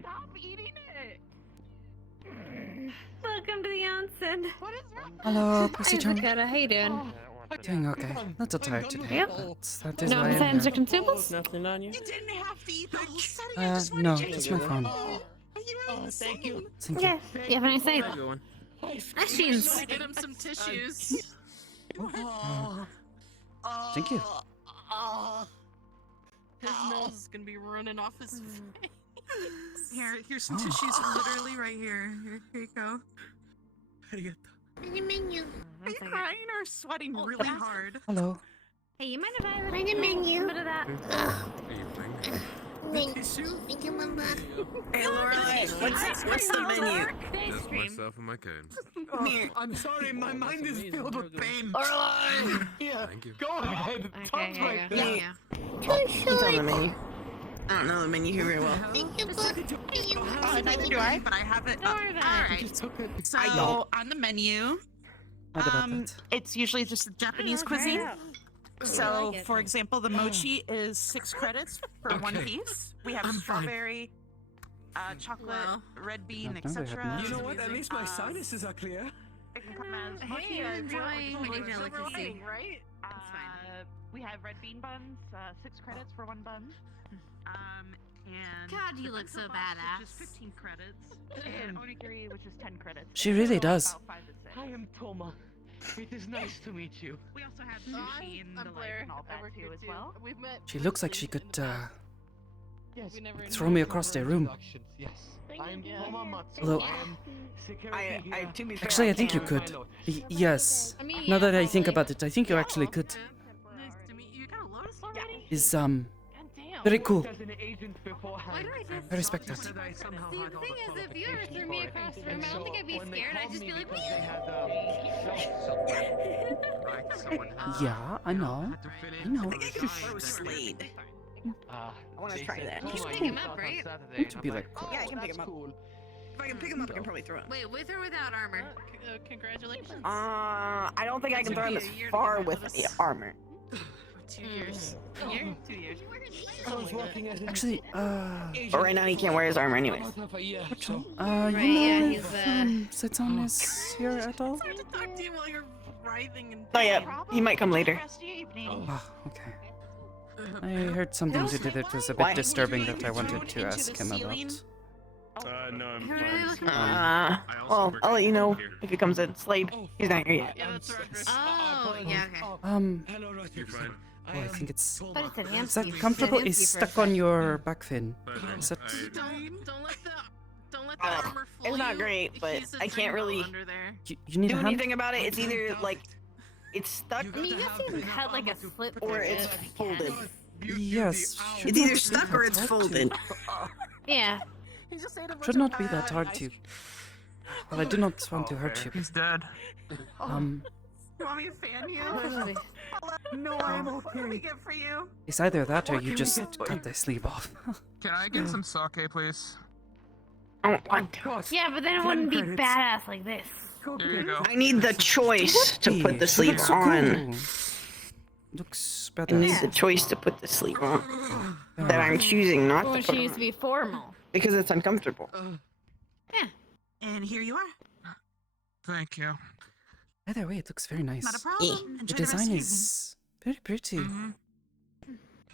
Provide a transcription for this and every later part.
Stop eating it. Welcome to the onsen. What is wrong? Hello, Pussy-chan. Sakoto, how you doing? Doing okay. Not so tired today, Yep. but that is No why I'm plans or here. consumables? Nothing on you? You didn't have to eat the whole setting. I just wanted No, you to it's do my it. phone. Thank you. Thank Yeah. you. You have a nice night. Have a good one. Nice jeans. Get him some tissues. Thank you. His nose is gonna be running off his face. Here's some tissues literally right here. Here you go. Are you crying or sweating really hard? Hello. Hey, you mind if I have a menu? Bit of that. Thank you, Mama. Hey, Laura, what's the menu? Face Just cream. myself and my cones. I'm sorry, my mind is filled with pain. Yeah. Thank you. Go ahead, talk Okay, like here you that. go. What's on the menu? I don't know the menu here very well. Neither do I, but I have it. Don't worry about it. Alright. So, on the menu, What about that? it's usually just Japanese cuisine. So, like it. for example, the mochi is 6 credits for one piece. We have strawberry, chocolate, red bean, I've never had etc. mochi. You know what? At least my sinuses are clear. It can come as Hey, mochi you're as enjoying chocolate your silver delicacy. lining, right? That's fine. We have red bean buns, 6 credits for one bun. And God, you look so pizza box, which is badass. 15 credits, and onigiri, which is 10 credits. She really So does. about 5 to 6. I am Toma. It is nice to meet you. We also have sushi and the like and all that too as well. We've met. She looks like she could Yes. We never throw me across the room. Yes. I'm you. Toma Matsu. Hello. I am security here. to be fair, Actually, I think you could. Yes. I mean, Now that I yeah, think probably. about it, I think you actually could. Nice to meet you. You got a lotus already? Is God damn. very cool. As an agent beforehand, Why do I just- I respect that. said I somehow See, had the all thing is, if you ever threw me across the room, I don't think I'd be when they scared. I'd called just me be like, because they had, Yeah, I know. I know. Oh, Slade. I want to try that. You can pick him up, right? Need to be like, Yeah, I can pick him up. If I can pick him up, I can probably throw it. Wait, with or without armor? Congratulations. I don't think I can throw him as far with the armor. 2 years. A year? 2 years. I was working as an actually, But right now he can't wear his armor anyways. part of a year, so you Right, know yeah, if he's, Seton is here at all? hard to talk to you while you're writhing and. Oh, Oh yeah, he might come later. Oh, okay. I heard something to do that was a bit Why? disturbing that I wanted to ask him about. No, I'm Who are they fine. looking for? Well, I'll let you know if it comes in. Slade, he's not here yet. Yeah, that's Rogers. Oh, yeah, okay. Hello, Roger. You're fine. Oh, I think it's... But it's an Is that Ansky. comfortable? It's It's an Ansky for a stuck on sec. your back fin. Fine. Is that... Don't let the armor fool It's not you. great, but He's a I can't dream really under there. You need do a hand? anything about it. It's either like it's stuck I mean, you guys can cut like a slip or through it's it if you folded. can. Yes. should It's either not stuck be or that it's hard folded. Yeah. Should not be that hard to... Well, I do not want to hurt you. He's dead. You want me to fan you? No, I'm okay. What do we get for you? It's either that or you just cut the sleeve off. Can I get some sake, please? I don't want to. Yeah, but then it wouldn't be badass like this. Here you go. I need the choice to put the She sleeve looks so on. cool. Looks I better. need the choice to put the sleeve on. That I'm choosing not When to she put used to on be formal. because it's uncomfortable. Yeah. And here you are. Thank you. Either way, it looks very nice. Not a problem. The design is very pretty.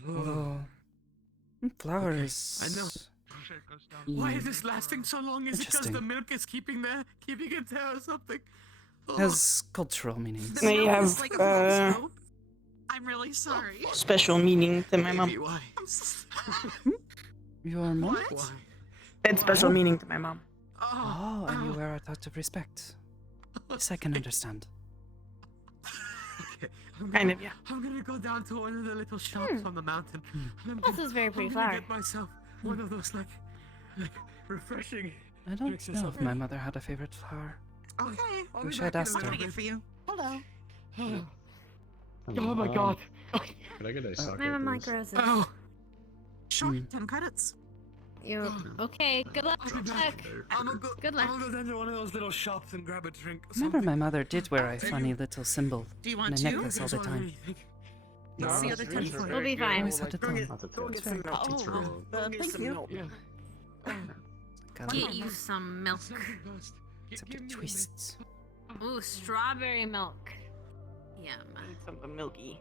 Although... flowers... I know. Why is this lasting so long? Is it because the Interesting. milk is keeping it there or something? Has cultural meanings. They have I'm really sorry. special meaning to my mom. Why? Your mom? Why? It's special meaning to my mom. Oh, and you wear it out of respect. Yes, I can understand. Okay, Kind of, yeah. I'm gonna go down to one of the little shops on the mountain. and I'm This gonna- is very pretty I'm gonna flower. get myself one of those like refreshing. I don't Mix know yourself if in. my mother had a favorite flower. Okay. I'll Wish be I'd back in asked a her. little bit. for you. Hello. Oh my god. Can I get a sake, I have a please? microsis. Oh. Sure. Mm. 10 credits. You okay? Good luck. I'll be back. I'm gonna go. Good luck. I'm gonna go down to one of those little shops and grab a drink. Or Remember something. my mother did wear a funny little symbol Do you in want a to? necklace all the time. What's the other 10 for? We'll be I fine. always had it Go on. get some milk. It's real. Thank you. Yeah. Get you some milk. Except it twists. Ooh, strawberry milk. Yum. I need something milky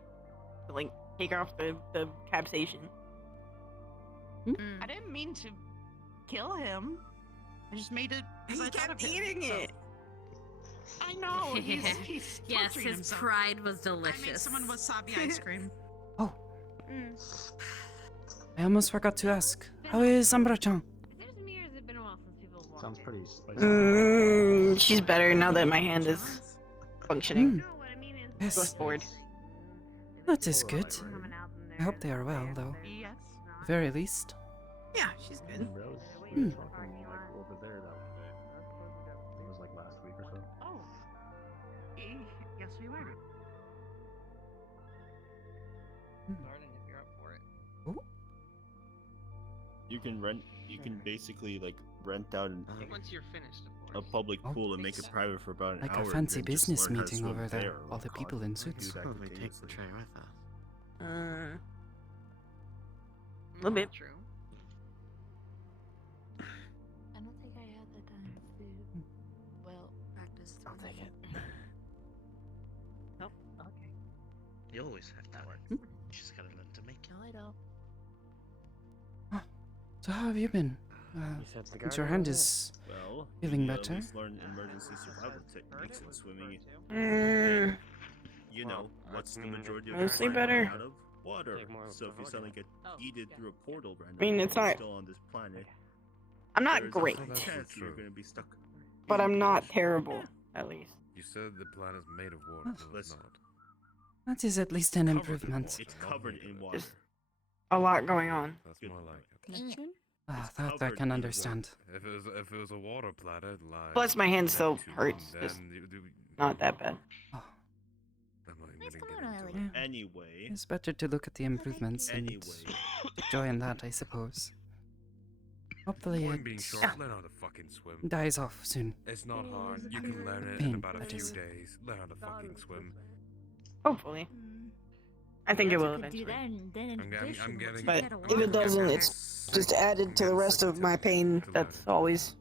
to like take off the capsation. I didn't mean to kill him. I just made it. He kept eating it. I know. He's Yes, torturing his himself. pride was I made delicious. someone wasabi ice cream. Oh. I almost forgot to ask. How is Ambra-chan? There's me, or has it been a while since people have Sounds walked pretty spicy. She's better now that my hand is functioning. Hmm. No, what I mean is Yes. Less bored. That is good. coming out in I there hope they are well, though. Yes. At the very least. Yeah, she's good. Remember, I was Hmm. talking like over there that day. It was like last week or so. Oh. Yes, we were. Garden, if you're up for it. You can basically like rent out Once you're finished, of a course. public Oh. pool and make it private for about an Like hour. a fancy and then just business learn how to meeting swim over there. there. All the people in suits. Probably take the tray with us. A little bit. True. I don't think I had the time to, well, practice. I'll take it. Oh, okay. You always have that one. You just gotta learn to make it. No, I don't. So how have you been? Since your hand is Well, feeling you better? At least learn emergency survival techniques in swimming. You know, what's the majority of Mostly your better. out of water. So if you suddenly get yeeted through a portal randomly, I mean, it's while not- still on this planet, I'm not there's great, a chance you're gonna be stuck. but I'm not indoors. terrible, at least. You said the planet is made of water. Oh. No, it's Listen. not. That is at least an Covered in improvement. water. It's covered in water. Just a lot going on. That's Good more like it. Neptune? Ah, It's that I covered can in understand. If it was a water planet, like Plus, my hand still Neptune, hurts, then just you not that bad. Oh, I'm not even Nice gonna kimono, get into Ellie. it. Anyway, it's better to look at the improvements and anyway, joy in that, I suppose. Hopefully Point being it short, learn how to fucking swim. dies off soon. It's not hard. You can learn it in Pain, about a that few is. days. Learn how to fucking swim. Hopefully. Mm. I think it will Could do eventually. that and then in I'm getting- addition, I'm getting- But get a if it water doesn't, bladder. it's just added to the rest of my pain. That's always.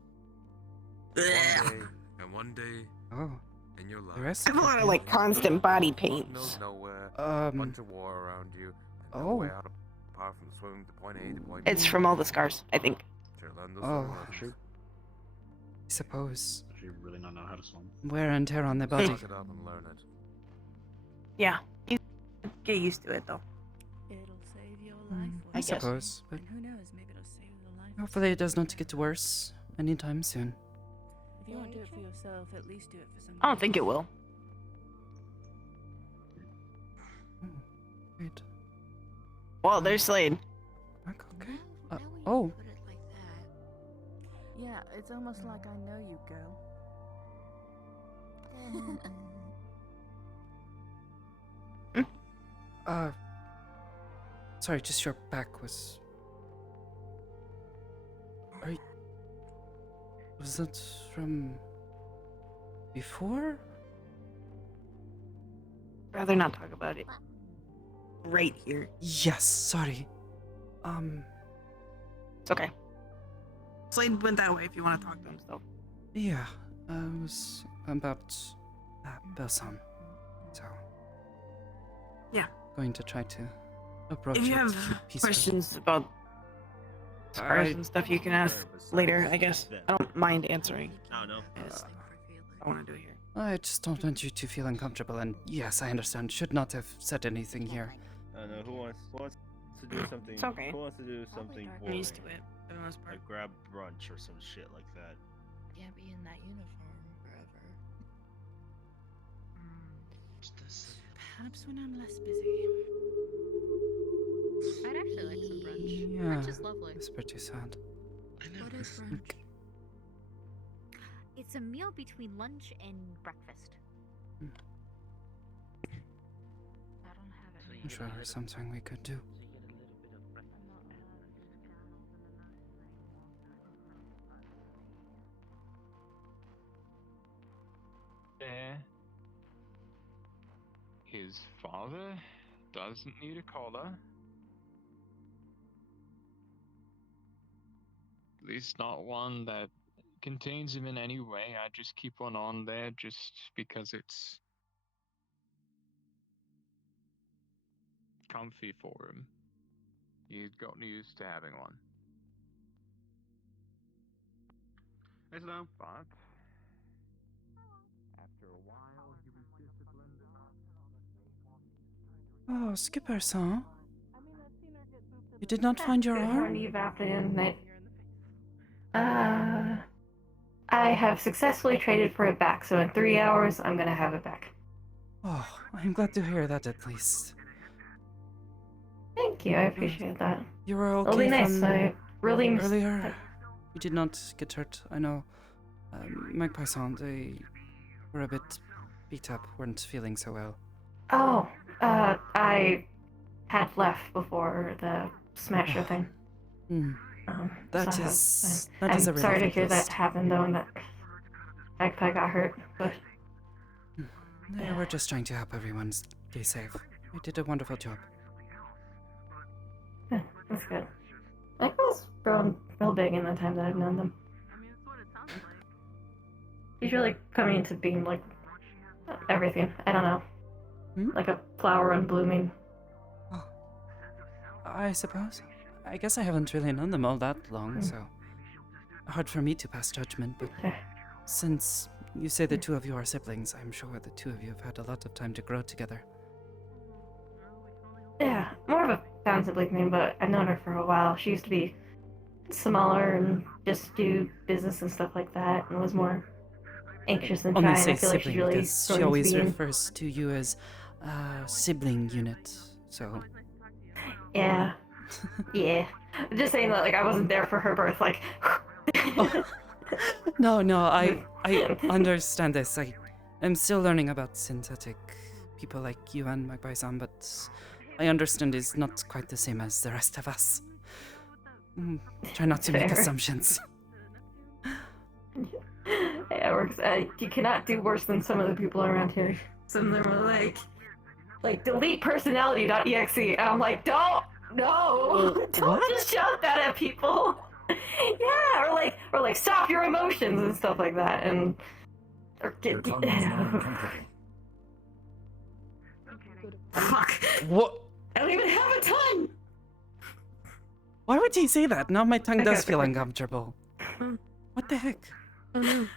One day Oh, in your life. the rest I of have a lot it. of like constant body God pains. knows nowhere. A Um, bunch of water around you. And oh. no way out apart from swimming to point A to point It's B. from all the scars, I think. Should learn those Oh. lessons. I suppose. Does she really not know how to swim? Wear and tear on the body. Suck it up and learn it. Yeah. You get used to it though. It'll save your life. I I guess. suppose, but And who knows, maybe it'll save your life. hopefully it does not get worse anytime soon. If you won't do it for yourself, at least do it for someone. I don't think it will. Great. Well, there's Slade. Okay. Now when you Oh, put it like that. Yeah, it's almost like I know you, girl. sorry, just your back was. Was that from before? Rather not talk about it. Right here. Yes, sorry. It's okay. Slade went that way if you want to talk to him. So, Yeah, it was about Belsan. So. Yeah. Going to try to approach if you it have peacefully. questions about scars and stuff, you can ask later, I guess. I don't mind answering. I don't know. Yes. I want to do here. I just don't want you to feel uncomfortable, and yes, I understand. Should not have said anything here. I don't know who wants to do something. It's okay. Who wants to do something I'm boring? used to it for the most part. Like grab brunch or some shit like that. Can't be in that uniform forever. Perhaps when I'm less busy. I'd actually like some brunch. Yeah, Brunch is lovely. it's pretty sad. What is brunch? It's a meal between lunch and breakfast. Hmm. I don't have it. I'm sure there's something we could do. His father doesn't need a collar. At least not one that contains him in any way. I just keep one on there just because it's comfy for him. He's gotten used to having one. Hey, sit down. But after a while, he was disciplined enough. Oh, Skipper-san. You did not find your Good arm? morning, good afternoon, night. I have successfully traded for it back, so in 3 hours, I'm gonna have it back. Oh, I'm glad to hear that at least. Thank you, I appreciate that. You were It'll okay be nice, from I really... earlier? You did not get hurt, I know. Magpie-san, they were a bit beat up, weren't feeling so well. Oh, I had left before the smasher thing. That So is I'm a relief sorry to at hear that least. happened, though, and that Magpie got hurt, but... They were just trying to help everyone stay safe. You did a wonderful job. Yeah, that's good. Magpie's grown real big in the time that I've known them. He's really coming into being like everything. I don't know. Like a flower unblooming. Oh. I suppose. I guess I haven't really known them all that long, so hard for me to pass judgment, but since you say the two of you are siblings, I'm sure the two of you have had a lot of time to grow together. Yeah, more of a found sibling thing, but I've known her for a while. She used to be smaller and just do business and stuff like that, and was more anxious and shy. Only And say I feel like she's sibling really because she growing always to be... refers to you as sibling unit, so... Yeah. Yeah. I'm just saying that, like, I wasn't there for her birth, like... No, I understand this. I am still learning about synthetic people like you and Magpie-san, but I understand it's not quite the same as the rest of us. Try not to make Fair. assumptions. Yeah, it works. You cannot do worse than some of the people around here. Some of them are like delete personality.exe. And I'm like, don't just shout that at people. Yeah, or like stop your emotions and stuff like that, and or get. Fuck. What? I don't even have a tongue. Why would he say that? Now my tongue does feel uncomfortable. What the heck?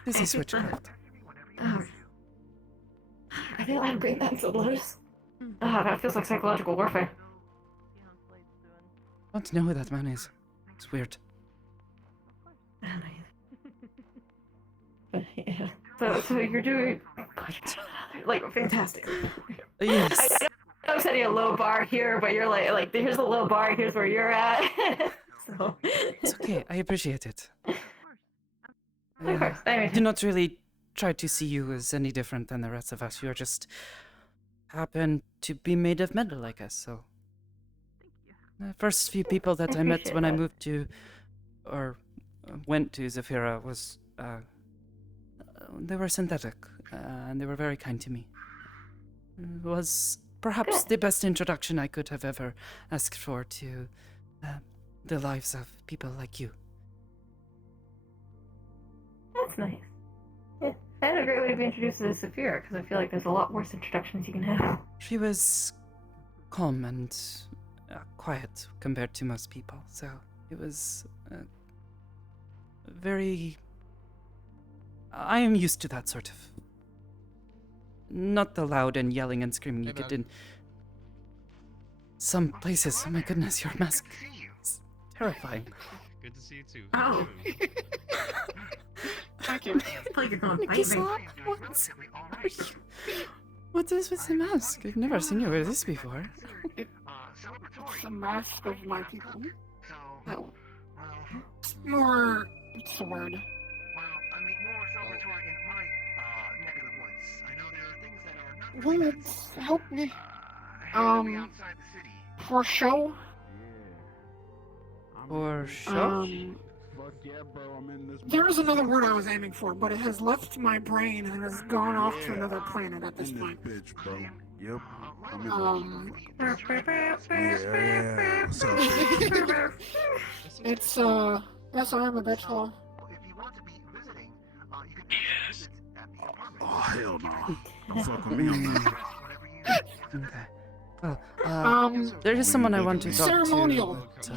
This is switchcraft. I feel I'm bring that to Lotus. That feels like psychological warfare. I don't know who that man is. It's weird. But yeah. So you're doing like fantastic. Yes. I'm setting a low bar here, but you're like here's a low bar, here's where you're at. So It's okay. I appreciate it. Of course. I mean, do not really try to see you as any different than the rest of us. You're just happen to be made of metal like us, so. The first few people that I met when I moved to, or went to Zafira was, they were synthetic, and they were very kind to me. It was perhaps the best introduction I could have ever asked for to the lives of people like you. That's nice. Yeah, I had a great way to be introduced to Saphira, because I feel like there's a lot worse introductions you can have. She was calm and quiet compared to most people, so it was very... I am used to that sort of... Not the loud and yelling and screaming you get in some places. Oh my goodness, your mask is terrifying. Good to see you too. Oh. Thank you. Like you're going What is with the mask? I've never seen you wear this before. It's a mask of my people. No. It's more... What's the word? Well, it's helped me. For show. For show? There was another word I was aiming for, but it has left my brain and has gone off to another planet at this point. Bitch, bro. Yep. It's Yes, I am a bachelor. Oh, hell no. Don't fuck with me on that. Okay. Well, there is someone I want to talk ceremonial. to.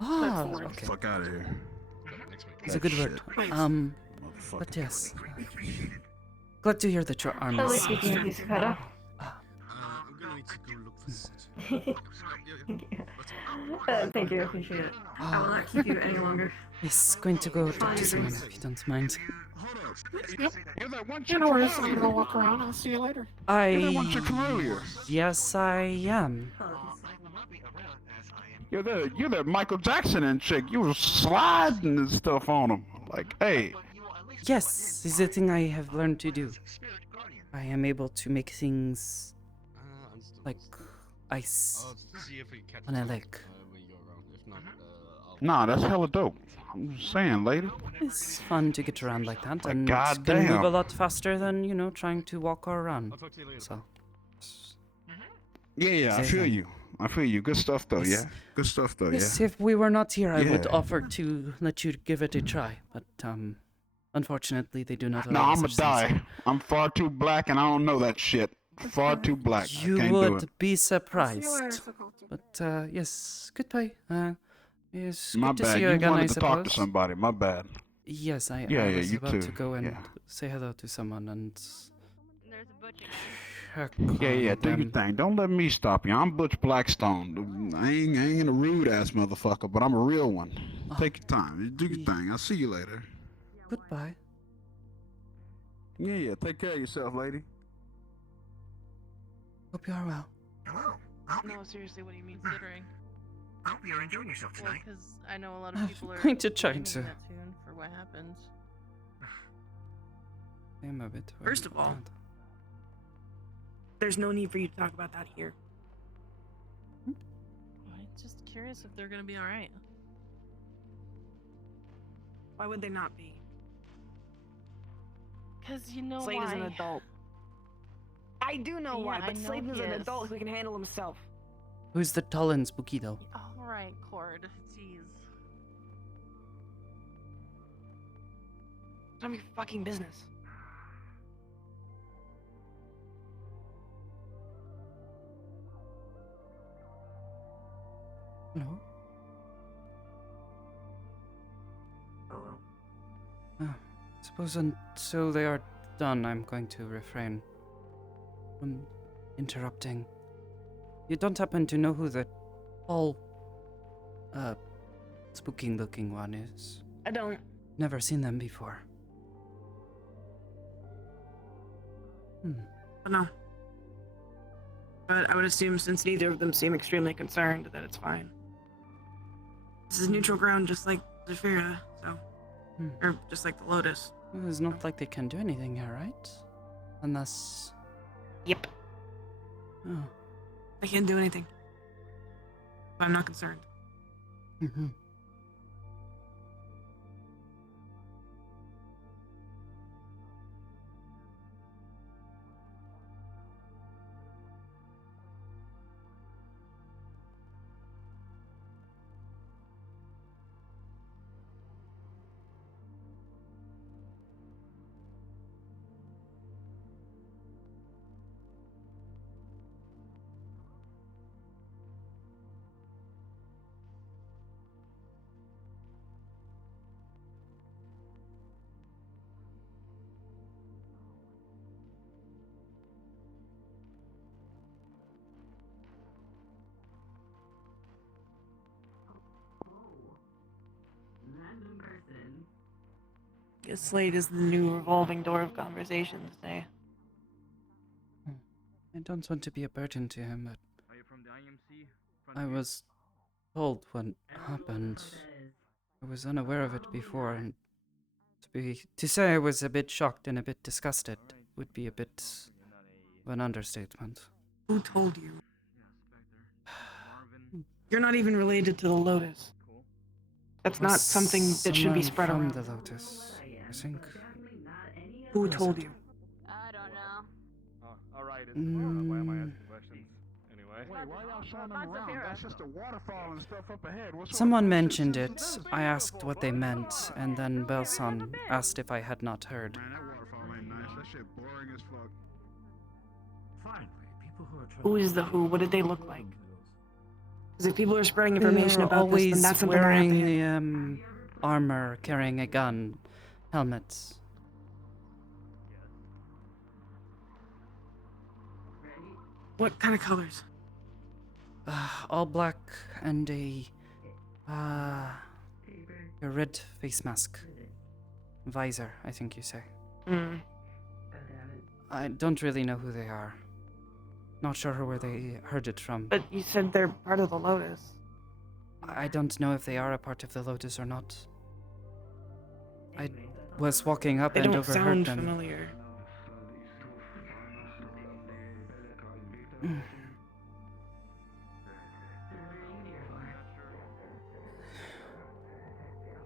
But, okay. Fuck out of here. It's a good word. But yes. Glad to hear that your arm Hello, is. speaking of you, Sakoto. I'm gonna need to go look for this. Thank you, I appreciate it. I will not keep you any longer. Yes, going to go talk to someone if you don't mind. Yep. You're that one You chick know from where I'm earlier. gonna walk around. I'll see you later. You're that one chick from earlier. Yes, I am. You're that Michael Jackson and chick. You were sliding and stuff on him. Like, hey. Yes, this is the thing I have learned to do. I am able to make things like ice on a lake. Nah, that's hella dope. I'm just saying, lady. It's fun to get around like that, and goddamn. can move a lot faster than, you know, trying to walk around. So. Yeah, I feel you. I feel you. Good stuff, though, Yes. yeah? Good stuff, though, Yes, yeah? if we were not here, I would Yeah. offer to let you give it a try, but unfortunately, they do not No, allow I'm gonna such things. die. I'm far too black and I don't know that shit. Far too black. You I can't do it. would be surprised. But yes, goodbye. Yes, My good to bad. see you You again, I wanted to suppose. talk to somebody. My bad. Yes, I Yeah, was you about too. to go and Yeah. say hello to someone and There's a butcher. check Yeah, on do your them. thing. Don't let me stop you. I'm Butch Blackstone. I ain't a rude ass motherfucker, but I'm a real one. Take your time. Do your thing. I'll see you later. Goodbye. Yeah, take care of yourself, lady. Hope you are well. No, seriously, what do you mean sittering? I hope you're enjoying yourself Well, tonight. because I know a lot I'm of people are going to try blaming to- that tune for what happens. I'm a bit First worried of all, about- there's no need for you to talk about that here. I'm just curious if they're gonna be alright. Why would they not be? Because you know Slade why. is an adult. I do know why, Yeah, I but know Slade is he an is. adult who can handle himself. Who's the tall and spooky though? Alright, Cord. Jeez. It's none of your fucking business. No. Hello. Suppose until they are done, I'm going to refrain from interrupting. You don't happen to know who the tall, spooky-looking one is? I don't. Never seen them before. No. But I would assume since neither of them seem extremely concerned that it's fine. This is neutral ground just like Zephyra, so. Or just like the Lotus. It's not like they can do anything here, right? Unless... Yep. Oh. I can't do anything. But I'm not concerned. Mm-hmm. Guess Slade is the new revolving door of conversations today. I don't want to be a burden to him, but Are you from the IMC? I was told what happened. I was unaware of it before, and to say I was a bit shocked and a bit disgusted would be a bit of an understatement. Who told you? You're not even related to the Lotus. That's not something that should be spread from around. the Lotus, I think. Who Was told it? you? I don't know. Alright, why am I asking questions? Anyway. Wait, why y'all showing them around? That's just a waterfall and stuff up ahead. What's wrong? Someone mentioned it. I asked what they meant, and then Belson asked if I had not heard. Man, that waterfall ain't nice. That shit boring as fuck. Fine. People who are trying Who is the who? What did they look like? Because if people are spreading information They're about this, then always that's something I have to wearing armor, carrying a gun, helmets. What kind of colors? All black and a red face mask. Visor, I think you say. Hmm. I don't really know who they are. Not sure where they heard it from. But you said they're part of the Lotus. I don't know if they are a part of the Lotus or not. I was walking up They and don't overheard sound them. familiar.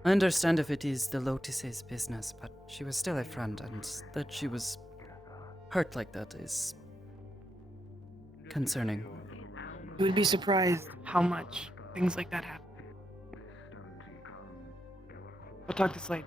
I understand if it is the Lotus's business, but she was still a friend, and that she was hurt like that is concerning. You would be surprised how much things like that happen. I'll talk to Slade.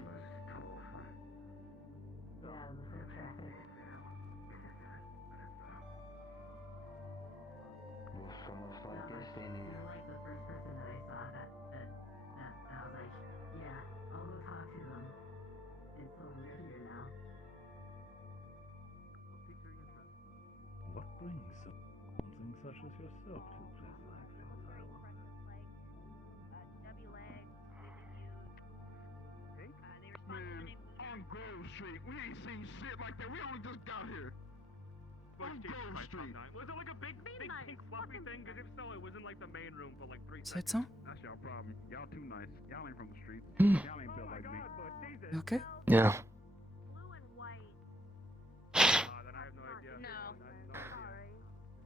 What brings something such as yourself to a place like this? Man, on Grove Street, we ain't seen shit like that. We only just got here. On Grove Street. Was it like a big pink fluffy thing? Because if so, it was in like the main room for like 3 Say it so? That's y'all problem. Y'all too nice. Y'all ain't from the streets. Y'all ain't built like me. You okay? Yeah.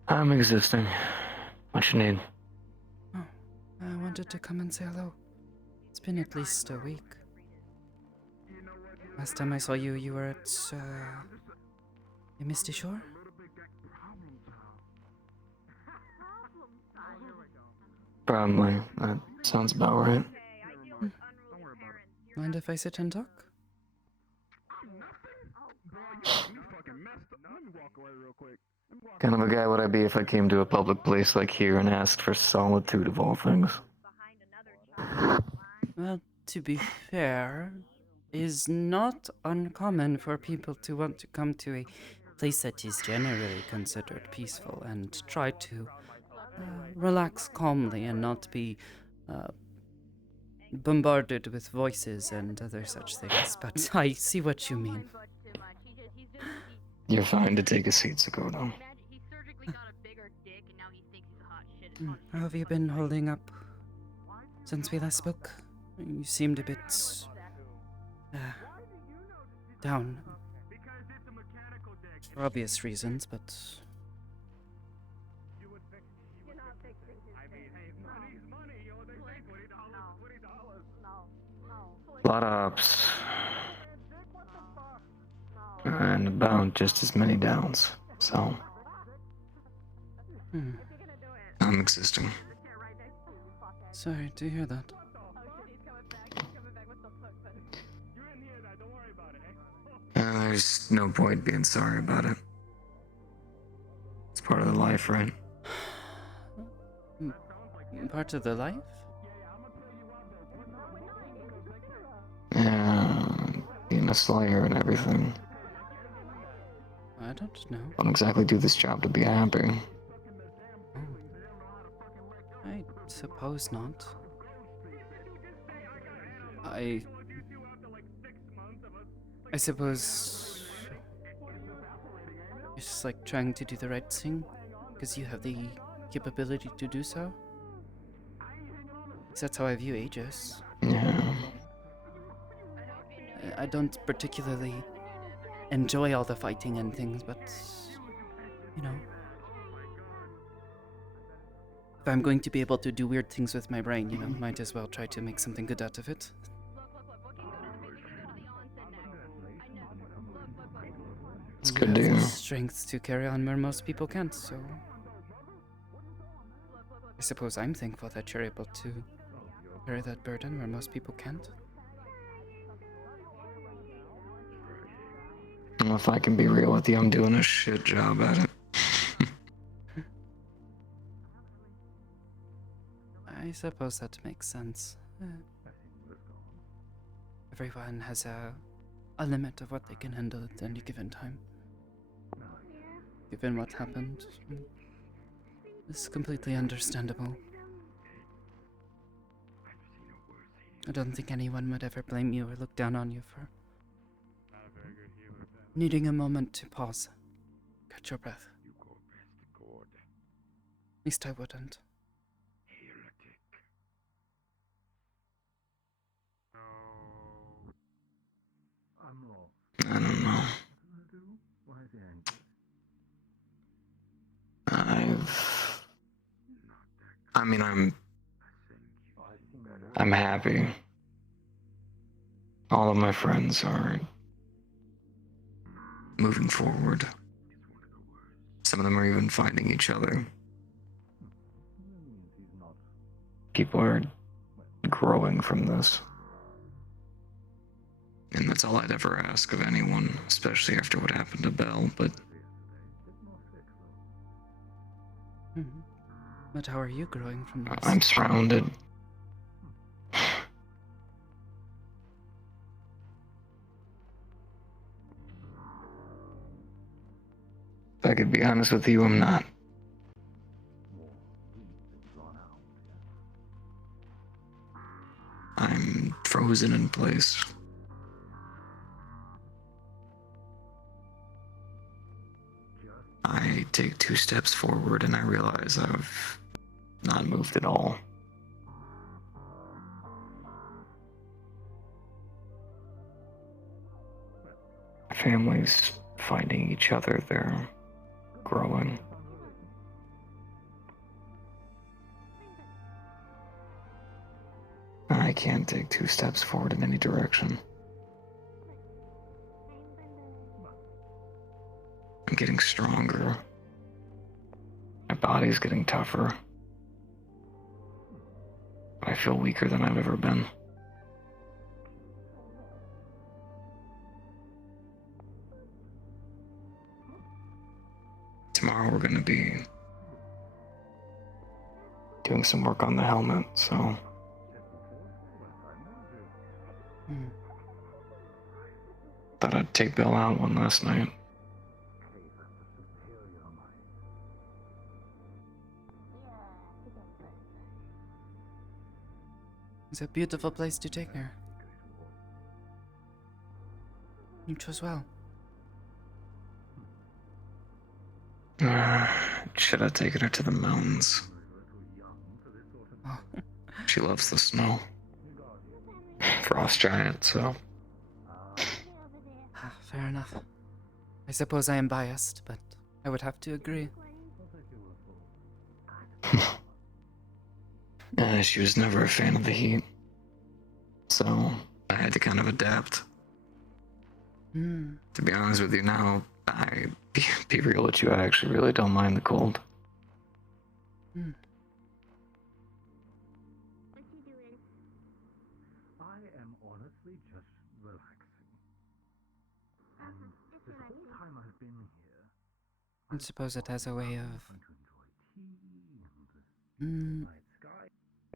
I'm existing. What you need? Oh, I wanted to come and say hello. It's been at least a week. Last time I saw you, you were at, the Misty Shore? Probably. That sounds about right. Mind if I sit and talk? Kind of a guy would I be if I came to a public place like here and asked for solitude of all things? Well, to be fair, it is not uncommon for people to want to come to a place that is generally considered peaceful and try to relax calmly and not be bombarded with voices and other such things. But I see what you mean. You're fine to take a seat, Sakoto. How have you been holding up since we last spoke? You seemed a bit down. For obvious reasons, but a lot of ups. And about just as many downs. So I'm existing. Sorry to hear that. There's no point being sorry about it. It's part of the life, right? Part of the life? Yeah, being a slayer and everything. I don't know. Don't exactly do this job to be happy. I suppose not. I suppose it's just like trying to do the right thing because you have the capability to do so. That's how I view Aegis. Yeah. I don't particularly enjoy all the fighting and things, but you know, if I'm going to be able to do weird things with my brain, you know, might as well try to make something good out of it. It's good to Strength to carry on where most people can't, so I suppose I'm thankful that you're able to carry that burden where most people can't. Well, if I can be real with you, I'm doing a shit job at it. I suppose that makes sense. Everyone has a limit of what they can handle at any given time. Given what happened, it's completely understandable. I don't think anyone would ever blame you or look down on you for needing a moment to pause, catch your breath. At least I wouldn't. I don't know. I'm happy. All of my friends are moving forward. Some of them are even finding each other. People are growing from this. And that's all I'd ever ask of anyone, especially after what happened to Belle, but... But how are you growing from this? I'm surrounded. If I could be honest with you, I'm not. I'm frozen in place. I take 2 steps forward and I realize I've not moved at all. Families finding each other, they're growing. I can't take 2 steps forward in any direction. I'm getting stronger. My body's getting tougher. I feel weaker than I've ever been. Tomorrow we're gonna be doing some work on the helmet, so... Thought I'd take Bill out one last night. It's a beautiful place to take her. You chose well. Should have taken her to the mountains. Oh. She loves the snow. Frost giant, so... Fair enough. I suppose I am biased, but I would have to agree. She was never a fan of the heat. So, I had to kind of adapt. To be honest with you now, be real with you, I actually really don't mind the cold. I am honestly just relaxing. And this whole time I've been here, I suppose it has a way of...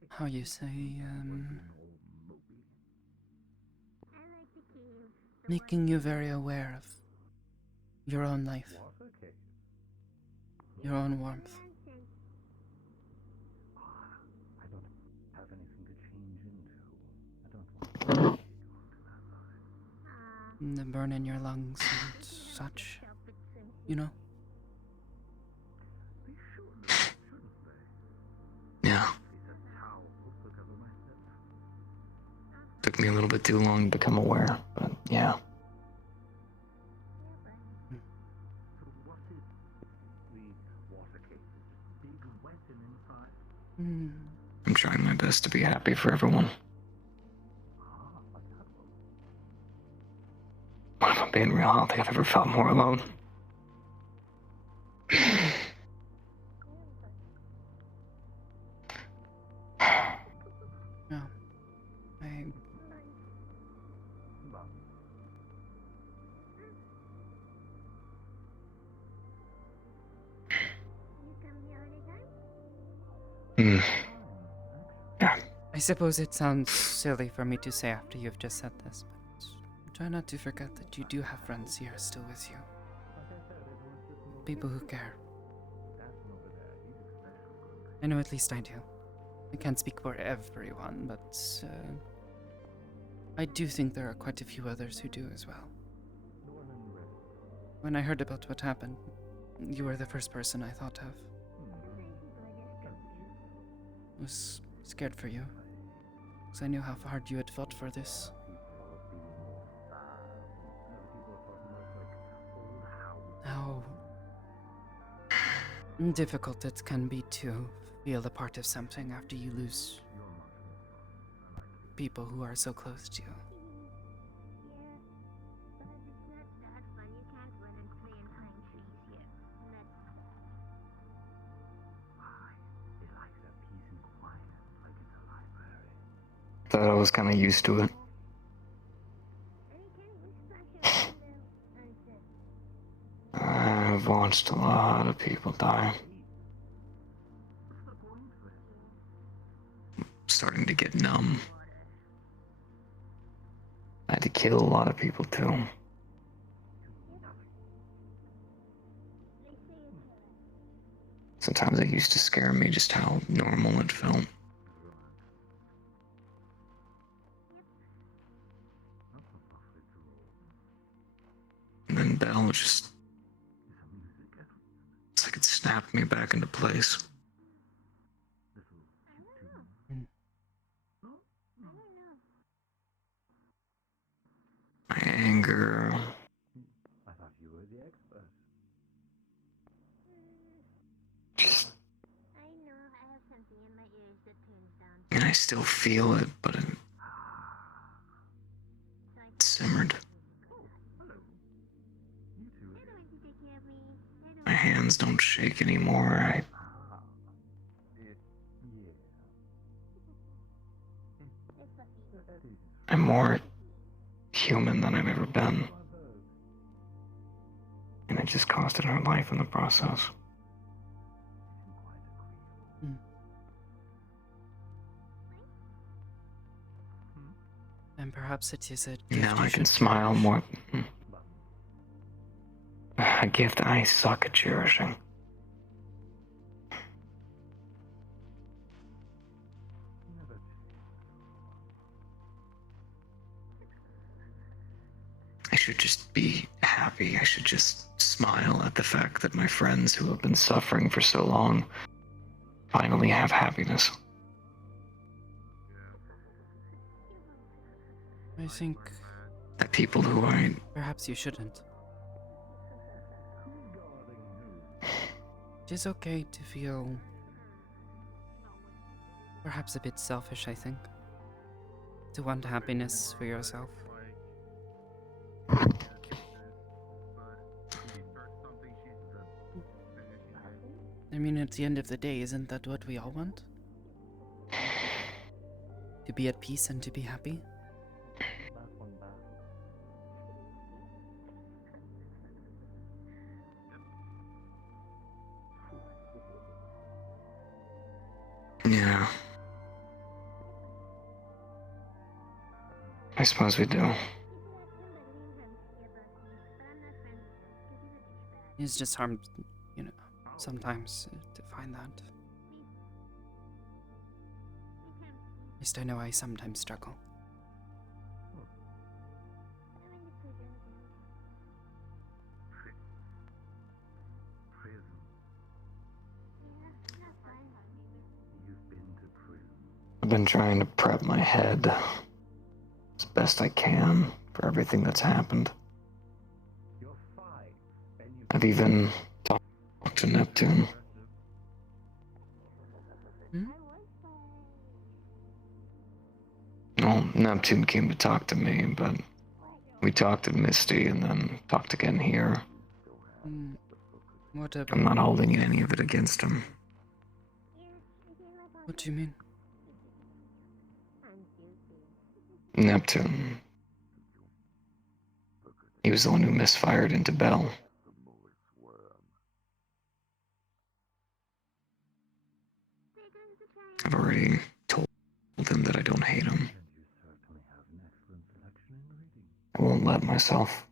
how you say, making you very aware of your own life, your own warmth. I don't have anything to change into. I don't want The burn in your lungs and such, you know? Yeah. Took me a little bit too long to become aware, but yeah. I'm trying my best to be happy for everyone. But if I'm being real, I don't think I've ever felt more alone. Yeah. I suppose it sounds silly for me to say after you've just said this, but try not to forget that you do have friends here still with you. People who care. I know at least I do. I can't speak for everyone, but I do think there are quite a few others who do as well. When I heard about what happened, you were the first person I thought of. I was scared for you, because I knew how hard you had fought for this. How difficult it can be to feel a part of something after you lose people who are so close to you. Thought I was kind of used to it. I've watched a lot of people die. Starting to get numb. I had to kill a lot of people too. Sometimes it used to scare me just how normal it felt. And then Belle just... It's like it snapped me back into place. My anger... I thought you were the expert. Just... And I still feel it, but it simmered. My hands don't shake anymore. I'm more human than I've ever been. And it just costed her life in the process. And perhaps it is a gift Now you I can should smile cherish. more. A gift I suck at cherishing. I should just be happy. I should just smile at the fact that my friends who have been suffering for so long finally have happiness. I think That people who I... perhaps you shouldn't. It is okay to feel perhaps a bit selfish, I think. To want happiness for yourself. I mean, at the end of the day, isn't that what we all want? To be at peace and to be happy? Yeah. I suppose we do. It's just hard, you know, sometimes to find that. At least I know I sometimes struggle. I've been trying to prep my head as best I can for everything that's happened. I've even talked to Neptune. Well, Neptune came to talk to me, but we talked to Misty and then talked again here. What about... I'm not holding any of it against him. What do you mean? Neptune. He was the one who misfired into Belle. I've already told him that I don't hate him. I won't let myself.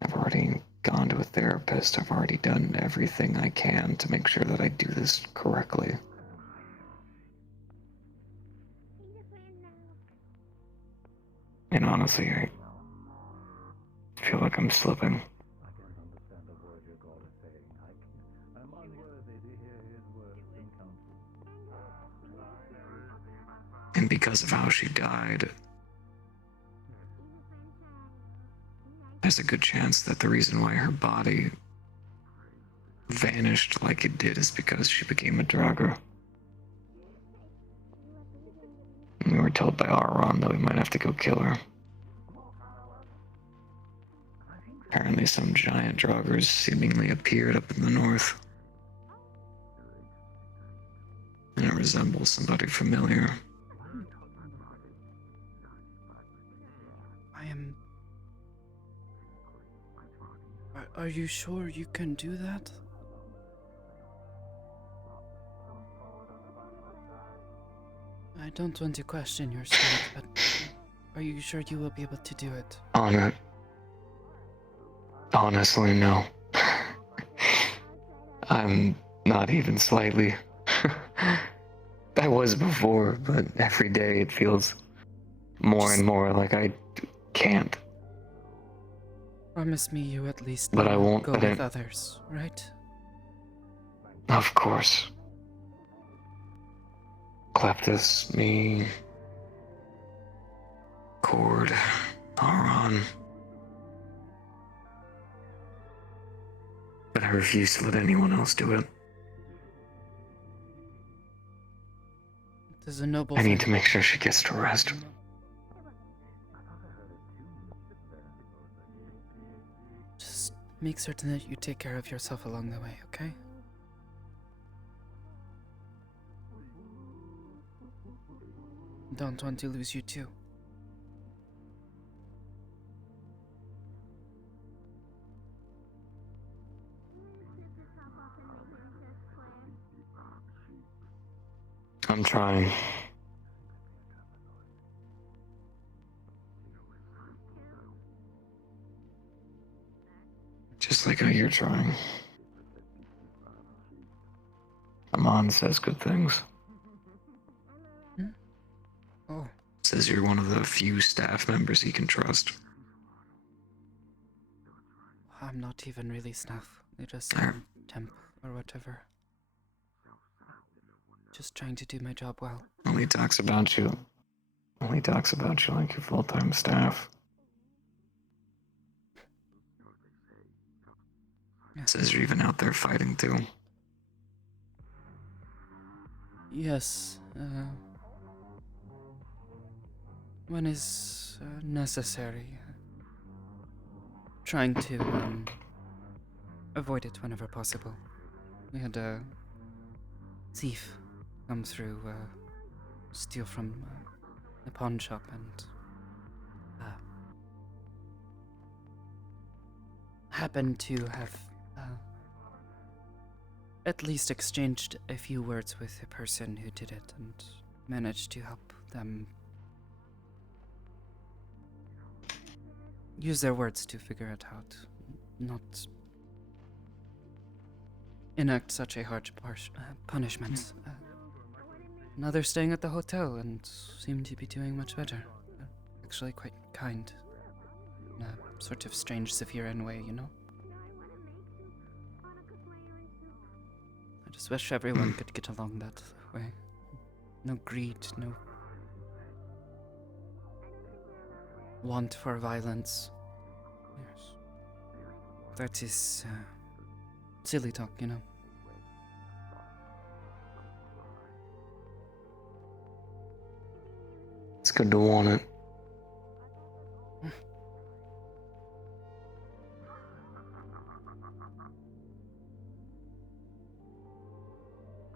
I've already gone to a therapist. I've already done everything I can to make sure that I do this correctly. And honestly, I feel like I'm slipping. And because of how she died, there's a good chance that the reason why her body vanished like it did is because she became a drugger. And we were told by Auron that we might have to go kill her. Apparently some giant druggers seemingly appeared up in the north. And it resembles somebody familiar. I am... Are you sure you can do that? I don't want to question your strength, but are you sure you will be able to do it? Honestly, no. I'm not even slightly. I was before, but every day it feels more and more like I can't. Promise me you at least But I won't go let with it. others, right? Of course. Kleptus, me, Cord, Auron. But I refuse to let anyone else do it. It is a noble I need thing. to make sure she gets to rest. Just make certain that you take care of yourself along the way, okay? Don't want to lose you too. I'm trying. Just like how you're trying. Amon says good things. Oh. Says you're one of the few staff members he can trust. I'm not even really staff. They just temp or whatever. Just trying to do my job well. Only talks about you like your full-time staff. Yeah. Says you're even out there fighting too. Yes, when is necessary. Trying to avoid it whenever possible. We had a thief come through, steal from the pawn shop, and happened to have at least exchanged a few words with the person who did it and managed to help them use their words to figure it out, not enact such a harsh punishment. Now they're staying at the hotel and seem to be doing much better. Actually quite kind. In a sort of strange Zephyrian way, you know? I just wish everyone could get along that way. No greed, no want for violence. Yes. That is silly talk, you know. It's good to want it.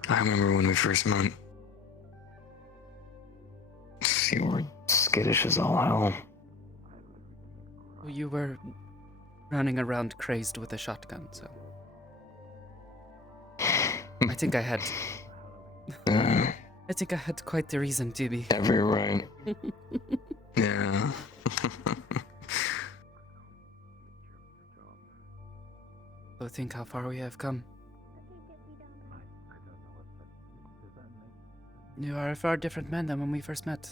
I remember when we first met. You were skittish as all hell. Well, you were running around crazed with a shotgun, so I think I had. I think I had quite the reason to be. Every right. Yeah. So think how far we have come. You are a far different man than when we first met.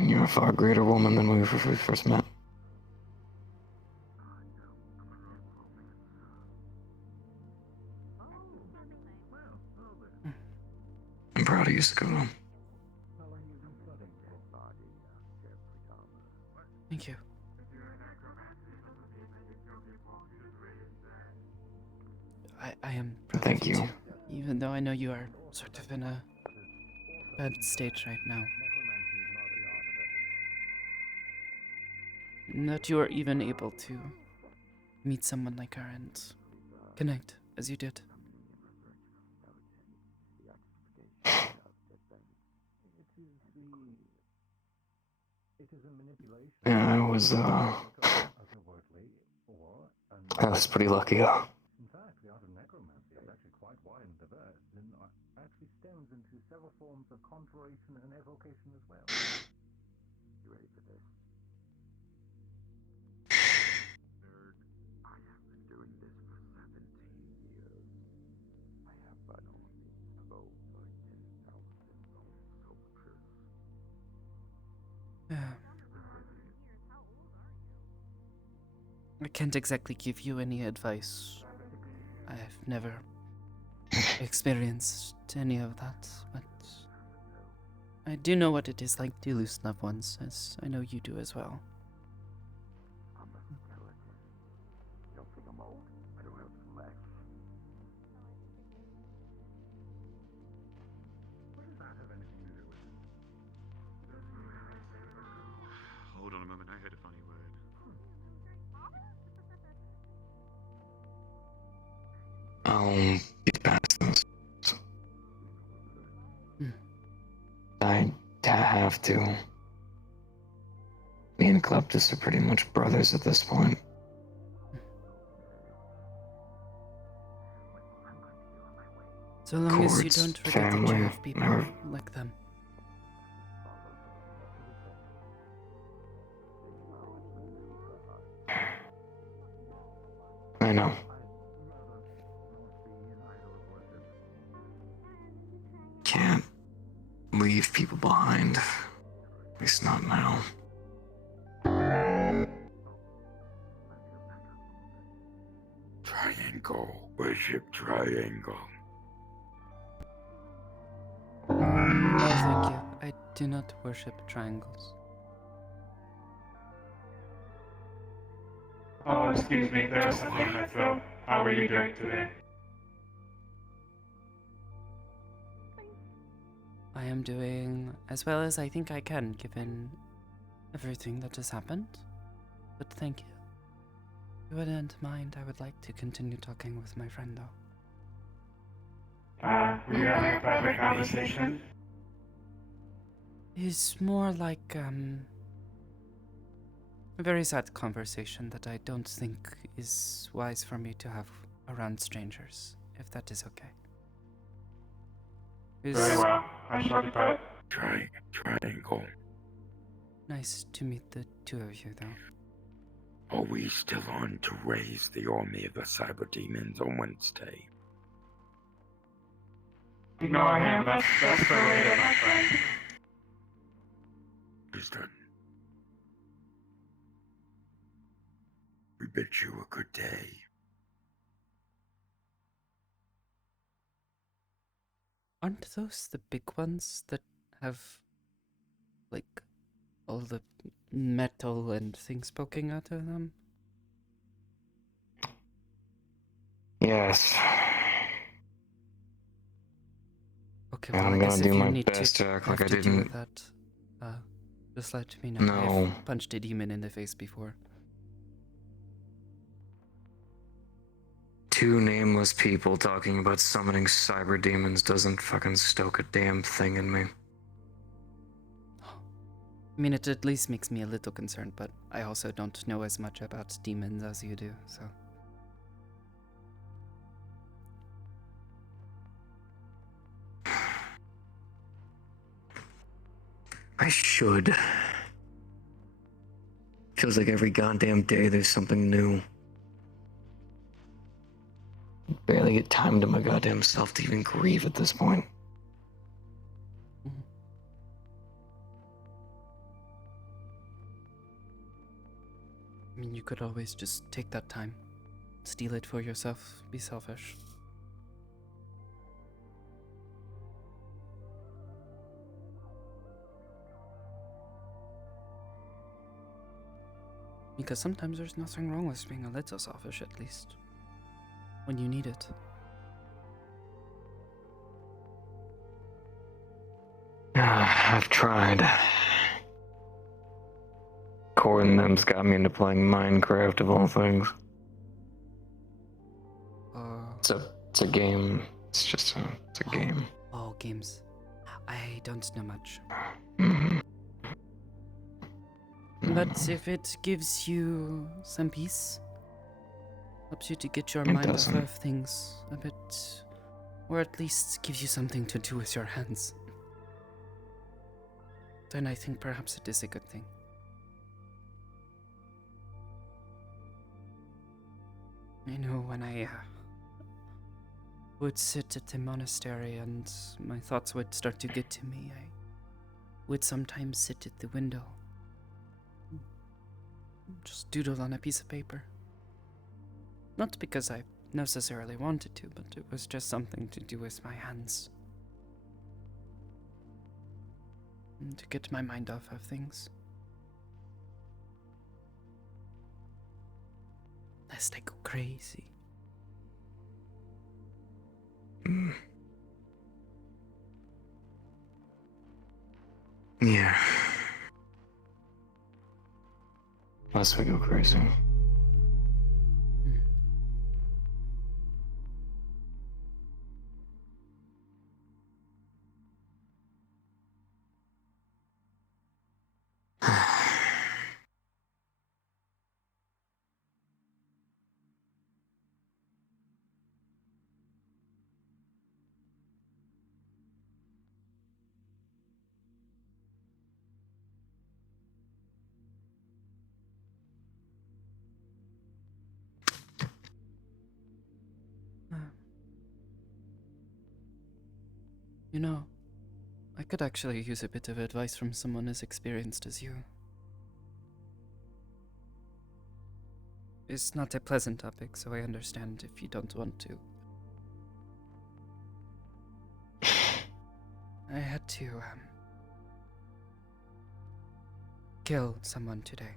You're a far greater woman than when we first met. I'm proud of you, Sakoto. Thank you. I am proud Thank of you you. too, even though I know you are sort of in a bad state right now. That you are even able to meet someone like her and connect as you did. Yeah, I was pretty lucky. In fact, the art of necromancy is actually quite wide and diverse, and actually stems into several forms of conjuration and evocation as well. You ready for this? Nerd, I have been doing this for 17 years. I have by no means over 10,000 soldiers. Yeah. I can't exactly give you any advice. I've never experienced any of that, but I do know what it is like to lose loved ones, as I know you do as well. I'm a skeleton. You don't think I'm old? I don't have flesh. What does that have anything to do with it? Hold on a moment, I heard a funny word. I'll be past this. I have to. Me and Kleptus are pretty much brothers at this point. So long as you Courts, don't forget that family, you have people never. like them. I know. Can't leave people behind. At least not now. Triangle. Worship triangle. No, thank you. I do not worship triangles. Oh, excuse me, there was something in my throat. How are you doing today? I am doing as well as I think I can, given everything that has happened. But thank you. If you wouldn't mind, I would like to continue talking with my friend, though. We are having a private conversation. It's more like, a very sad conversation that I don't think is wise for me to have around strangers, if that is okay. Very well. I shall depart. Triangle. Nice to meet the two of you, though. Are we still on to raise the army of the cyber demons on Wednesday? No, I am. That's for later, my friend. Is done. We bid you a good day. Aren't those the big ones that have, like, all the metal and things poking out of them? Yes. Okay, And well, I I'm guess gonna if do you my need best to act like I have to deal with didn't. that, just let me know. No. I've punched a demon in the face before. 2 nameless people talking about summoning cyber demons doesn't fucking stoke a damn thing in me. I mean, it at least makes me a little concerned, but I also don't know as much about demons as you do, so... I should. Feels like every goddamn day there's something new. Barely get time to my goddamn self to even grieve at this point. I mean, you could always just take that time, steal it for yourself, be selfish. Because sometimes there's nothing wrong with being a little selfish, at least. When you need it. I've tried. Core and them's got me into playing Minecraft of all things. It's a game. It's a game. Oh, games. I don't know much. But if it gives you some peace, helps you to get your mind off of things a bit, or at least gives you something to do with your hands, then I think perhaps it is a good thing. I know when I would sit at the monastery and my thoughts would start to get to me, I would sometimes sit at the window, just doodle on a piece of paper. Not because I necessarily wanted to, but it was just something to do with my hands. And to get my mind off of things. Lest I go crazy. Yeah. Lest we go crazy. You know, I could actually use a bit of advice from someone as experienced as you. It's not a pleasant topic, so I understand if you don't want to. I had to, kill someone today.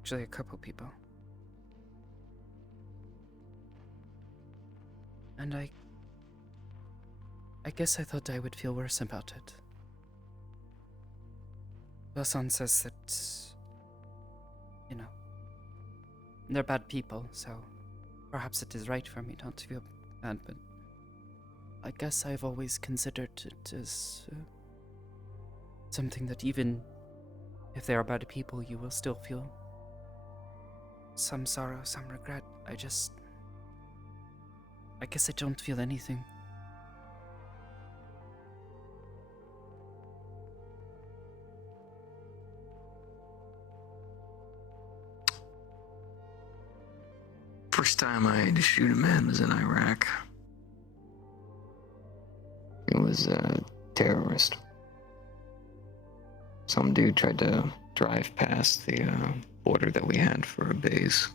Actually, a couple people. And I guess I thought I would feel worse about it. Wilson says that, you know, they're bad people, so perhaps it is right for me not to feel bad, but I guess I've always considered it as something that even if they are bad people, you will still feel some sorrow, some regret. I guess I don't feel anything. First time I had to shoot a man was in Iraq. It was a terrorist. Some dude tried to drive past the border that we had for a base.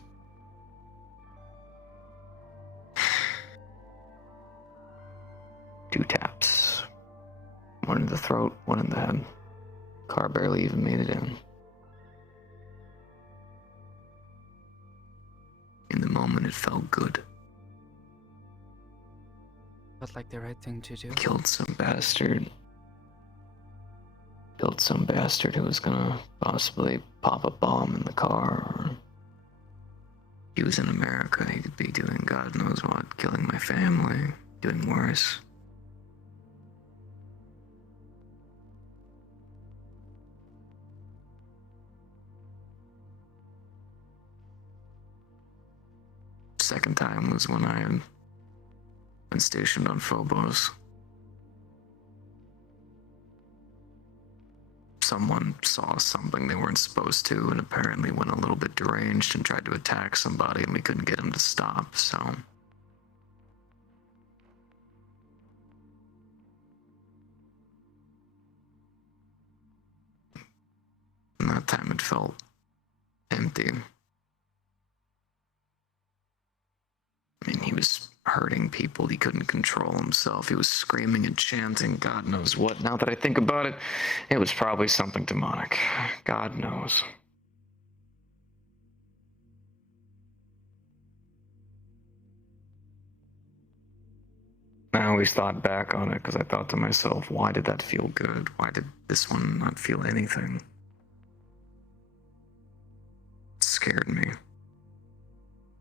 Two taps. One in the throat, one in the head. Car barely even made it in. In the moment, it felt good. Felt like the right thing to do. Killed some bastard. Killed some bastard who was gonna possibly pop a bomb in the car. Or he was in America. He could be doing God knows what, killing my family, doing worse. Second time was when I been stationed on Phobos. Someone saw something they weren't supposed to and apparently went a little bit deranged and tried to attack somebody, and we couldn't get him to stop, so... And that time it felt empty. I mean, he was hurting people. He couldn't control himself. He was screaming and chanting God knows what. Now that I think about it, it was probably something demonic. God knows. I always thought back on it because I thought to myself, why did that feel good? Why did this one not feel anything? It scared me.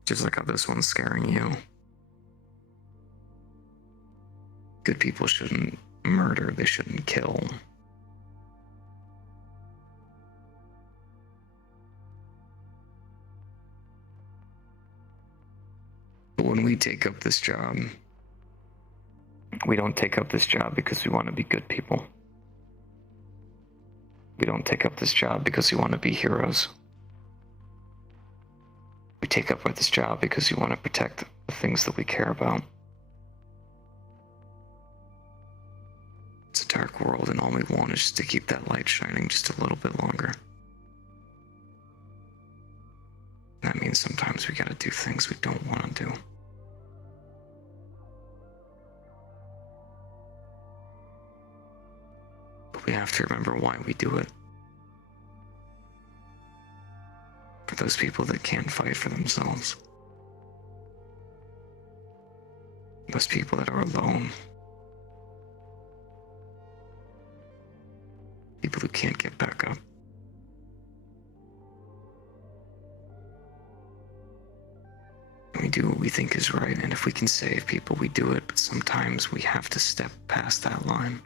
Just like how this one's scaring you. Good people shouldn't murder, they shouldn't kill. But when we take up this job, we don't take up this job because we want to be good people. We don't take up this job because we want to be heroes. We take up this job because we want to protect the things that we care about. It's a dark world, and all we want is just to keep that light shining just a little bit longer. That means sometimes we gotta do things we don't want to do. But we have to remember why we do it. For those people that can't fight for themselves. Those people that are alone. People who can't get back up. And we do what we think is right, and if we can save people, we do it, but sometimes we have to step past that line.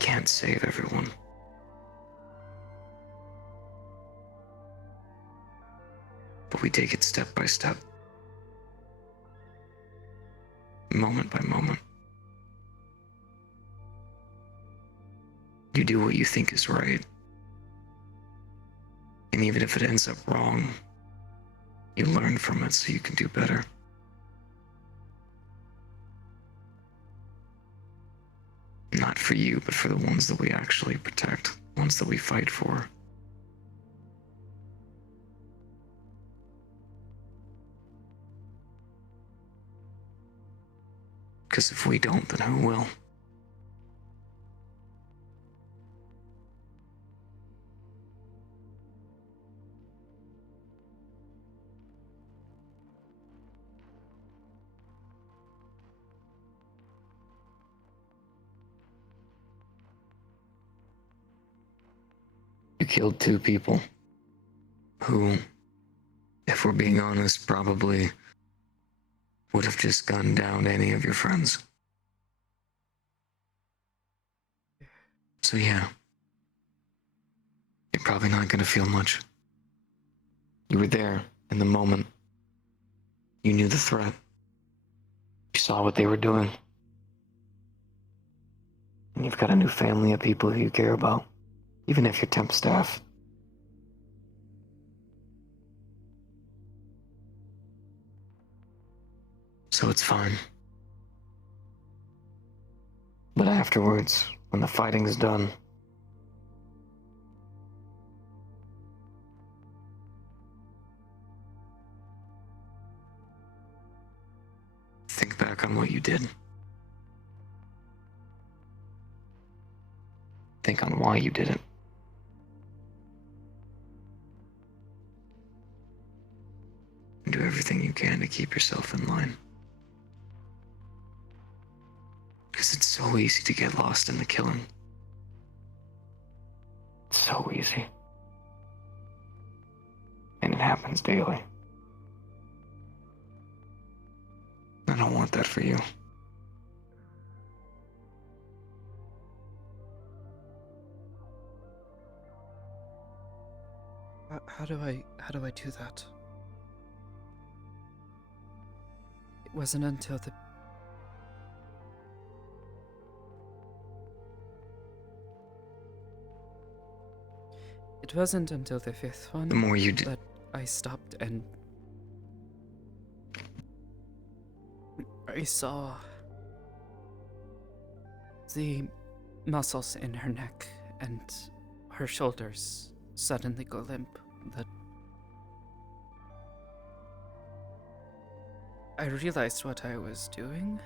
Can't save everyone. But we take it step by step. Moment by moment. You do what you think is right. And even if it ends up wrong, you learn from it so you can do better. Not for you, but for the ones that we actually protect, ones that we fight for. Because if we don't, then who will? You killed 2 people who, if we're being honest, probably would have just gunned down any of your friends. So yeah, you're probably not gonna feel much. You were there in the moment. You knew the threat. You saw what they were doing. And you've got a new family of people who you care about, even if you're temp staff. So it's fine. But afterwards, when the fighting's done, think back on what you did. Think on why you did it. And do everything you can to keep yourself in line. Because it's so easy to get lost in the killing. It's so easy. And it happens daily. I don't want that for you. How do I do that? wasn't until the It wasn't until the fifth one The more you do. that I stopped and I saw the muscles in her neck and her shoulders suddenly go limp. That I realized what I was doing.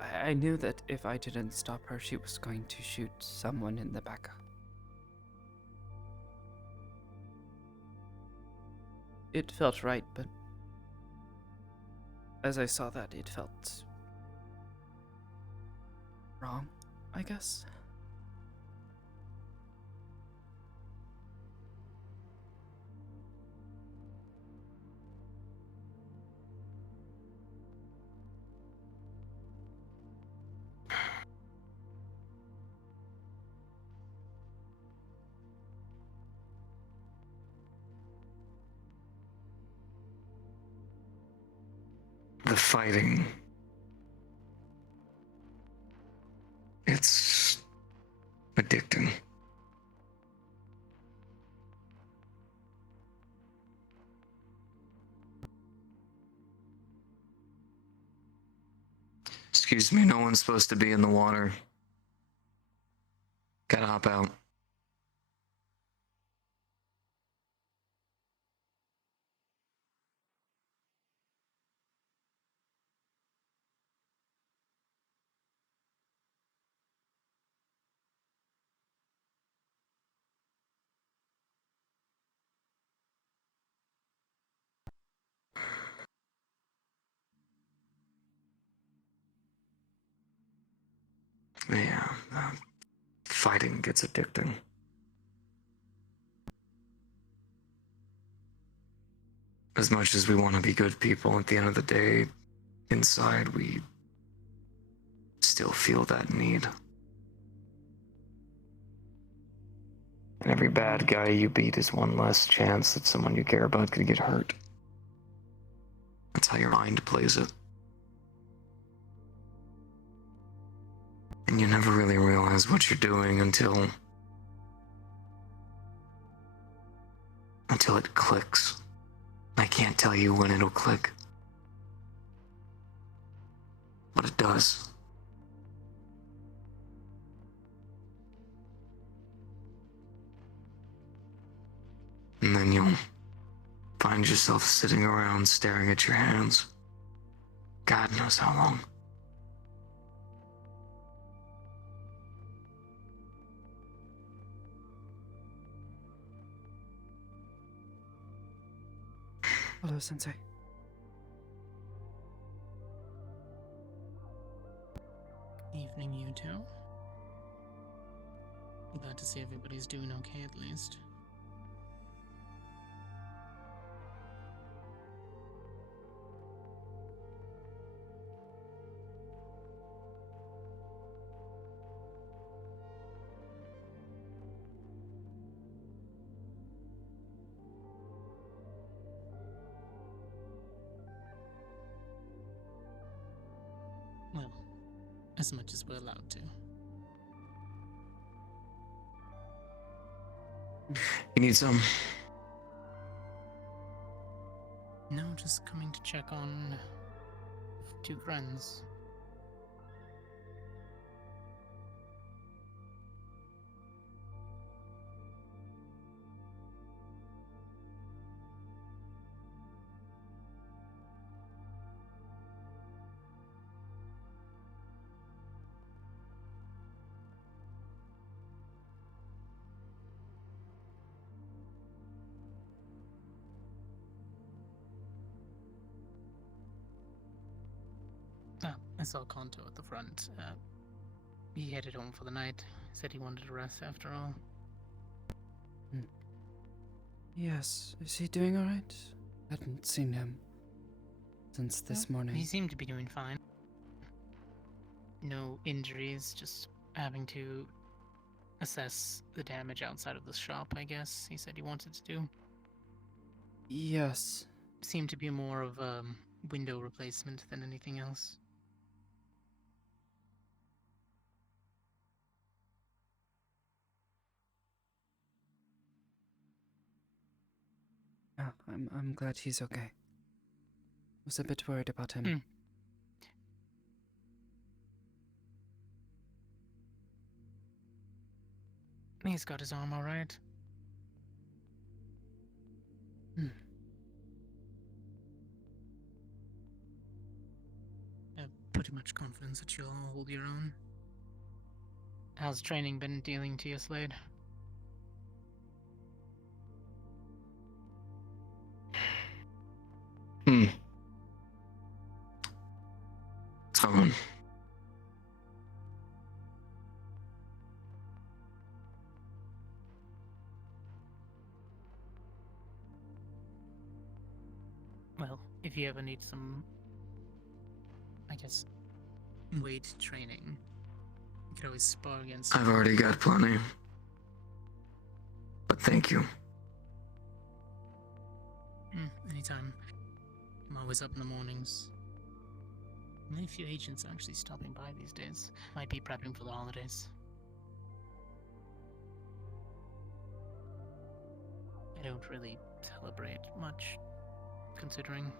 I knew that if I didn't stop her, she was going to shoot someone in the back. It felt right, but as I saw that, it felt wrong, I guess. The fighting. It's addicting. Excuse me, no one's supposed to be in the water. Gotta hop out. Yeah, fighting gets addicting. As much as we want to be good people, at the end of the day, inside we still feel that need. And every bad guy you beat is one less chance that someone you care about could get hurt. That's how your mind plays it. And you never really realize what you're doing until it clicks. I can't tell you when it'll click, but it does. And then you'll find yourself sitting around staring at your hands. God knows how long. Hello, Sensei. Evening, you two. Glad to see everybody's doing okay at least. Well, as much as we're allowed to. You need some? No, just coming to check on two friends. I saw Kanto at the front. He headed home for the night. Said he wanted to rest after all. Yes, is he doing alright? Hadn't seen him since this morning. He seemed to be doing fine. No injuries, just having to assess the damage outside of the shop, I guess he said he wanted to do. Yes. Seemed to be more of a window replacement than anything else. Oh, I'm glad he's okay. Was a bit worried about him. He's got his arm all right. I have pretty much confidence that you'll hold your own. How's training been dealing to you, Slade? It's fine. Well, if you ever need some, I guess, weight training, you could always spar against. I've already got plenty. But thank you. Anytime. I'm always up in the mornings. Only a few agents are actually stopping by these days. Might be prepping for the holidays. I don't really celebrate much, considering.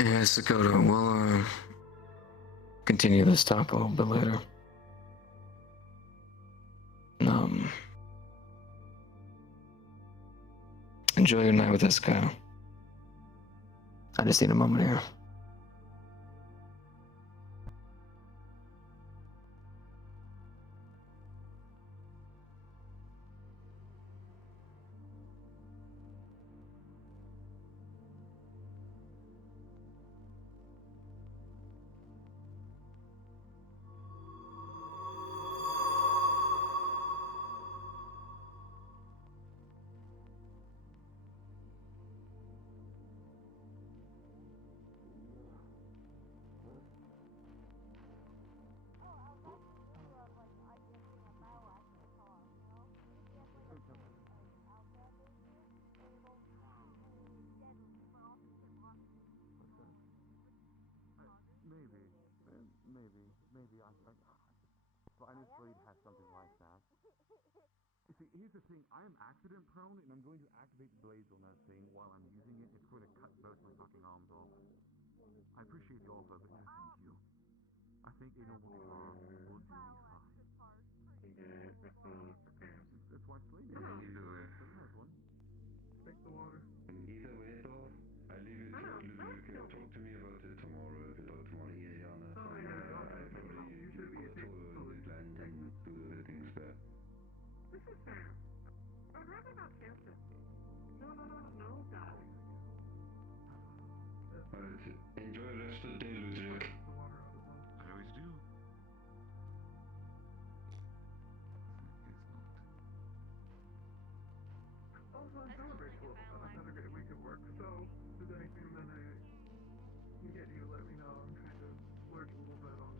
Yeah, Sakoto, we'll continue this talk a little bit later. Enjoy your night with this guy. I just need a moment here. Maybe I know Slade has something like that. You see, here's the thing. I am accident prone, and I'm going to activate the blades on that thing while I'm using it. It's going to cut both my fucking arms off. I appreciate the offer, but no thank you. I think a normal guitar will do me fine. That's why Slade has one. Take the water. Either way, though, I leave it to you. You can talk to me about it tomorrow if you talk tomorrow easier on that. I probably give you a tour and do the things there. This is fair. I'd rather not chance it. No, darling. Alright, enjoy the rest of the day, Ludwig. I always do. Also, I'm grateful. I've had a great week at work, so if there's anything that I can get you, let me know. I'm trying to splurge a little bit on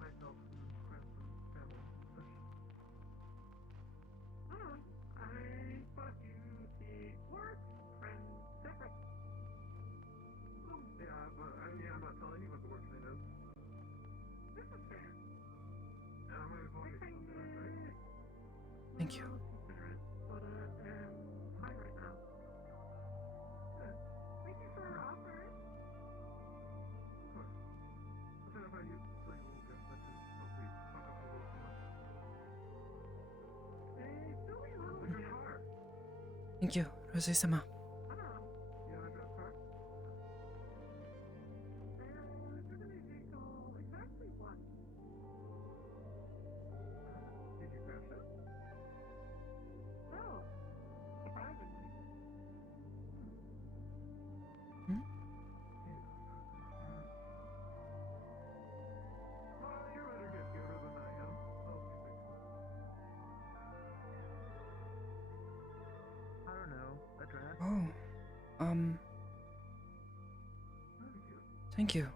myself and friends and family and such. I don't know. I thought you see work, friend, separate. Oh, yeah, but I'm not telling you what the work thing is. This is fair. Yeah, I'm always going to consider it, right? Thank you. Consider it, but I'm fine right now. Good. Thank you for offering. Of course. But then if I use for you, we'll get that to hopefully fuck up a little too much. Hey, silly little good car. Thank you, Rosé-sama. I don't know. You ever drive a car? I've driven a vehicle exactly once. Hmm? Well, you better get gooder than I am. I'll be fixing. I don't know. A dress? Oh, thank you.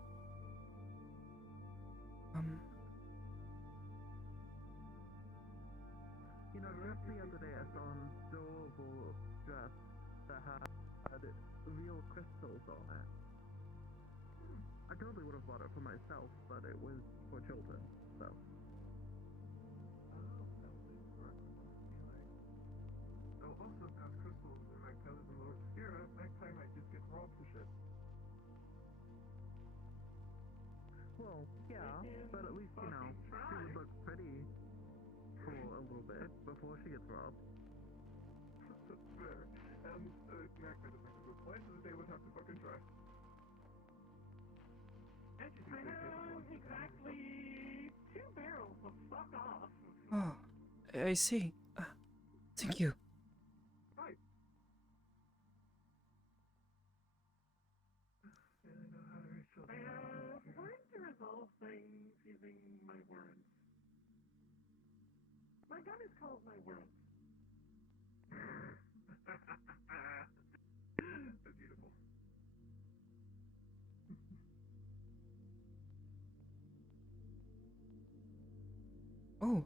You know, just the other day I saw an adorable dress that had real crystals on it. I totally would have bought it for myself, but it was for children, so. They'll also have crystals in Magpie and Lord Sierra. Magpie might just get robbed for shit. Well, yeah, but at least, you know, she would look pretty for a little bit before she gets robbed. That's fair. And Magpie does make a good point, so that they would have to fucking try. And she's very capable. Exactly 2 barrels of fuck off. Oh, I see. Thank you. Right. I learned to resolve things using my words. My gun is called my words. That's beautiful. Oh,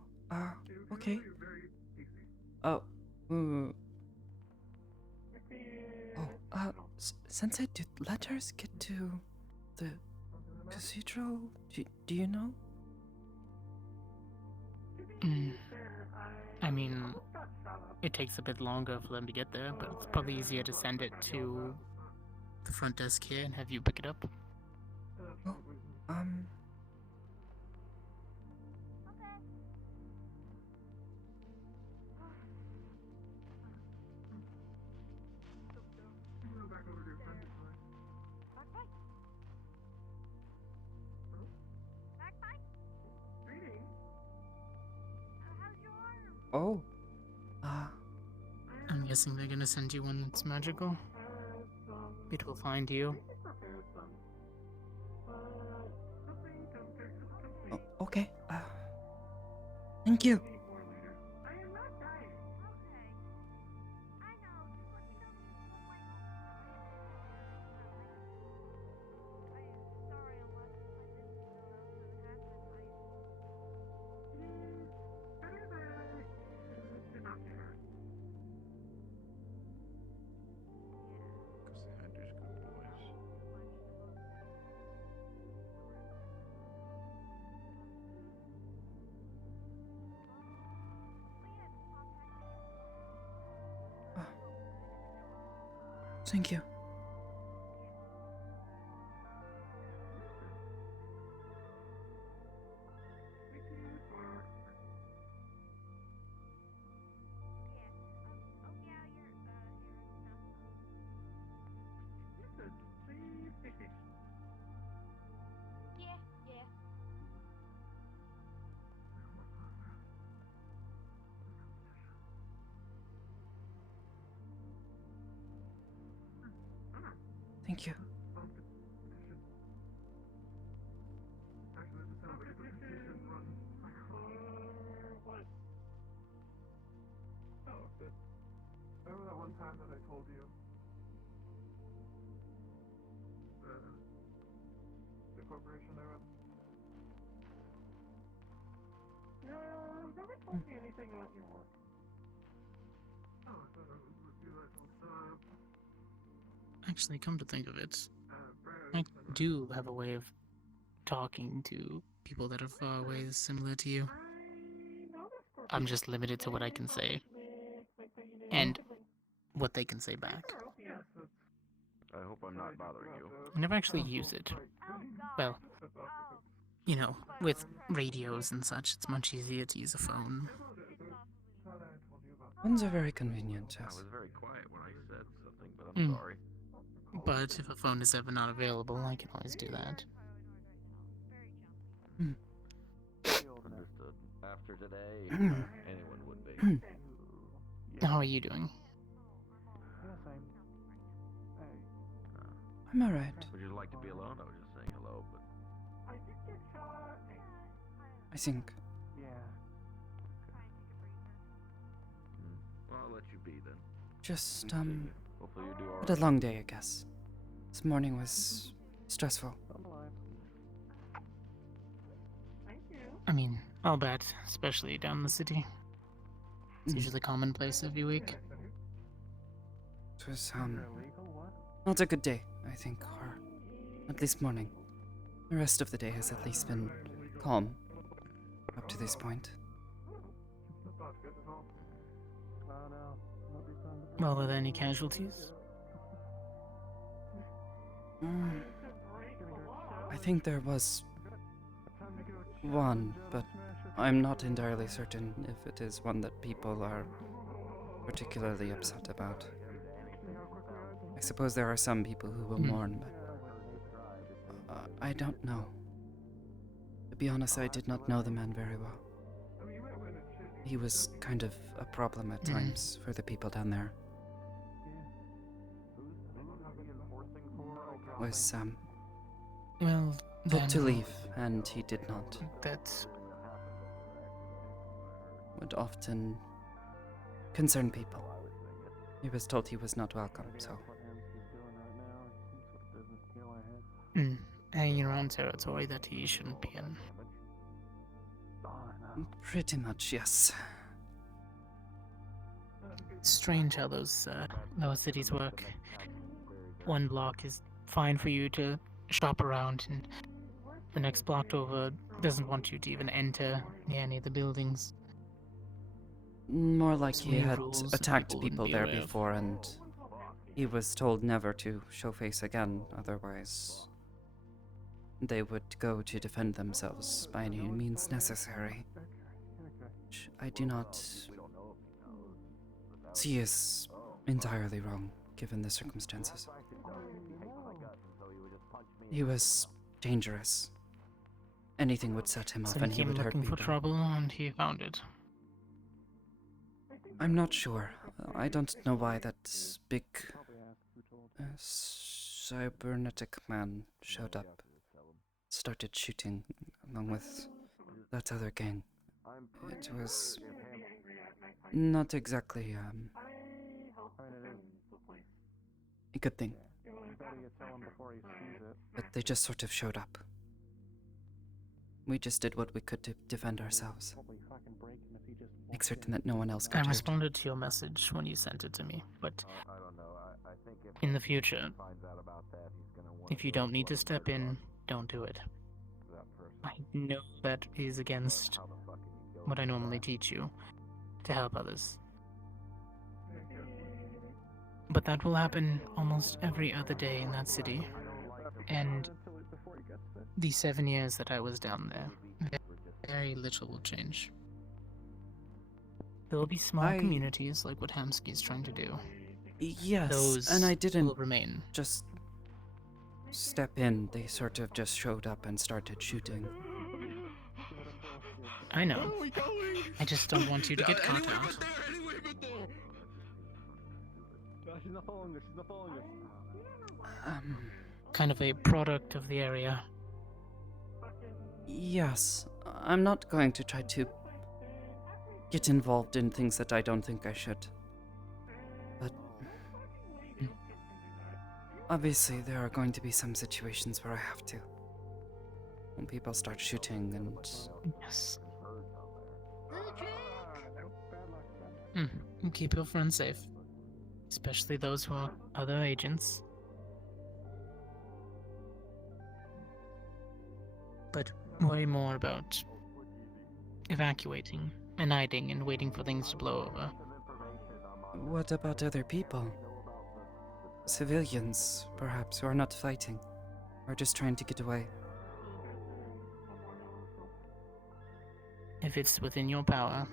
okay. Very easy. Oh, Sensei, did letters get to the cathedral? Do you know? I mean, it takes a bit longer for them to get there, but it's probably easier to send it to the front desk here and have you pick it up. Oh, Go back over to your friend this way. Greetings. Oh, I'm guessing they're gonna send you one that's magical. It will find you. okay. Thank you. I am not dying. Better that you did not care. Because the Hunter's good boys. Thank you. Yeah. Thank you. Actually, this sounds like a competition run. What? Oh, shit. Remember that one time that I told you? The corporation I run? No, never told me anything about your work. Oh, I thought it was with you that told. Actually, come to think of it, I do have a way of talking to people that are far away similar to you. I'm just limited to what I can say. And what they can say back. I hope I'm not bothering you. I never actually use it. Well, you know, with radios and such, it's much easier to use a phone. Phones are very convenient, I yes. was very quiet when I said something, but I'm sorry. But if a phone is ever not available, I can always do that. Understood. After today, anyone would be. How are you doing? I'm alright. Would you like to be alone? I was just saying hello, but. I think. Yeah. Well, I'll let you be then. Just, Hopefully you do had a alright. long day, I guess. This morning was stressful. I mean, I'll bet, especially down in the city. It's usually commonplace every week. It was, not a good day, I think, or at least morning. The rest of the day has at least been calm up to this point. Well, were there any casualties? I think there was one, but I'm not entirely certain if it is one that people are particularly upset about. I suppose there are some people who will mourn, but I don't know. To be honest, I did not know the man very well. He was kind of a problem at times for the people down there. Was, Well, told to then- leave, and he did not. That's... Would often concern people. He was told he was not welcome, so... hanging around territory that he shouldn't be in. Pretty much, yes. It's strange how those cities work. One block is fine for you to shop around, and the next block over doesn't want you to even enter near any of the buildings. More like So he many had rules that attacked people wouldn't people be there aware of. before, and he was told never to show face again, otherwise they would go to defend themselves by any means necessary. Which I do not see as entirely wrong, given the circumstances. He was dangerous. Anything would set him off, So and he he came would hurt looking for people. trouble, and he found it. I'm not sure. I don't know why that big cybernetic man showed up, started shooting along with that other gang. It was not exactly a good thing. But they just sort of showed up. We just did what we could to defend ourselves. Make certain that no one else I got hurt. responded to your message when you sent it to me, but in the future, if you don't need to step in, don't do it. I know that is against what I normally teach you, to help others. But that will happen almost every other day in that city. And the 7 years that I was down there, very little will change. There will be small communities like what Hamsky is trying to do. Yes, Those and I didn't will remain. just step in. They sort of just showed up and started shooting. I know. I just don't want you to get caught out. She's not following us. She's not following us. Kind of a product of the area. Yes, I'm not going to try to get involved in things that I don't think I should. But obviously there are going to be some situations where I have to. When people start shooting and... Yes. Keep your friends safe. Especially those who are other agents. But worry more about evacuating and hiding and waiting for things to blow over. What about other people? Civilians, perhaps, who are not fighting, or just trying to get away. If it's within your power.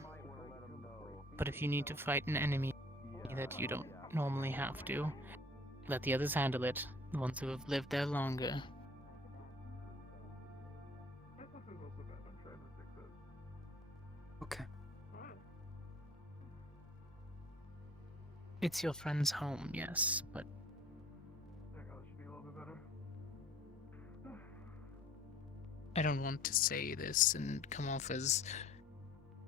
But if you need to fight an enemy that you don't normally have to, let the others handle it, the ones who have lived there longer. Okay. It's your friend's home, yes, but I don't want to say this and come off as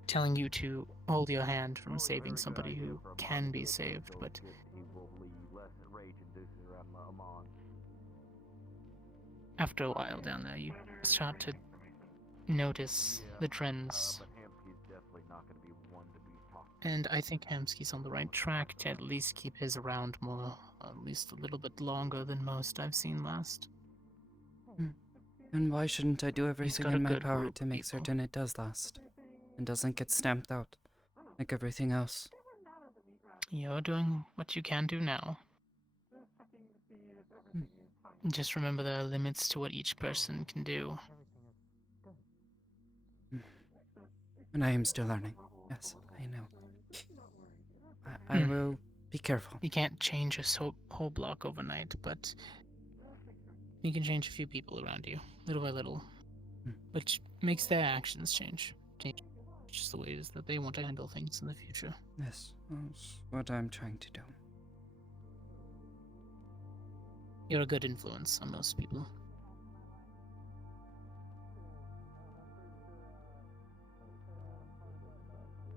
telling you to hold your hand from saving somebody who can be saved, but after a while down there, you start to notice the trends. And I think Hamsky's on the right track to at least keep his around more, at least a little bit longer than most I've seen last. And why shouldn't I do everything got a in my good power group to of make people. certain it does last and doesn't get stamped out like everything else? You're doing what you can do now. Just remember there are limits to what each person can do. And I am still learning. Yes, I know. I will be careful. You can't change a whole block overnight, but you can change a few people around you, little by little, which makes their actions change. Changes the ways that they want to handle things in the future. Yes, that's what I'm trying to do. You're a good influence on most people.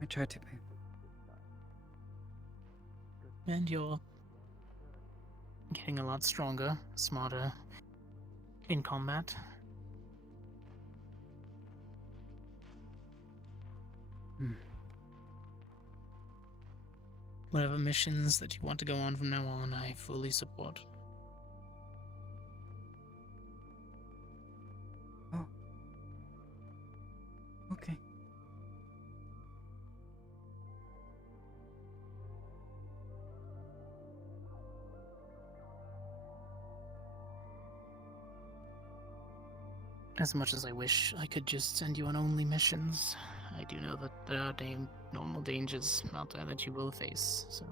I try to be. And you're getting a lot stronger, smarter in combat. Whatever missions that you want to go on from now on, I fully support. Oh. Okay. As much as I wish I could just send you on only missions, I do know that there are normal dangers out there that you will face, so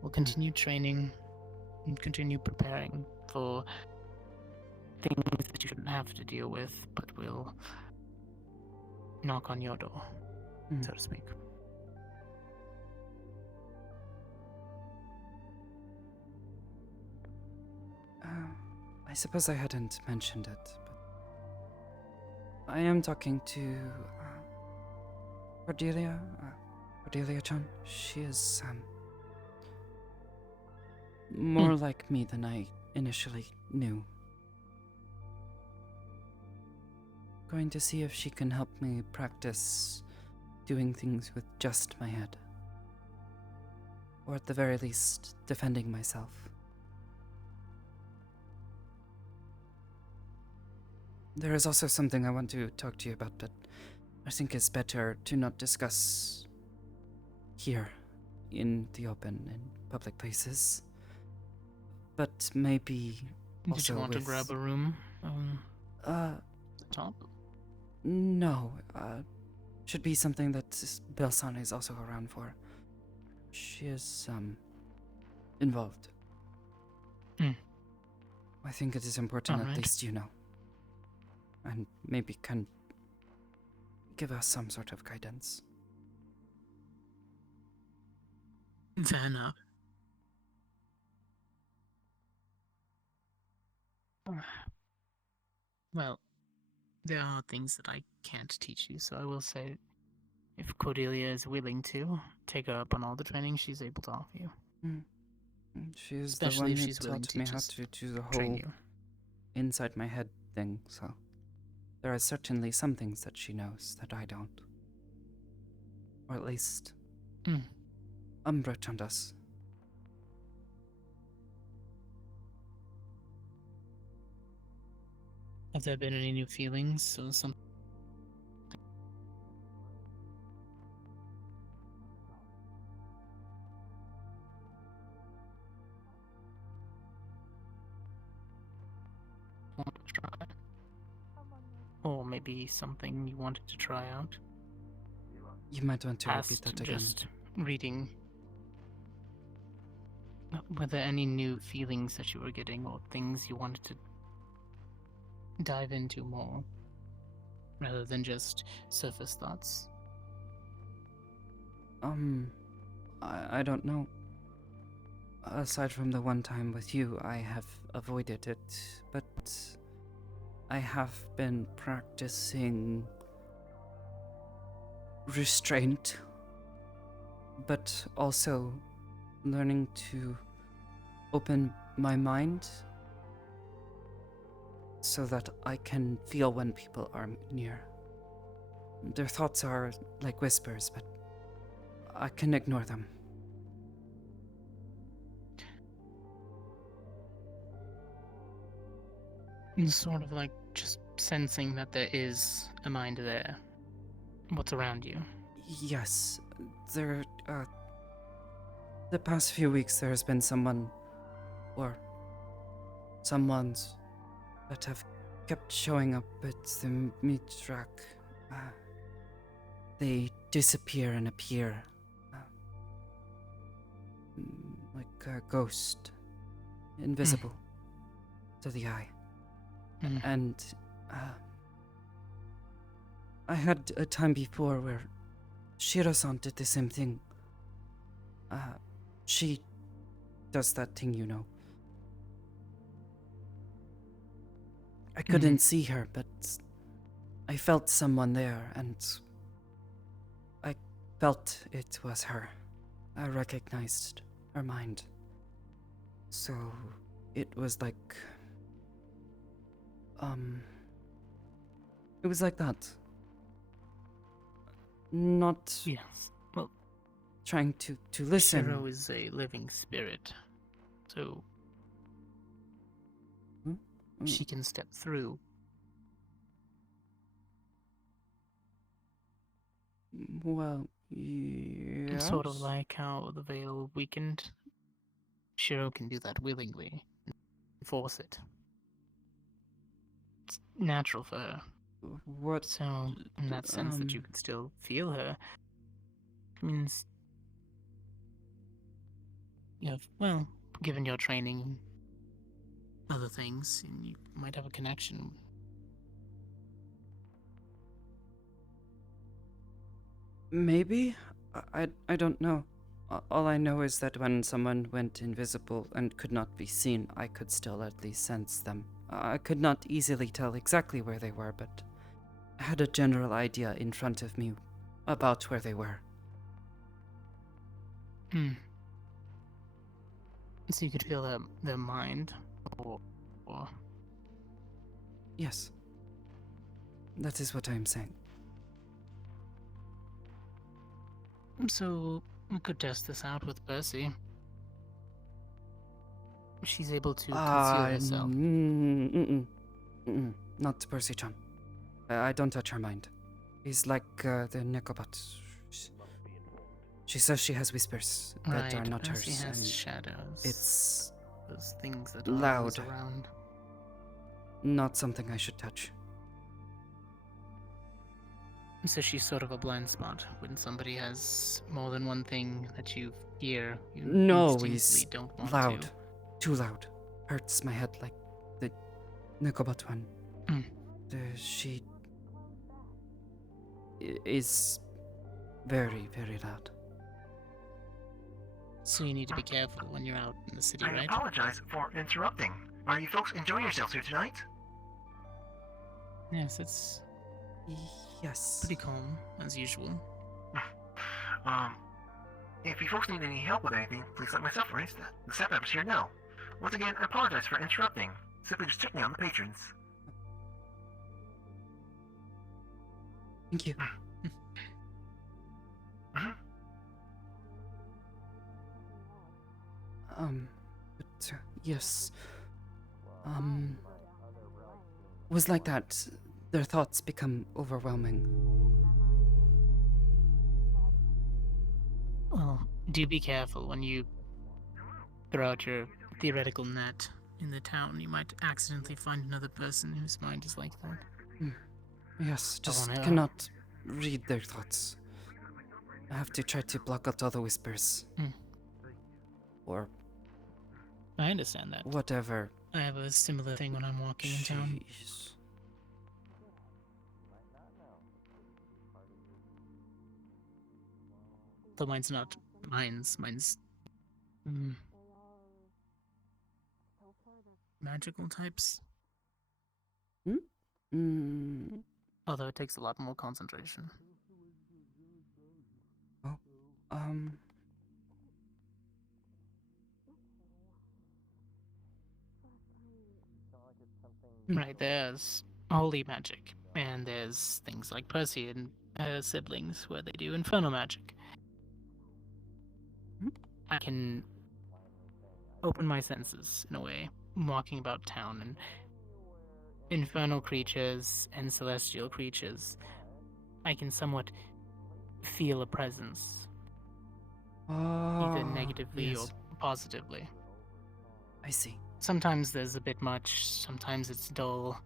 we'll continue training and continue preparing for things that you shouldn't have to deal with, but will knock on your door, so to speak. I suppose I hadn't mentioned it, but I am talking to Cordelia, Cordelia-chan. She is more like me than I initially knew. Going to see if she can help me practice doing things with just my head, or at the very least, defending myself. There is also something I want to talk to you about, but I think it's better to not discuss here, in the open, in public places. But maybe also Did you want to grab a room? Top? No. Should be something that Belsan is also around for. She is, involved. I think it is important at least you know. And maybe can give us some sort of guidance. Fair enough. Well, there are things that I can't teach you, so I will say, if Cordelia is willing to, take her up on all the training she's able to offer you. She is Especially the one if who she's willing taught to me how just to do the train whole you. inside my head thing, so there are certainly some things that she knows that I don't. Or at least Umbra-chan does. Have there been any new feelings or something? Want to try? Or maybe something you wanted to try out? You might want to repeat Past that again. just reading. Were there any new feelings that you were getting or things you wanted to dive into more rather than just surface thoughts? I don't know. Aside from the one time with you, I have avoided it, but I have been practicing restraint, but also learning to open my mind so that I can feel when people are near. Their thoughts are like whispers, but I can ignore them. It's sort of like just sensing that there is a mind there. What's around you? Yes, there, the past few weeks there has been someone, or someones, that have kept showing up at the meat rack. They disappear and appear, like a ghost, invisible to the eye. And I had a time before where Shiro-san did the same thing. She does that thing, you know. I couldn't see her, but I felt someone there, and I felt it was her. I recognized her mind. So it was like, it was like that. Not well, trying to listen. Shiro is a living spirit, so she can step through. Well, yeah. It's sort of like how the veil weakened. Shiro can do that willingly, force it. It's natural for her. What? So, in that sense, that you could still feel her means you have, well, given your training, other things, and you might have a connection. Maybe? I don't know. All I know is that when someone went invisible and could not be seen, I could still at least sense them. I could not easily tell exactly where they were, but I had a general idea in front of me about where they were. So you could feel their mind, or... Yes. That is what I am saying. So, we could test this out with Percy. She's able to conceal herself. Not Percy-chan. I don't touch her mind. He's like the Nekobot. She says she has whispers that are not Percy hers. has And shadows. it's those things that are loud. around. Not something I should touch. So she's sort of a blind spot when somebody has more than one thing that you hear. You No, instinctively he's don't want loud. to. Too loud. Hurts my head like the Nekobot one. She is very, very loud. So you need to be careful when you're out in the city, I right? apologize for interrupting. Are you folks enjoying yourselves here tonight? Yes, it's yes, pretty calm as usual. If you folks need any help with anything, please let myself or the staff members here know. Once again, I apologize for interrupting. Simply just checking on the patrons. Thank you. But yes. Was like that. Their thoughts become overwhelming. Well, do be careful when you throw out your theoretical net in the town. You might accidentally find another person whose mind is like that. Yes, just no. cannot read their thoughts. I have to try to block out all the whispers. Or I understand that. whatever. I have a similar thing when I'm walking in town. Though mine's not mine's magical types. Although it takes a lot more concentration. Oh, Right, there's holy magic, and there's things like Percy and her siblings where they do infernal magic. I can open my senses in a way, walking about town, and infernal creatures and celestial creatures. I can somewhat feel a presence, either negatively or positively. I see. Sometimes there's a bit much, sometimes it's dull,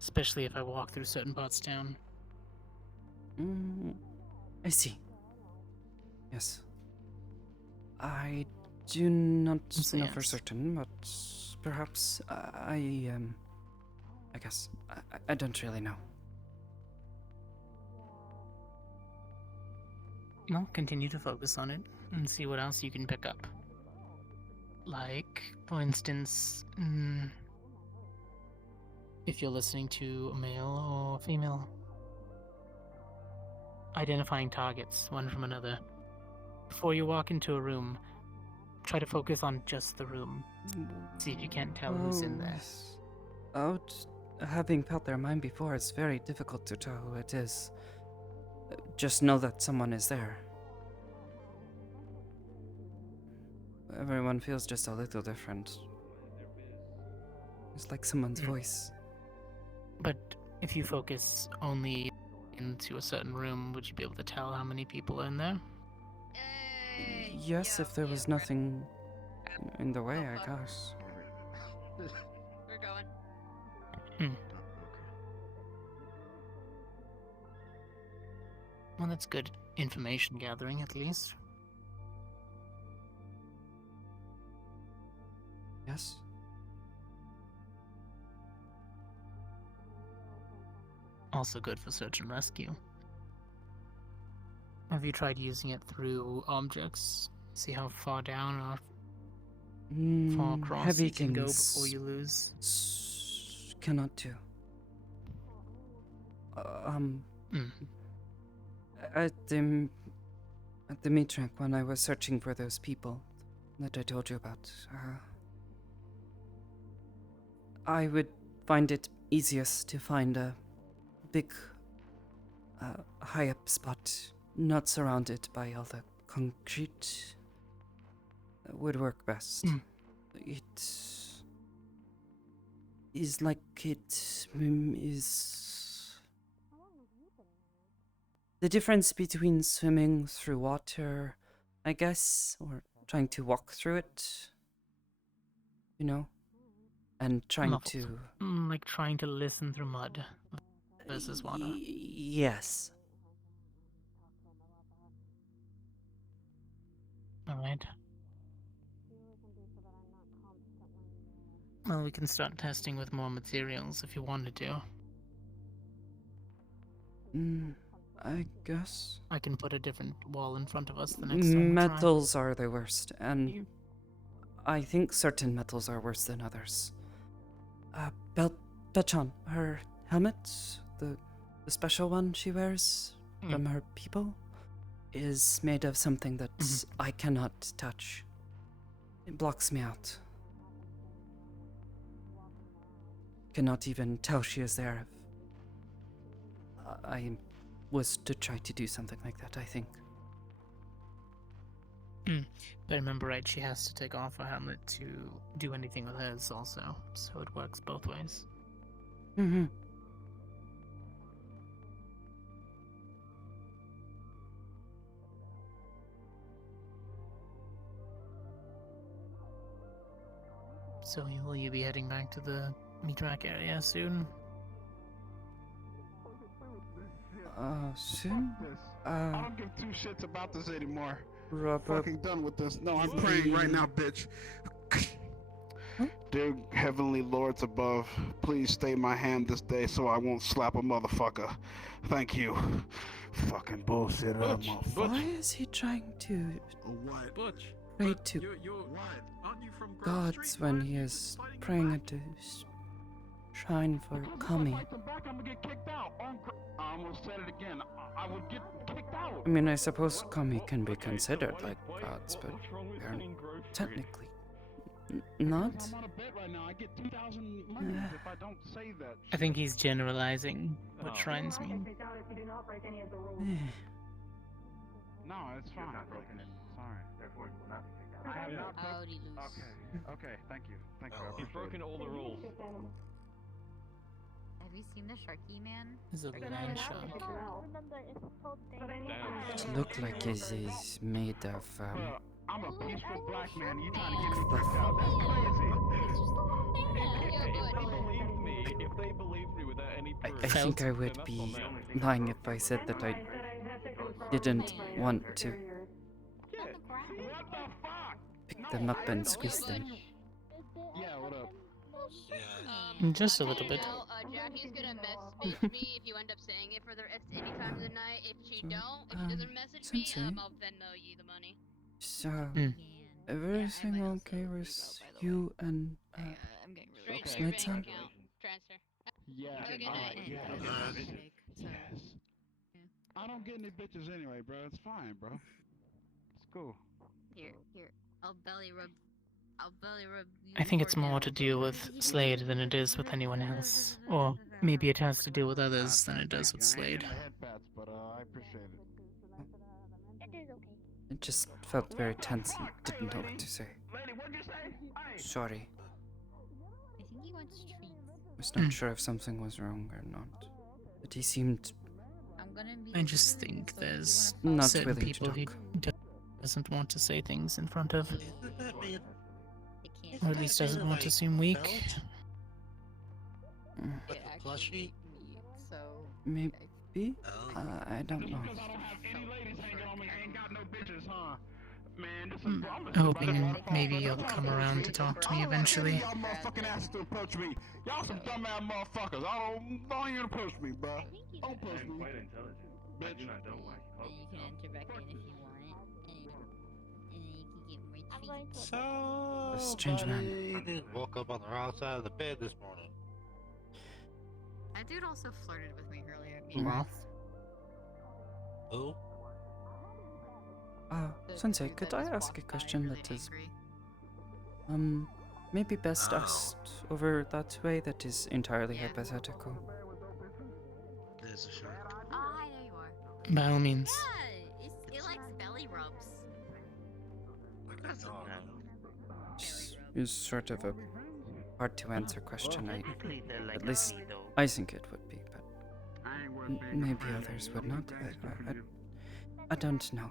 especially if I walk through certain parts of town. I see. Yes. I do not know for certain, but perhaps I guess I don't really know. Well, continue to focus on it and see what else you can pick up. Like, for instance, if you're listening to a male or female, identifying targets, one from another. Before you walk into a room, try to focus on just the room. See if you can't tell who's in there. Having felt their mind before, it's very difficult to tell who it is. Just know that someone is there. Everyone feels just a little different. It's like someone's voice. But if you focus only into a certain room, would you be able to tell how many people are in there? Yes, if there was nothing in the way, I guess. We're going. Well, that's good information gathering, at least. Yes? Also good for search and rescue. Have you tried using it through objects? See how far down or far across heavy you can go things before you lose? Cannot do. At the meat rack, when I was searching for those people that I told you about, I would find it easiest to find a big, high-up spot, not surrounded by all the concrete. That would work best. It is like it is the difference between swimming through water, I guess, or trying to walk through it, you know, and trying Muffled. Like trying to listen through mud versus water. Yes. Alright. Well, we can start testing with more materials if you wanted to. I guess. I can put a different wall in front of us the next time we try. Metals are the worst, and I think certain metals are worse than others. Belchan, her helmet, the special one she wears from her people, is made of something that I cannot touch. It blocks me out. Cannot even tell she is there. I was to try to do something like that, I think. But remember, right, she has to take off her helmet to do anything with hers also, so it works both ways. So will you be heading back to the meat rack area soon? Fuck Soon? this. I don't give two shits about this anymore. Robert, Fucking done with this. No, I'm praying right now, bitch. Dear heavenly lords above, please stay my hand this day so I won't slap a motherfucker. Thank you. Fucking bullshit, motherfucker. Why is he trying to What? Butch. pray to You're what? Aren't you from Grove gods Street, when man? he is praying at the shrine for Kami. Fight them back, I'm gonna get kicked out. I almost said it again. I would get kicked out. I mean, I suppose Kami can be considered like gods, but they're technically not. I'm on a bet right now. I get 2,000 money if I don't say that. I think he's generalizing what shrines mean. No, it's fine. Sorry. I have not broken. Okay. Thank you. You've broken all the rules. Have you seen the Sharky Man? He's a land shark. It looked like he's made of I'm a peaceful black man. You trying to get me kicked out? That's crazy. If they believe me without any proof, I think I would be lying if I said that I didn't want to pick them up and squeeze them. Yeah, what up? Just a little bit. Jackie's gonna message me if you end up saying it for the rest any time of the night. If she don't, if she doesn't message me, I'll Venmo you the money. So, everything okay with you and Smith-san? Transfer. Yeah. Yes. I don't get any bitches anyway, bro. It's fine, bro. It's cool. Here. I'll belly rub you. I think it's more to deal with Slade than it is with anyone else. Or maybe it has to deal with others than it does with Slade. But I appreciate it. It just felt very tense and didn't know what to say. Sorry. I think he wants treats. I was not sure if something was wrong or not. But he seemed I just think there's not certain willing people to he talk. doesn't want to say things in front of. Or at least doesn't want to seem weak. Maybe? I don't know. Hoping maybe you'll come around to talk to me eventually. Y'all motherfucking asses to approach me. Y'all some dumbass motherfuckers. Don't even approach me, bro. Don't approach me. Quite intelligent. I do not know why he called You can enter back in if you want, and then you can get more treats. A strange man. Didn't woke up on the wrong side of the bed this morning. That dude also flirted with me earlier. Well. Who? Sensei, could I ask a question that is, maybe best asked over that way that is entirely hypothetical? There's a shark. Oh, hi, there you are. By all means. Yeah, it likes belly rubs. It's sort of a hard to answer question. At least I think it would be, but maybe others would not. I don't know.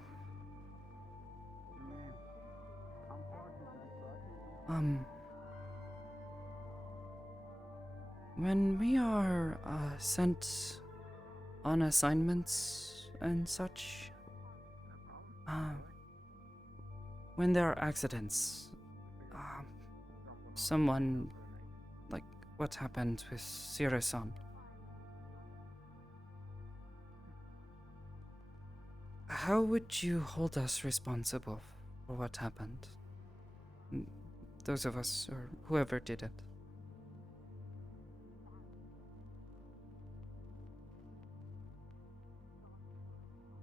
When we are sent on assignments and such, when there are accidents, someone, like what happened with Sira-san, how would you hold us responsible for what happened? Those of us, or whoever did it.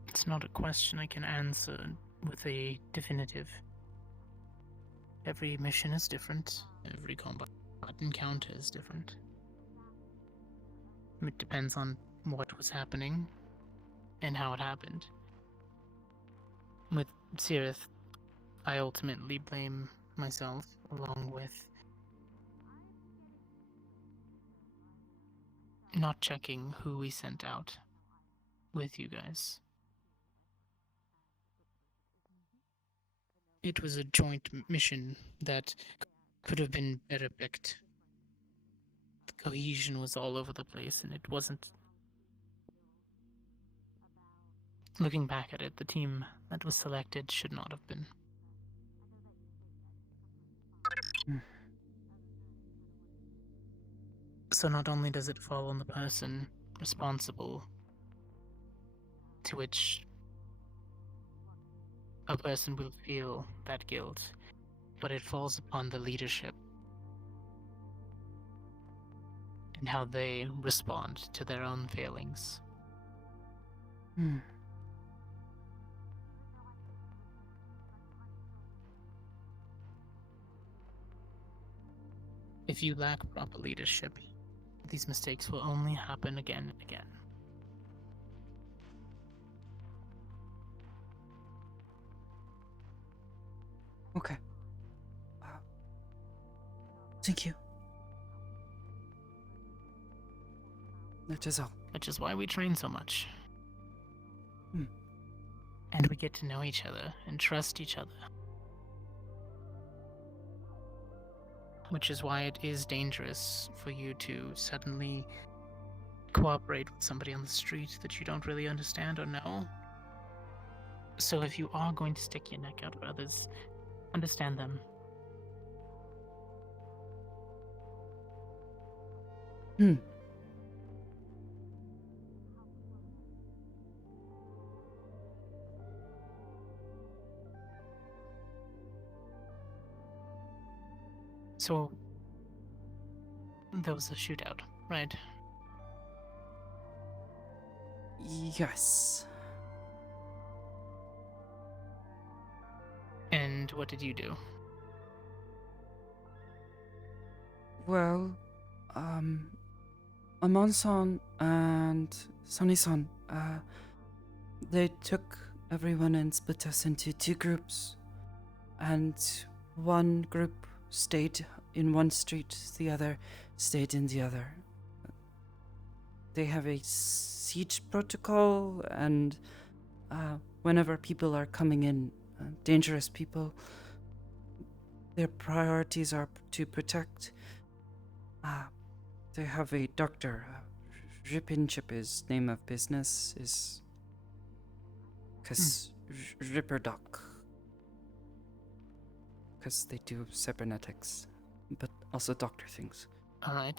It's not a question I can answer with a definitive. Every mission is different. Every combat encounter is different. It depends on what was happening and how it happened. With Sirith, I ultimately blame myself, along with not checking who we sent out with you guys. It was a joint mission that could have been better picked. The cohesion was all over the place, and it wasn't. Looking back at it, the team that was selected should not have been. So not only does it fall on the person responsible, to which a person will feel that guilt, but it falls upon the leadership and how they respond to their own failings. If you lack proper leadership, these mistakes will only happen again and again. Okay. Thank you. That is all. Which is why we train so much. And we get to know each other and trust each other. Which is why it is dangerous for you to suddenly cooperate with somebody on the street that you don't really understand or know. So if you are going to stick your neck out for others, understand them. So, there was a shootout, right? Yes. And what did you do? Well, Amon-san and Sunny-san, they took everyone and split us into two groups. And one group stayed in one street, the other stayed in the other. They have a siege protocol, and whenever people are coming in, dangerous people, their priorities are to protect. They have a doctor. Ripinchip is name of business is... Cause Ripper Doc. Because they do cybernetics, but also doctor things. Alright.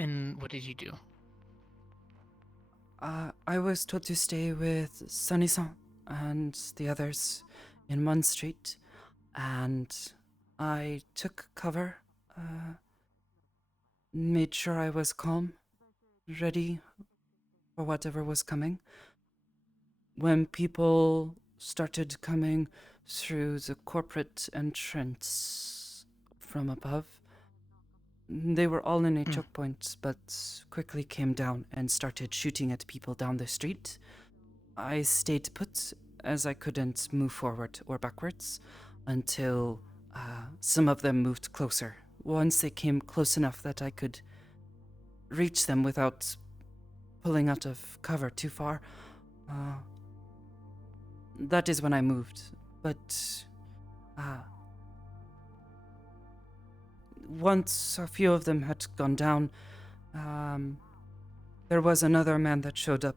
And what did you do? I was told to stay with Sunny-san and the others in one street, and I took cover, made sure I was calm, ready for whatever was coming. When people started coming through the corporate entrance from above, they were all in a choke point, but quickly came down and started shooting at people down the street. I stayed put, as I couldn't move forward or backwards until some of them moved closer. Once they came close enough that I could reach them without pulling out of cover too far, that is when I moved. But once a few of them had gone down, there was another man that showed up.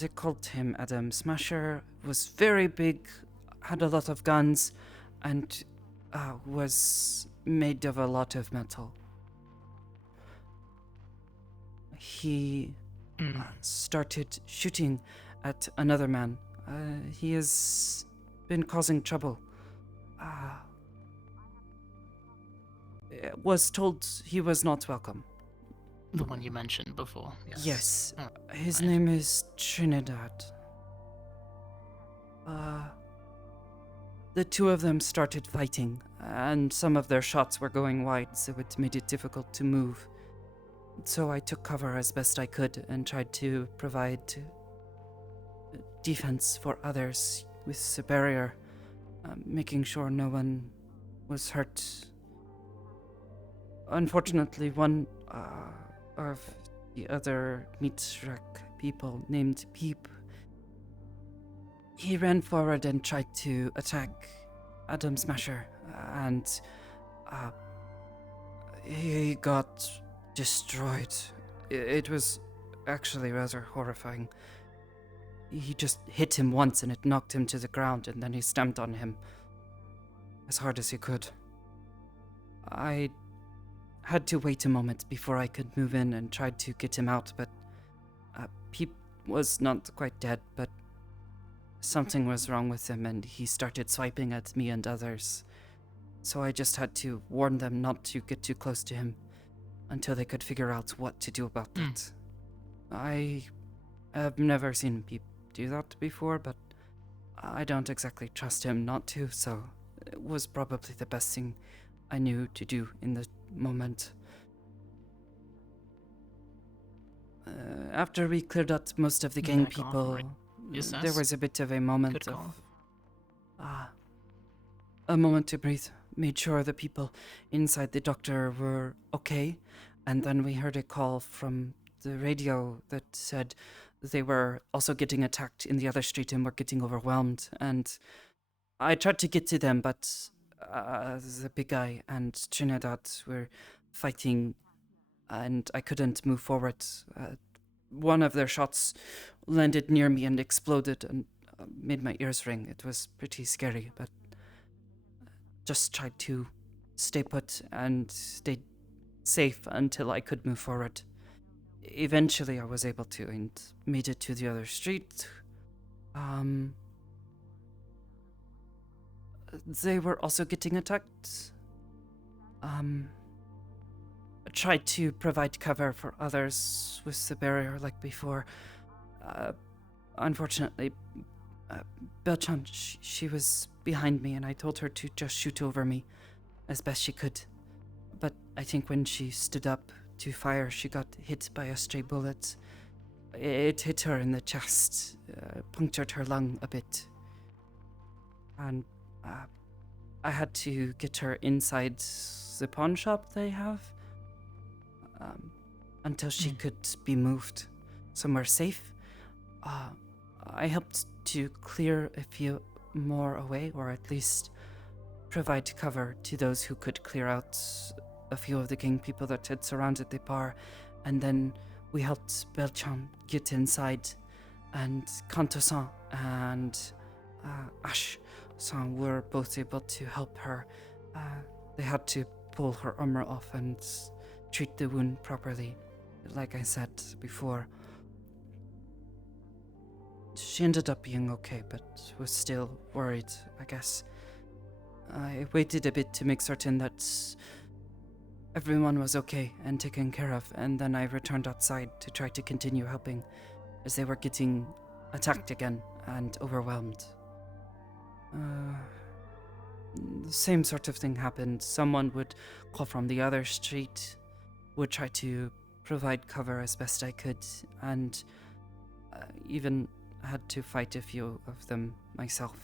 They called him Adam Smasher, was very big, had a lot of guns, and was made of a lot of metal. He started shooting at another man. He has been causing trouble. Was told he was not welcome. The one you mentioned before. Yes. Oh, His right. name is Trinidad. The two of them started fighting, and some of their shots were going wide, so it made it difficult to move. So I took cover as best I could and tried to provide defense for others with the barrier, making sure no one was hurt. Unfortunately, one of the other meat rack people named Peep, he ran forward and tried to attack Adam Smasher, and he got destroyed. It was actually rather horrifying. He just hit him once and it knocked him to the ground, and then he stamped on him as hard as he could. I had to wait a moment before I could move in and tried to get him out, but Peep was not quite dead, but something was wrong with him and he started swiping at me and others. So I just had to warn them not to get too close to him until they could figure out what to do about it. I have never seen people do that before, but I don't exactly trust him not to, so it was probably the best thing I knew to do in the moment. After we cleared out most of the gang Back off, people, right? Yes, there that's was a bit of a moment good call. a moment to breathe. Made sure the people inside the doctor were okay, and then we heard a call from the radio that said they were also getting attacked in the other street and were getting overwhelmed. And I tried to get to them, but the big guy and Trinidad were fighting, and I couldn't move forward. One of their shots landed near me and exploded and made my ears ring. It was pretty scary, but just tried to stay put and stay safe until I could move forward. Eventually I was able to and made it to the other street. They were also getting attacked. I tried to provide cover for others with the barrier like before. Unfortunately, Belchan, she was behind me and I told her to just shoot over me as best she could. But I think when she stood up to fire, she got hit by a stray bullet. It hit her in the chest, punctured her lung a bit. And I had to get her inside the pawn shop they have until she could be moved somewhere safe. I helped to clear a few more away, or at least provide cover to those who could clear out a few of the gang people that had surrounded the bar, and then we helped Belchan get inside, and Kanto-san and Ash-san were both able to help her. They had to pull her armor off and treat the wound properly, like I said before. She ended up being okay, but was still worried, I guess. I waited a bit to make certain that everyone was okay and taken care of, and then I returned outside to try to continue helping as they were getting attacked again and overwhelmed. The same sort of thing happened. Someone would call from the other street, would try to provide cover as best I could, and even had to fight a few of them myself.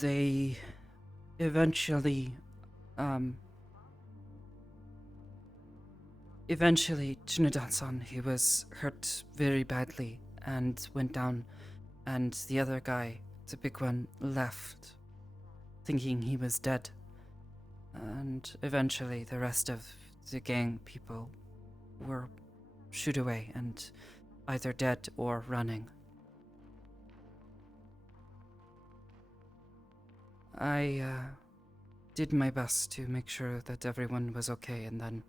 They eventually Trinidad-san, he was hurt very badly and went down, and the other guy, the big one, left thinking he was dead. And eventually the rest of the gang people were shooed away and either dead or running. I did my best to make sure that everyone was okay, and then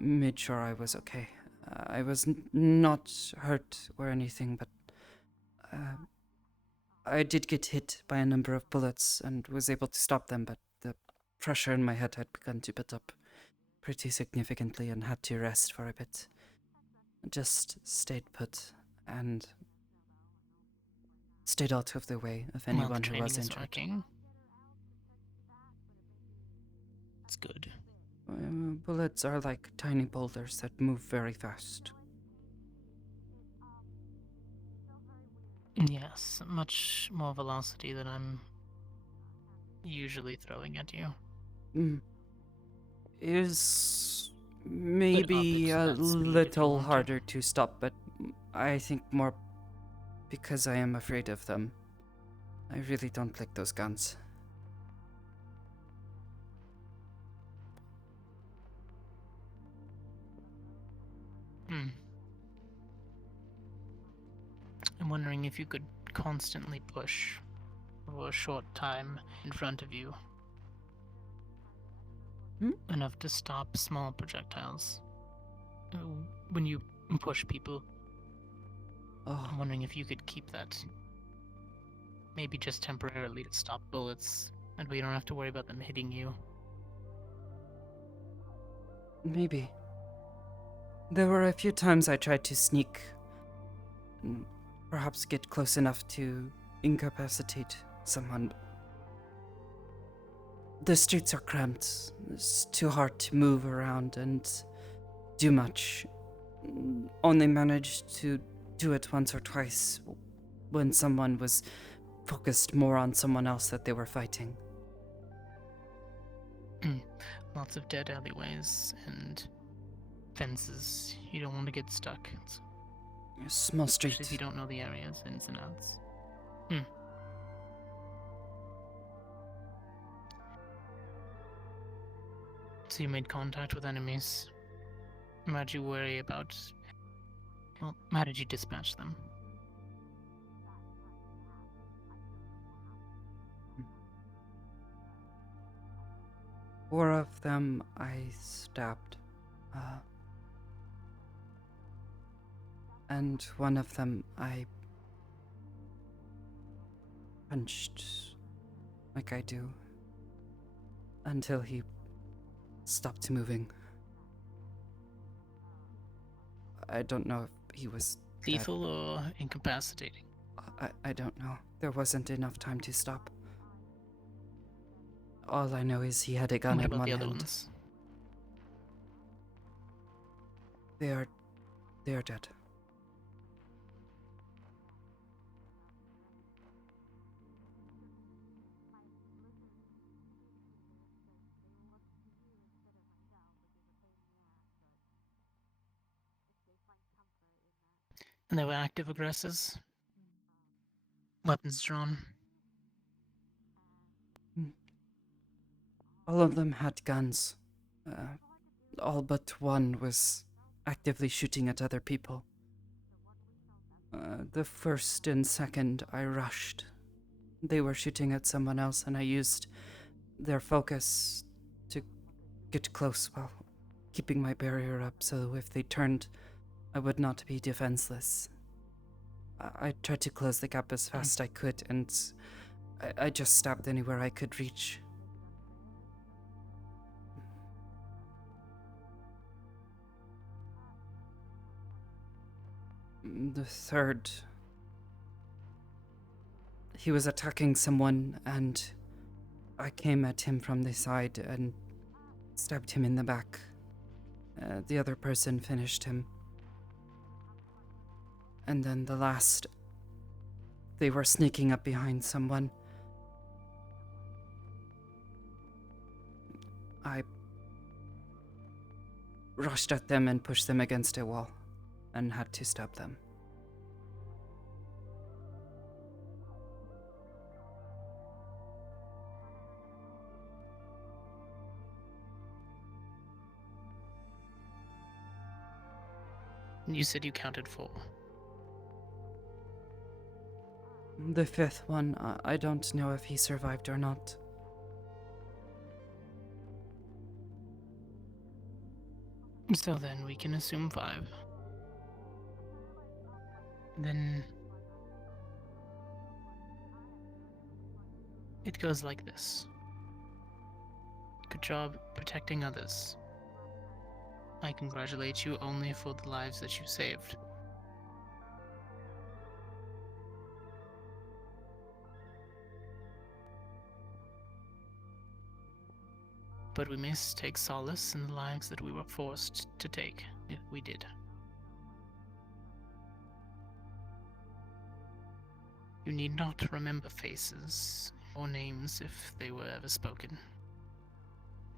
made sure I was okay. I was not hurt or anything, but I did get hit by a number of bullets and was able to stop them, but the pressure in my head had begun to build up pretty significantly and had to rest for a bit. Just stayed put and stayed out of the way of anyone who was injured. Working. It's good. Bullets are like tiny boulders that move very fast. Yes, much more velocity than I'm usually throwing at you. Is maybe a little harder to stop, but I think more because I am afraid of them. I really don't like those guns. I'm wondering if you could constantly push for a short time in front of you. Enough to stop small projectiles. When you push people, I'm wondering if you could keep that maybe just temporarily to stop bullets, and we don't have to worry about them hitting you. Maybe. There were a few times I tried to sneak, perhaps get close enough to incapacitate someone. The streets are cramped. It's too hard to move around and do much. Only managed to do it once or twice when someone was focused more on someone else that they were fighting. Lots of dead alleyways and fences. You don't want to get stuck. It's a small street. If you don't know the areas, ins and outs. So you made contact with enemies. How did you worry about... Well, how did you dispatch them? Four of them I stabbed. And one of them I punched like I do until he stopped moving. I don't know if he was lethal or incapacitating. I don't know. There wasn't enough time to stop. All I know is he had a gun What in about one the other hand. ones? They are dead. And they were active aggressors? Weapons drawn? All of them had guns. All but one was actively shooting at other people. The first and second I rushed. They were shooting at someone else, and I used their focus to get close while keeping my barrier up, so if they turned, I would not be defenseless. I tried to close the gap as fast as I could, and I just stabbed anywhere I could reach. The third... He was attacking someone, and I came at him from the side and stabbed him in the back. The other person finished him. And then the last... They were sneaking up behind someone. I rushed at them and pushed them against a wall, and had to stop them. You said you counted 4. The fifth one, I don't know if he survived or not. So then we can assume 5. Then it goes like this. Good job protecting others. I congratulate you only for the lives that you saved. But we must take solace in the lives that we were forced to take, if we did. You need not remember faces or names if they were ever spoken.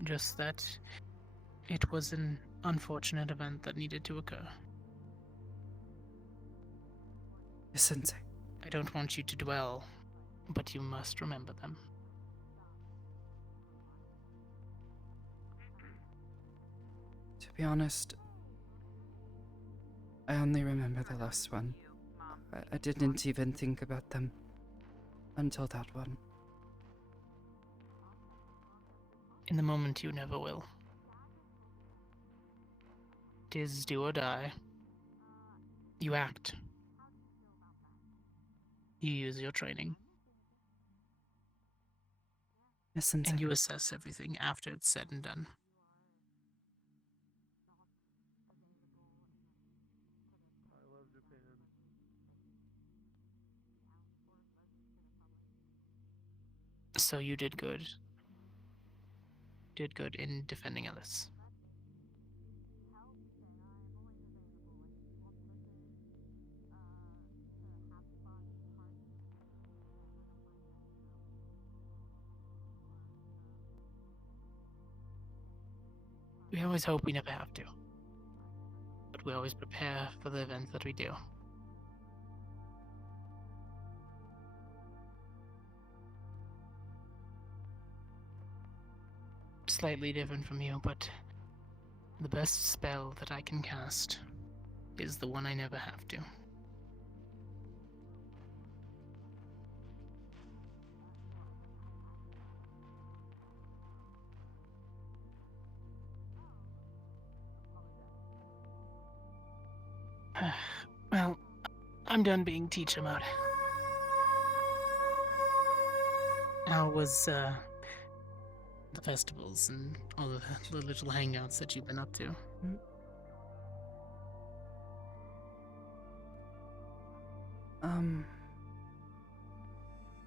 Just that it was an unfortunate event that needed to occur. Yes, Sensei. I don't want you to dwell, but you must remember them. To be honest, I only remember the last one. I didn't even think about them until that one. In the moment, you never will. It is do or die. You act. You use your training. Yes, and you assess everything after it's said and done. So you did good. Did good in defending Ellis. We always hope we never have to. But we always prepare for the events that we do. Slightly different from you, but the best spell that I can cast is the one I never have to. Well, I'm done being teacher mode. How was the festivals and all of the little hangouts that you've been up to?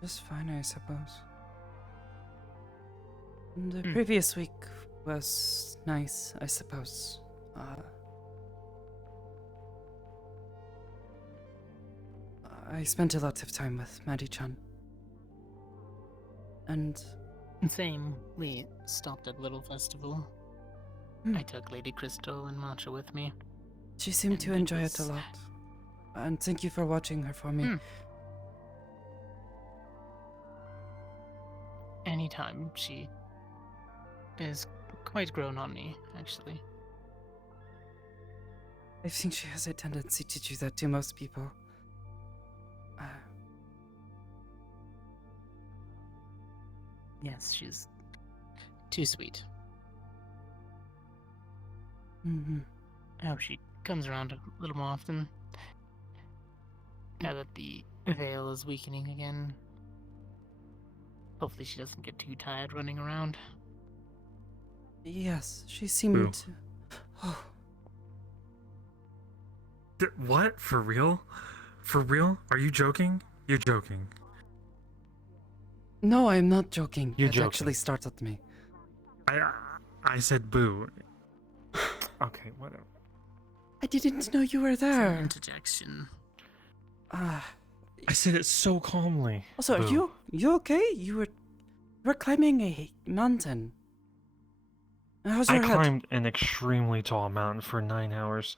Just fine, I suppose. The previous week was nice, I suppose. I spent a lot of time with Maddie-chan. And... Same. We stopped at Little Festival. I took Lady Crystal and Matcha with me. She seemed to enjoy it a lot. And thank you for watching her for me. Anytime. She is quite grown on me, actually. I think she has a tendency to do that to most people. Yes, she's too sweet. I hope she comes around a little more often. Now that the veil is weakening again. Hopefully she doesn't get too tired running around. Yes, she seemed to... Oh. What? For real? For real? Are you joking? You're joking. No, I'm not joking. You're It joking. actually startled me. I said boo. Okay, whatever. I didn't know you were there. Interjection. I said it so calmly. Also, Boo. are you okay? You were climbing a mountain. How's I your head? climbed an extremely tall mountain for 9 hours.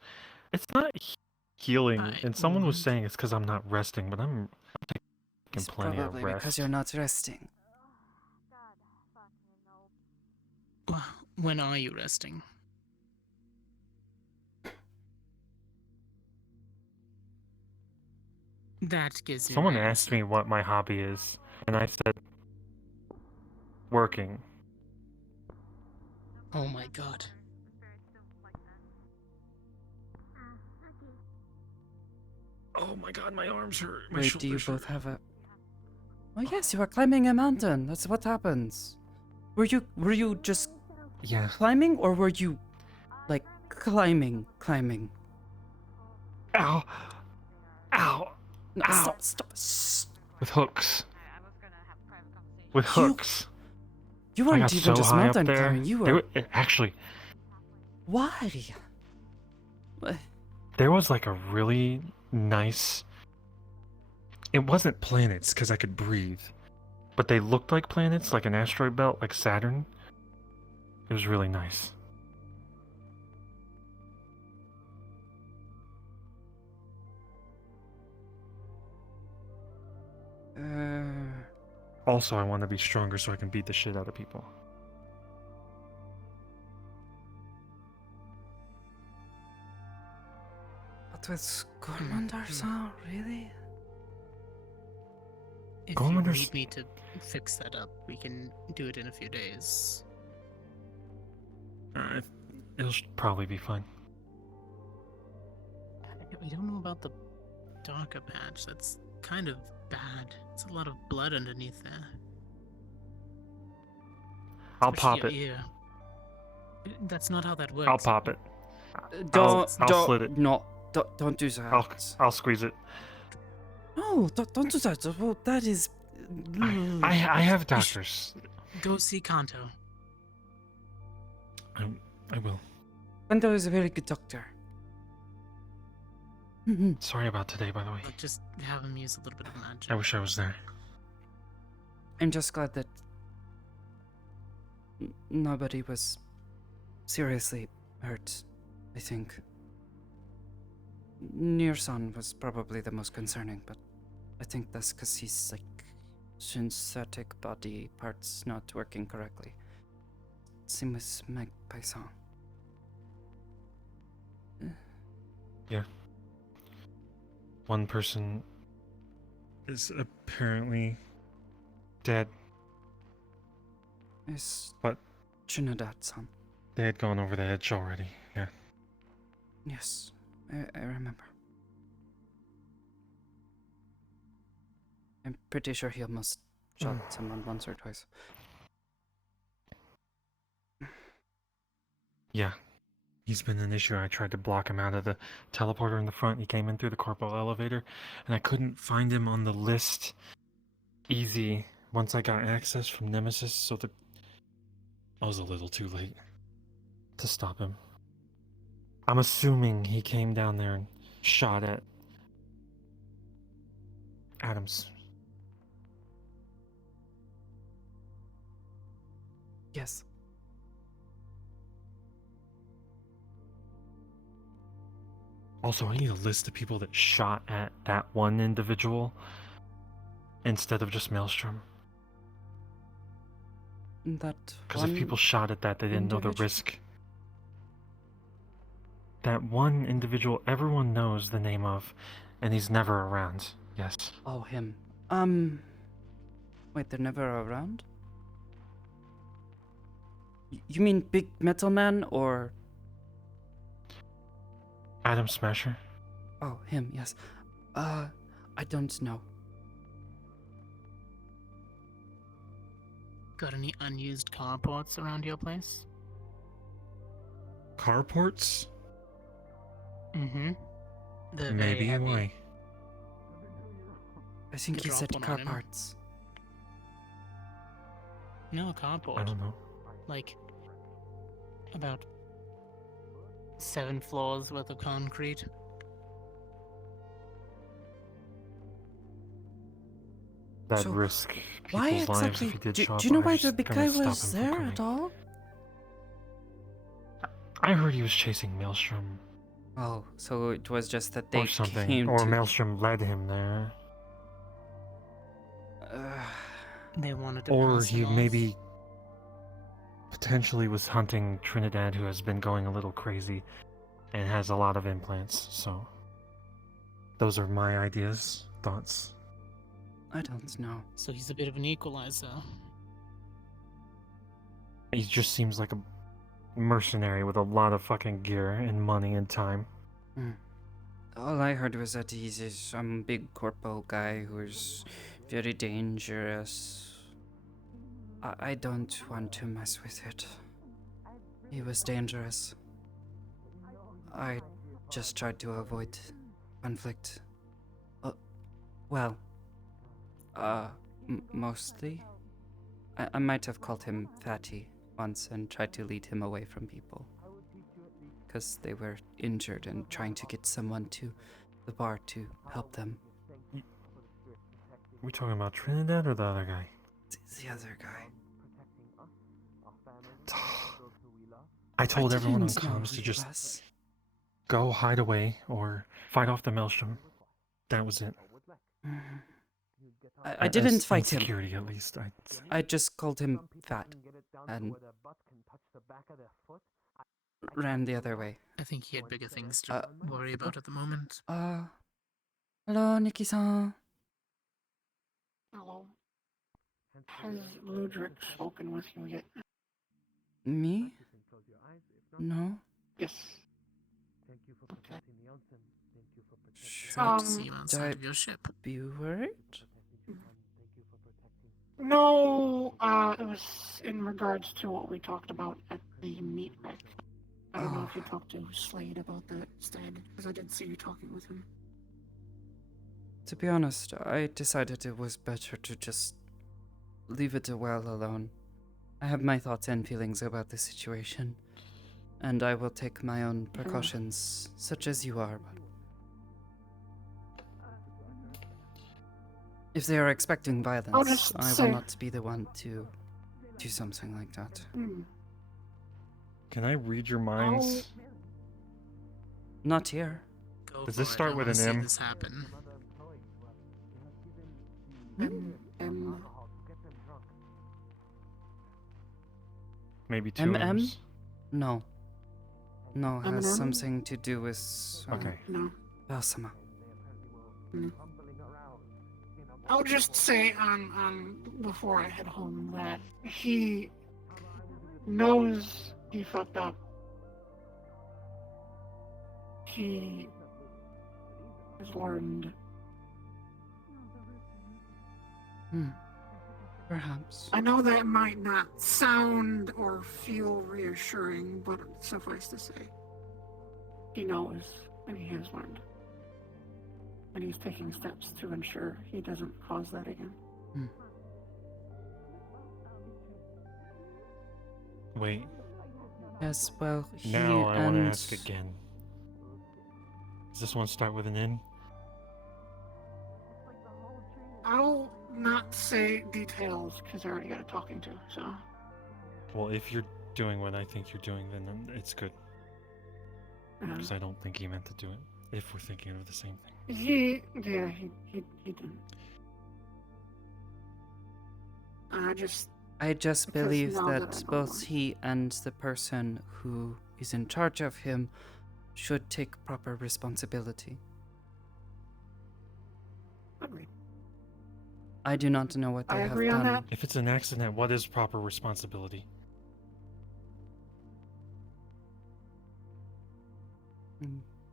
It's not healing, and someone was saying it's because I'm not resting, but I'm taking It's plenty of probably rest. because you're not resting. When are you resting? That gives me Someone an asked me what my hobby is, and I said working. Oh my god. Oh my god, my arms hurt. My Wait, do you shoulders both hurt. have a... Oh yes, you are climbing a mountain. That's what happens. Were you just climbing, or were you like climbing? Ow! Ow! No, Ow! Stop. With hooks. With hooks. You I weren't got even so just high up mountain there. climbing. You They were... actually, Why? there was like a really nice... It wasn't planets, because I could breathe. But they looked like planets, like an asteroid belt, like Saturn. It was really nice. Also, I want to be stronger so I can beat the shit out of people. But with Gormandar-san, really? If Gormandar's- you need me to fix that up, we can do it in a few days. It'll probably be fine. We don't know about the darker patch. That's kind of bad. It's a lot of blood underneath there. I'll Push pop your it. ear. That's not how that works. I'll pop it. Don't slit it. No, don't do that. I'll squeeze it. No, don't do that. Well, that is. I have doctors. Go see Kanto. I will. Kanto is a very good doctor. Sorry about today, by the way. Just have him use a little bit of magic. I wish I was there. I'm just glad that nobody was seriously hurt, I think. Near-son was probably the most concerning, but I think that's because he's like synthetic body parts not working correctly. Same with my paisan. Yeah. One person is apparently dead. It's But Trinidad-san. they had gone over the edge already, yeah. Yes, I remember. I'm pretty sure he almost shot someone once or twice. Yeah. He's been an issue. I tried to block him out of the teleporter in the front. He came in through the corporal elevator, and I couldn't find him on the list easy once I got access from Nemesis, so that I was a little too late to stop him. I'm assuming he came down there and shot at Adams. Yes. Also, I need a list of people that shot at that one individual instead of just Maelstrom. That Because if people shot at that, they didn't know the risk. That one individual everyone knows the name of, and he's never around. Yes. Oh, him. Wait, they're never around? You mean Big Metal Man or... Adam Smasher? Oh, him, yes. I don't know. Got any unused carports around your place? Carports? Mm-hmm. Maybe. Why? I think he Drop said one car on him. parts. No, carport. I don't know. Like, about 7 floors worth of concrete. That'd So, risk why people's lives exactly? if he did Do show up. you know I why was the just big gonna guy stop was him from there at coming. all? I heard he was chasing Maelstrom Oh, so it was just that they or something, came or to... Maelstrom led him there, They wanted to or pass he him off. maybe potentially was hunting Trinidad, who has been going a little crazy and has a lot of implants. So those are my ideas, thoughts. I don't know. So he's a bit of an equalizer. He just seems like a mercenary with a lot of fucking gear and money and time. All I heard was that he's some big corpo guy who's very dangerous. I don't want to mess with it. He was dangerous. I just tried to avoid conflict. Mostly. I might have called him Fatty once and tried to lead him away from people. Because they were injured and trying to get someone to the bar to help them. We talking about Trinidad or the other guy? The other guy. I told everyone on didn't know comms to he just was. go hide away or fight off the Maelstrom. That was it. I didn't fight him. Security, at least. I just called him fat and ran the other way. I think he had bigger things to worry about at the moment. Hello, Nikki-san. Hello. Has Ludwig spoken with you yet? Me? No. Yes. Sad to see you outside of your ship. Be worried? No, it was in regards to what we talked about at the meet, right? I don't know if you talked to Slade about that instead, because I did see you talking with him. To be honest, I decided it was better to just leave it well alone. I have my thoughts and feelings about the situation, and I will take my own precautions, such as you are. But if they are expecting violence, I will not be the one to do something like that. Can I read your minds? Not here. Does this start with an M? This happen. Maybe two M's? No. No, it has something to do with... Okay. No. Balsama. I'll just say before I head home that he knows he fucked up. He has learned. Perhaps. I know that might not sound or feel reassuring, but suffice to say, he knows and he has learned. And he's taking steps to ensure he doesn't cause that again. Wait. Yes, well, he now I want to and- ask again. Does this one start with an N? I'll not say details because I already got a talking to, so. Well, if you're doing what I think you're doing, then it's good. Because I don't think he meant to do it, if we're thinking of the same thing. He didn't. I just because believe now that I know both more. he and the person who is in charge of him should take proper responsibility. Agreed. I do not know what they I have agree done. on that. If it's an accident, what is proper responsibility?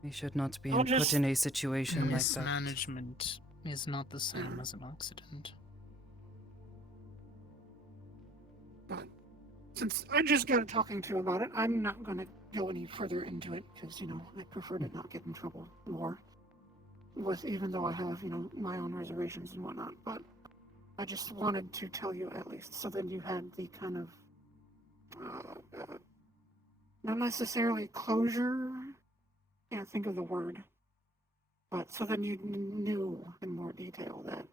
He should not be I'll put just- in a situation like that. Mismanagement is not the same as an accident. But since I just got a talking to about it, I'm not going to go any further into it because, I prefer to not get in trouble more. Even though I have, my own reservations and whatnot. But I just wanted to tell you at least so that you had the kind of, not necessarily closure, can't think of the word, but so then you knew in more detail that,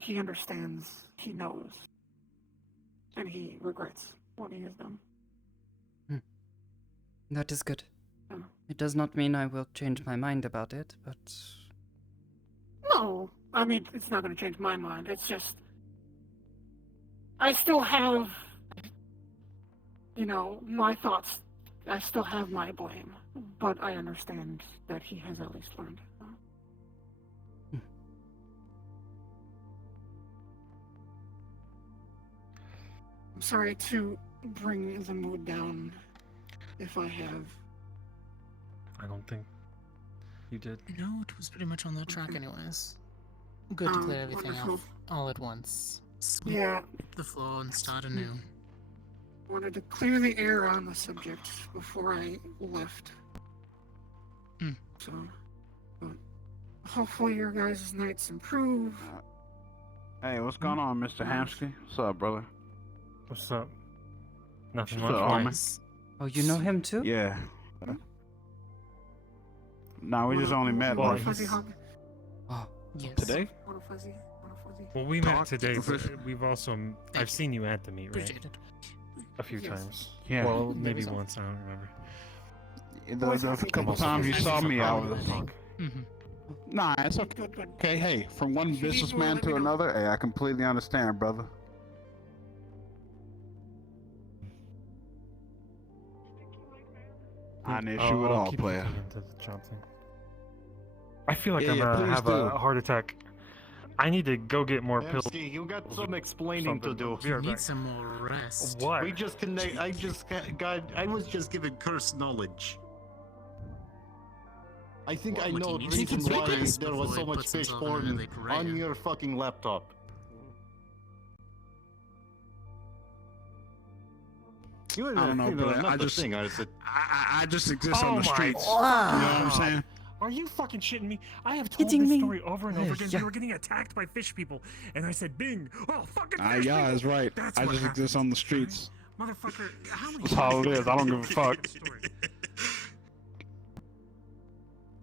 he understands, he knows, and he regrets what he has done. That is good. Oh. It does not mean I will change my mind about it, but... No, I mean, it's not going to change my mind. It's just, I still have, my thoughts. I still have my blame, but I understand that he has at least learned. I'm sorry to bring the mood down if I have. I don't think you did. No, it was pretty much on that track anyways. Good to clear everything wonderful. off all at once. Sweep Yeah. the floor and start anew. Wanted to clear the air on the subject before I left. So, but hopefully your guys' nights improve. Hey, what's going on, Mr. Hamsky? What's up, brother? What's up? Nothing What's much. up, Why? homie? Oh, you know him too? Yeah. No, we just only met like Fuzzy hug. Yes. today. Wanna fuzzy? Wanna fuzzy? Well, we met Talk today, but official. we've also... I've seen you at the meet, right? Appreciate it. A few Yes. times. Yeah. Well, There maybe was a- once, I don't remember. The couple times you saw me, I was. Mm-hmm. Nah, it's okay. Good, good. Okay, hey, from one If you need more, businessman let me to know. another, hey, I completely understand, brother. Not an issue at I'll all, keep player. looking into the job thing. I feel like Yeah, I'm yeah, gonna please have do. a heart attack. I need to go get more pills. MC, you got some explaining to do. Be right Need back. some more rest. What? We just connect. I was just given cursed knowledge. I think I What, know you the need to reason take why this there was before so he much puts fish himself in a porn really great- on your fucking laptop. You I don't know, but I not the just thing. I said, I just exist Oh on the my streets. God. You know what I'm saying? Are you fucking shitting me? I have told Kidding this me? story over and over again. Yeah. We were getting attacked by fish people, and I said, "Bing! Oh, fucking Ah, fish yeah, people!" that's right. That's I what just exist on the streets. Motherfucker, how many That's all it is. I don't give a fuck.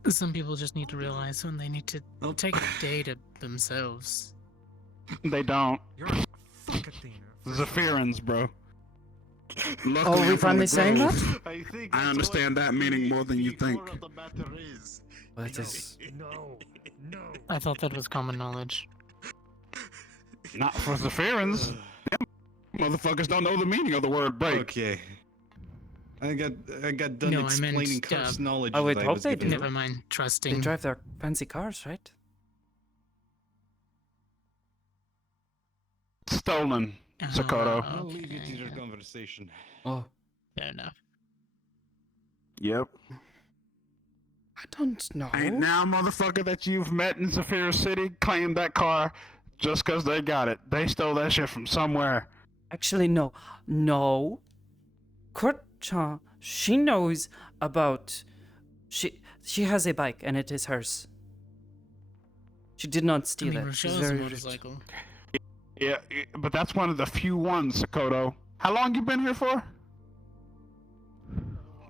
Some people just need to realize when they need to take a day to themselves. They don't. You're a fuck Athena. Zephyrins, bro. Luckily, Oh, we I'm from finally the saying Grove. that? I understand that meaning more than you think. What is? No. I thought that was common knowledge. Not for Zephyrins. Them motherfuckers don't know the meaning of the word break. Okay. I got done No, I meant, explaining cursed knowledge. I would that I hope was they given. do. Never mind They trusting. drive their fancy cars, right? Stolen, Sakoto. I'll leave you to your conversation. Oh. Fair enough. Yep. I don't know. Ain't now motherfucker that you've met in Zephyr City claimed that car just because they got it. They stole that shit from somewhere. Actually, no. No. Kurt-chan, she knows about... She has a bike, and it is hers. She did not I steal mean, it. Rochelle She's has a very motorcycle. Yeah, but that's one of the few ones, Sakoto. How long you been here for?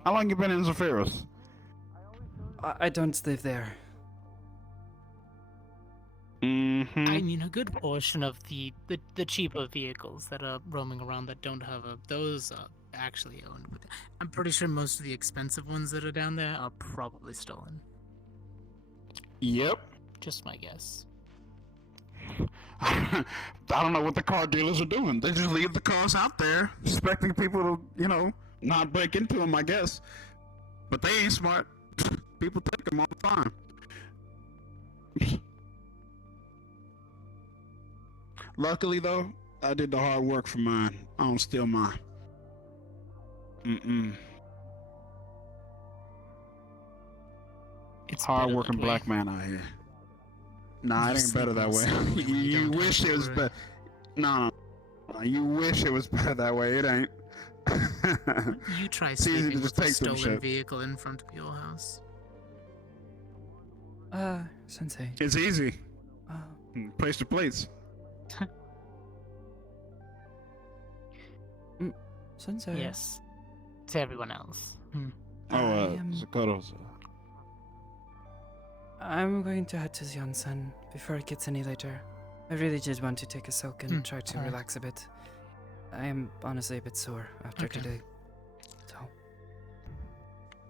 How long you been in Zephyros? I don't live there. Mm-hmm. I mean, a good portion of the cheaper vehicles that are roaming around that don't have those are actually owned. But I'm pretty sure most of the expensive ones that are down there are probably stolen. Yep. Just my guess. I don't know what the car dealers are doing. They just leave the cars out there, expecting people to, you know, not break into them, I guess. But they ain't smart. People take them all the time. Luckily, though, I did the hard work for mine. I don't steal mine. Mm-mm. It's hard-working better that black way. man out here. Nah, You it ain't better sleep that on way. Sunday when you You don't wish have it to was worry. better. No, you wish it was better that way. It ain't. You try It's easy to sleeping just with a take them stolen shit. vehicle in front of your house. Sensei. It's easy. Place your plates. Sensei. Yes. To everyone else. Oh, am- Sakoto's. I'm going to head to the onsen before it gets any later. I really did want to take a soak and try to alright. relax a bit. I am honestly a bit sore after Okay. today. So,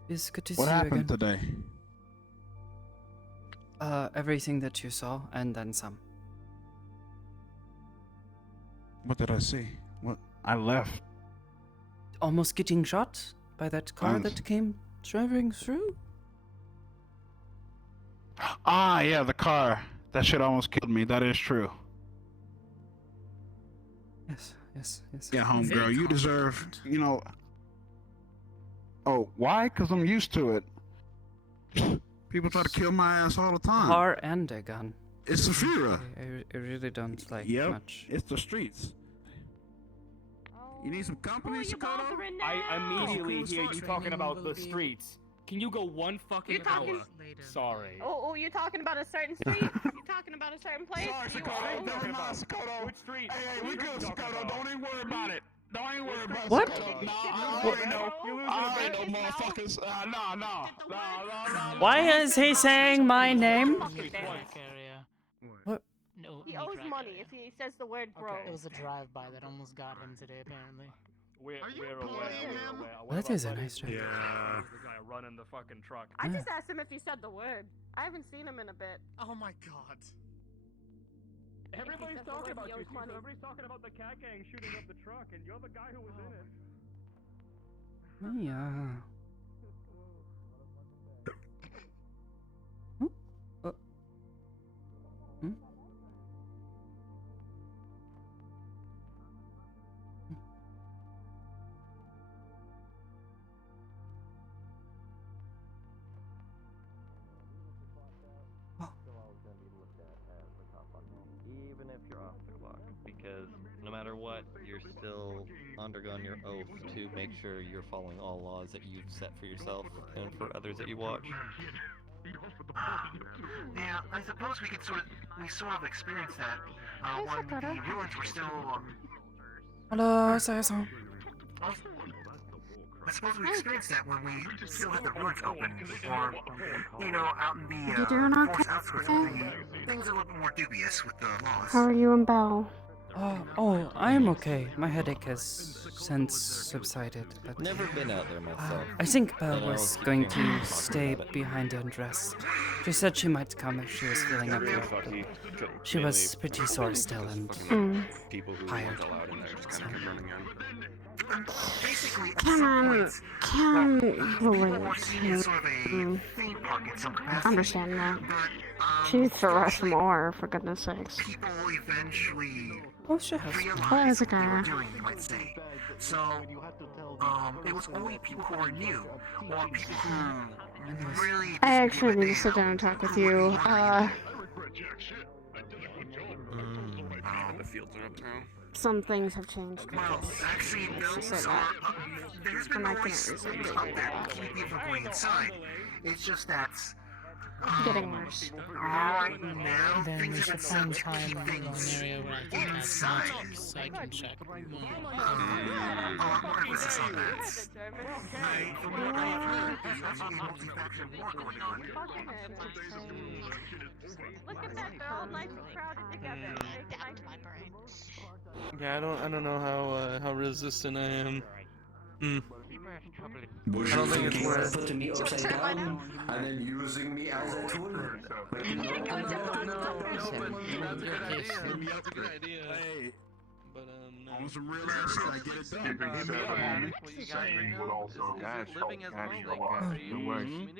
it's good to What see you happened again. today? Everything that you saw, and then some. What did I see? What? I left. Almost getting shot by that car Nice. that came driving through? Ah, yeah, the car. That shit almost killed me. That is true. Yes. Yeah, homegirl, Very you deserve, you know. Oh, why? Because I'm used to it. People try to kill my ass all the time. Car and a gun. It's Saphira. I really don't like Yep, much. it's the streets. You need some company, Sakoto? I immediately hear you talking about the streets. Can you go one fucking hour? Sorry. Oh, you're talking about a certain street? You're talking about a certain place? Sorry, You Sakoto. are- Never mind, Sakoto. Which street? Hey, we good, Sakoto. Don't even worry about it. Don't even worry about it. What? Sakoto. No, I already know. I already know, motherfuckers. No. Why is he saying my name? Area. What? No, He knee owes crack money area. if he says the word bro. It was a drive-by that almost got him today, apparently. We're aware. That is a nice drive. Yeah. The guy running the fucking truck. I just asked him if he said the word. I haven't seen him in a bit. Oh my god. Everybody's says the talking word, about he you. owes money. Everybody's talking about the cat gang shooting up the truck, and you're the guy who was in it. Yeah. Even if you're off the clock, because no matter what, you're still undergoing your oath to make sure you're following all laws that you've set for yourself and for others that you watch. Yeah, I suppose we sort of experienced that when the ruins were still. Hello, Sayasan. I suppose we experienced that when we still had the ruins open, or out in the You doing okay? forest outskirts where things are a little bit more dubious with the laws. How are you and Belle? Oh, I'm okay. My headache has since subsided, but Never been out there myself. I think Belle and I was always keep going hearing to people talk stay about it. behind and rest. She said she might come if she was feeling up to it, but she was pretty sore still and tired. Basically, Can relate to understand that. She needs to rest more, for goodness sakes. people eventually Oh, she has. Oh, it's okay. doing, you might say. So, it was only people who are new, or people who really. I actually need to sit down and talk with you. The fields are up now. Some things have changed. Well, actually, Let's just say those that. there's been And I no can't reason reason to to up do there that. to keep you from going inside. It's just that. Getting worse. Right now, Then we things should have been find set to time keep in things an area where I can have inside. magic so I can check. A lot more emphasis on that. From what I've heard, there's actually a multi-faction war going on. Look at that, they're all nice and crowded together. That's my brain. Yeah, I don't know how resistant I am. Was I don't you think it's thinking of worth. putting me upside down and then using me as a tool? But you know, That's a good idea. Hey, But on some real ass shit, I get it done.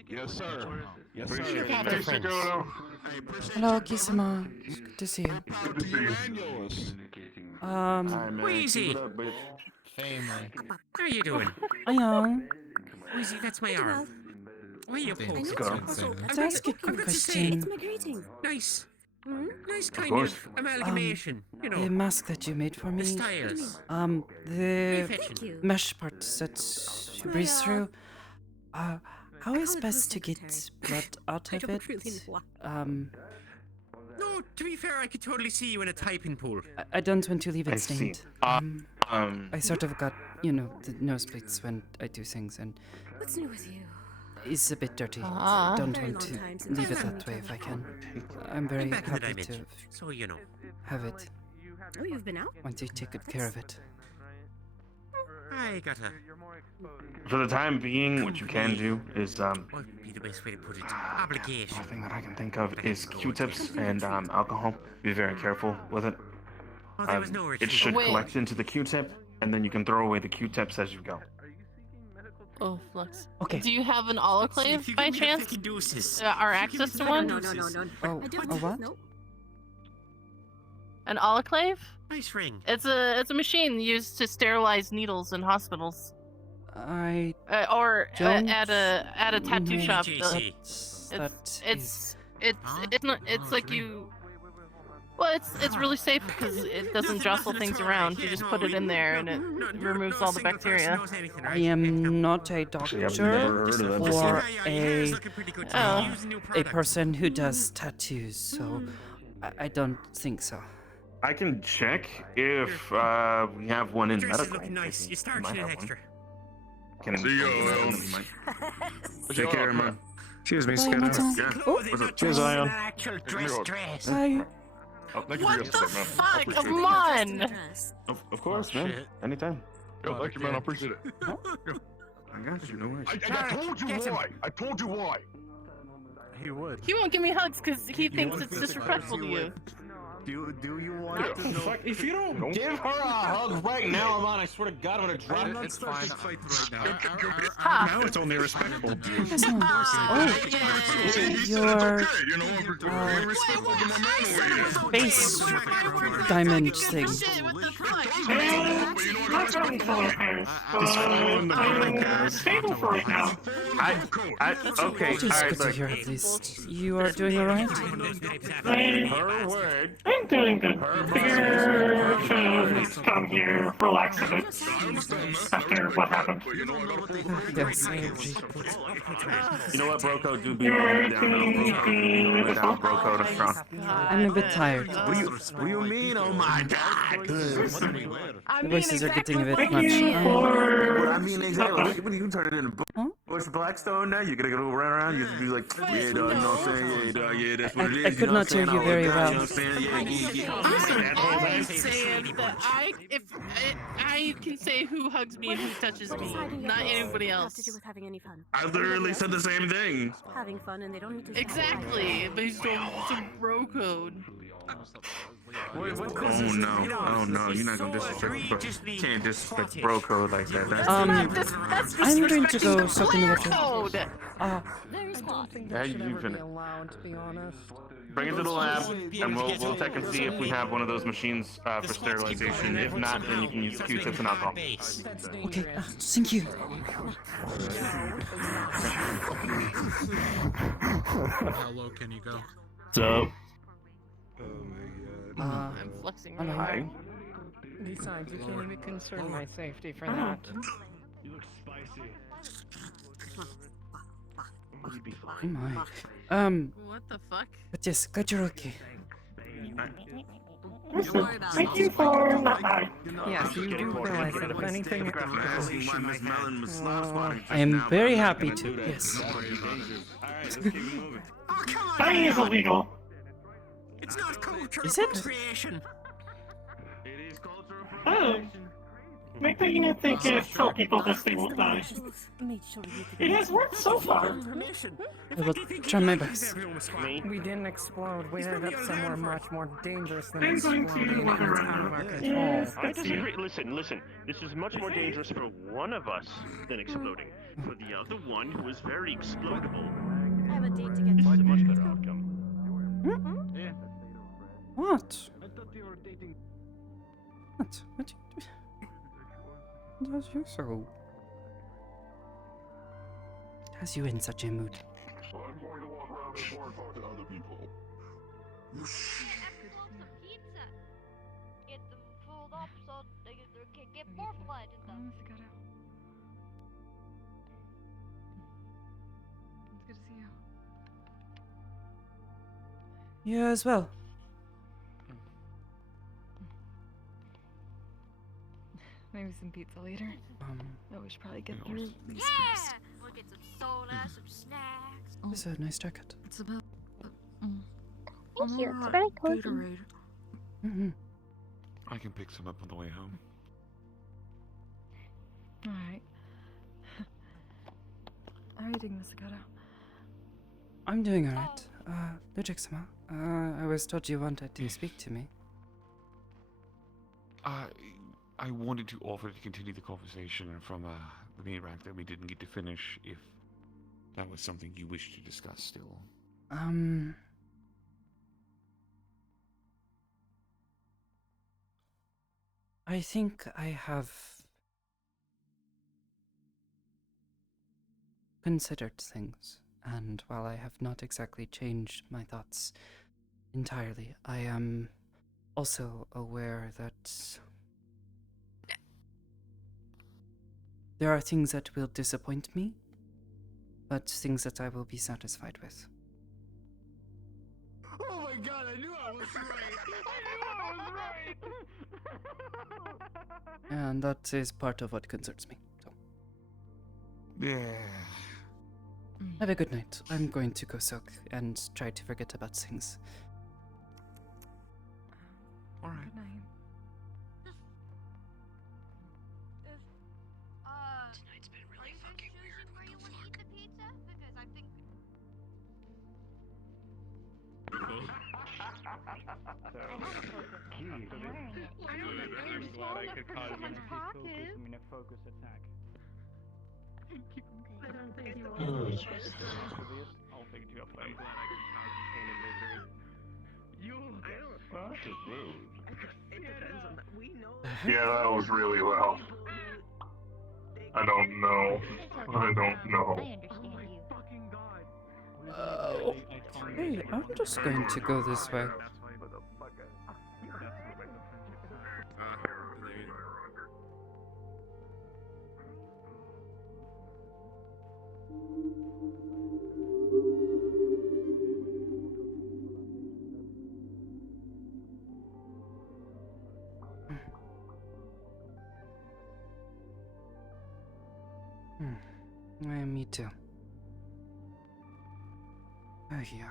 Yes, sir. Yes, sir. Hey, Sakoto. Hello, Kisama. Good to see you. Good to you and yours. Wheezy! Family. How you doing? Ayang. Wheezy, that's my arm. Why you poke? Let's ask you a quick question. Nice. Nice Of kind course. of amalgamation, you know. The mask that you made for me. The styles. The Thank you. mesh parts that you breathe through. How is best to get blood out of it? No, to be fair, I could totally see you in a typing pool. I don't want to leave I it see. stained. I sort of got, the nosebleeds when I do things, and What's new with you? it's a bit dirty. Ah. Don't Very want long to time since leave it I've that seen way each if I other. can. I'm very Back in the happy to dimension, so you know. have it. Oh, you've been out? Want to take good care of it. I got a. For the time being, what you can do is What would be the best way to put it? Obligation. One thing that I can think of is Q-tips and alcohol. Be very careful with it. Oh, there was no It should Wait. collect into the Q-tip, and then you can throw away the Q-tips as you go. Oh, flux. Okay. Do you have an autoclave by chance? Or access to one? No. Oh, I don't. a what? No. An autoclave? Nice ring. It's a machine used to sterilize needles in hospitals. I Or don't at a tattoo know shop. that It's not. It's like you. Well, it's really safe because it doesn't jostle things around. You just put it in there and it removes all the bacteria. I am not a doctor I've never heard of them. or Oh. a person who does tattoos, so I don't think so. I can check if we have one in Dress is medical. looking nice. You started might an have extra. Can See you. Take care, man. Excuse me, Bye, Sakoto. Maton. Oh, Cheers, Ion. Actual dress. Hi. What the fuck? Come on! Of course, man. Anytime. Yo, thank you, man. I appreciate it. I got you. No worries. I told you why. I told you why. He would. He won't give me hugs because he thinks it's disrespectful to you. Do you want to know? Fuck, if you don't give her a hug right now, Amon, I swear to God, I'm gonna drop it. It's fine. Fight right now. Now it's only respectful. Your base diamond thing. Okay, It is alright, good to look. hear at least. You are doing alright? Her word. I'm doing good. here relax a bit after what happened. Yes. You know what, bro code do be holding it down now. Bro code do be holding it down. Bro code is strong. I'm a bit tired. What do you mean? Oh my god! The voices are getting a bit Thank much. you for... I mean, exactly. What do you turn it into? Bush Blackstone now? You're gonna go run around? You're just be like, yeah, dog, you know what I'm saying? Yeah, dog, yeah, that's what it is. I could not hear you very well. You know what I'm saying? Yeah. I'm saying that I can say who hugs me and who touches me, not anybody else. To do with having any fun. I literally said the same thing. Having fun, and they don't need to. Exactly, but he's doing some bro code. Oh no, you're not gonna disrespect bro. You can't disrespect bro code like that. That's I'm going to go soak in the water. How you finish? Bring it to the lab, and we'll check and see if we have one of those machines for sterilization. If not, then you can use Q-tips and alcohol. Okay, thank you. How low can you go? So. I'm flexing right Hi. now. Besides, you can't even concern my safety for that. You look spicy. Oh my. What the fuck? But yes, glad you're okay. Thank you for not dying. Yes, you do realize that if anything... I am very happy to, yes. Dying is illegal. It's not culture Is it? appropriation. Oh. Maybe you think if tell people this they won't die. It has worked so far. I will try my best. We didn't explode. We ended up somewhere much more dangerous than I'm going to exploding. look It's around. out of our control. Yes, I disagree. Listen. This is much more dangerous for one of us than exploding. For the other one, who is very explodable, I have a date to get this to. is a much better outcome. Yeah. What? I thought you were dating. What? What does you so? Has you in such a mood? I'm going to walk around this bar and talk to other people. You Pizza. Get them filled up so they can get more blood in them. It's good to see you. You as well. Maybe some pizza later. No, we should probably get through these first. We'll get some soda, some snacks. It's a nice jacket. It's about. Thank you. It's very cozy. Gatorade. Mm-hmm. I can pick some up on the way home. Alright. How are you doing, Sakoto? I'm doing alright. Lujik-sama, I was told you wanted to speak to me. I wanted to offer to continue the conversation from the main rack that we didn't get to finish, if that was something you wish to discuss still. I think I have considered things, and while I have not exactly changed my thoughts entirely, I am also aware that there are things that will disappoint me, but things that I will be satisfied with. Oh my god, I knew I was right! And that is part of what concerns me. So, Yeah. have a good night. I'm going to go soak and try to forget about things. Alright. Good night. Tonight's been really fucking weird. Where you want to eat the pizza? Because I think. I'm glad I could cause an focus attack. I don't think you I'll will. pick you up. I'm glad I could cause pain and misery. It depends on that. We know. Yeah, that was really loud. I don't know. I don't know. Oh, hey, I'm just going to go this way. Me too. Yeah.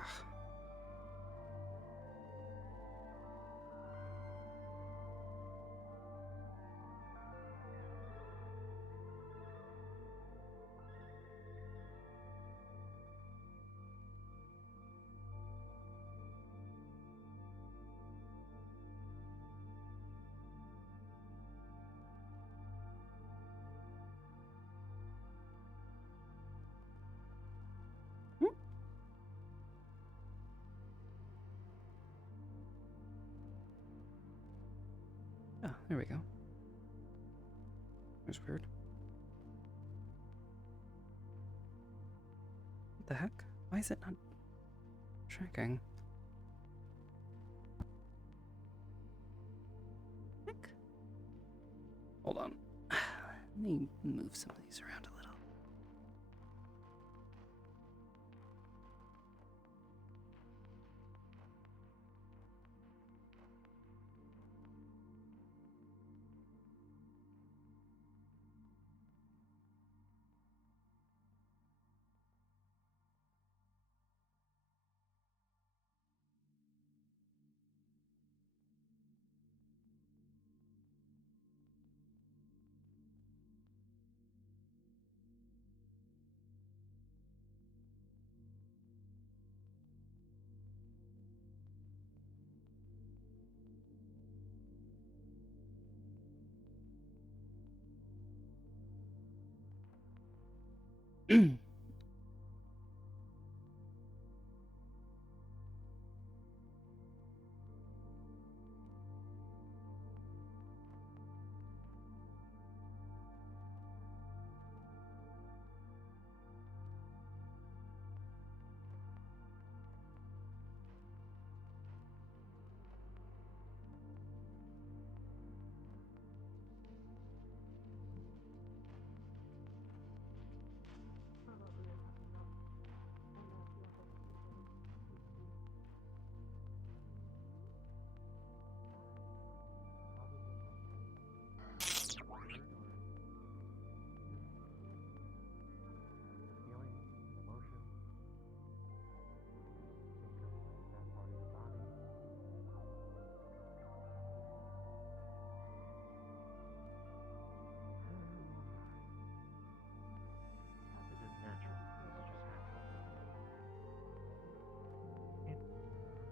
Oh, there we go. That's weird. What the heck? Why is it not tracking? Heck? Hold on. Let me move some of these around a little.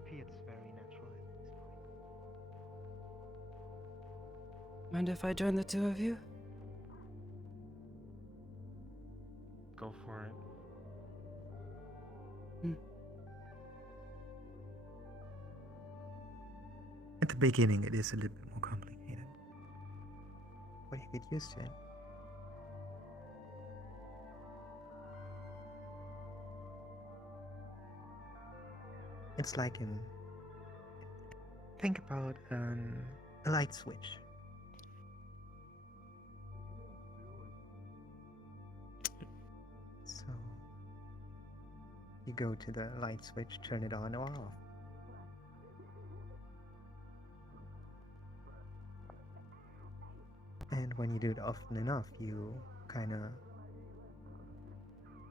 Feels very natural at this point. Mind if I join the two of you? Go for it. At the beginning, it is a little bit more complicated, but you get used to it. It's like think about a light switch. So you go to the light switch, turn it on or off. And when you do it often enough, you kind of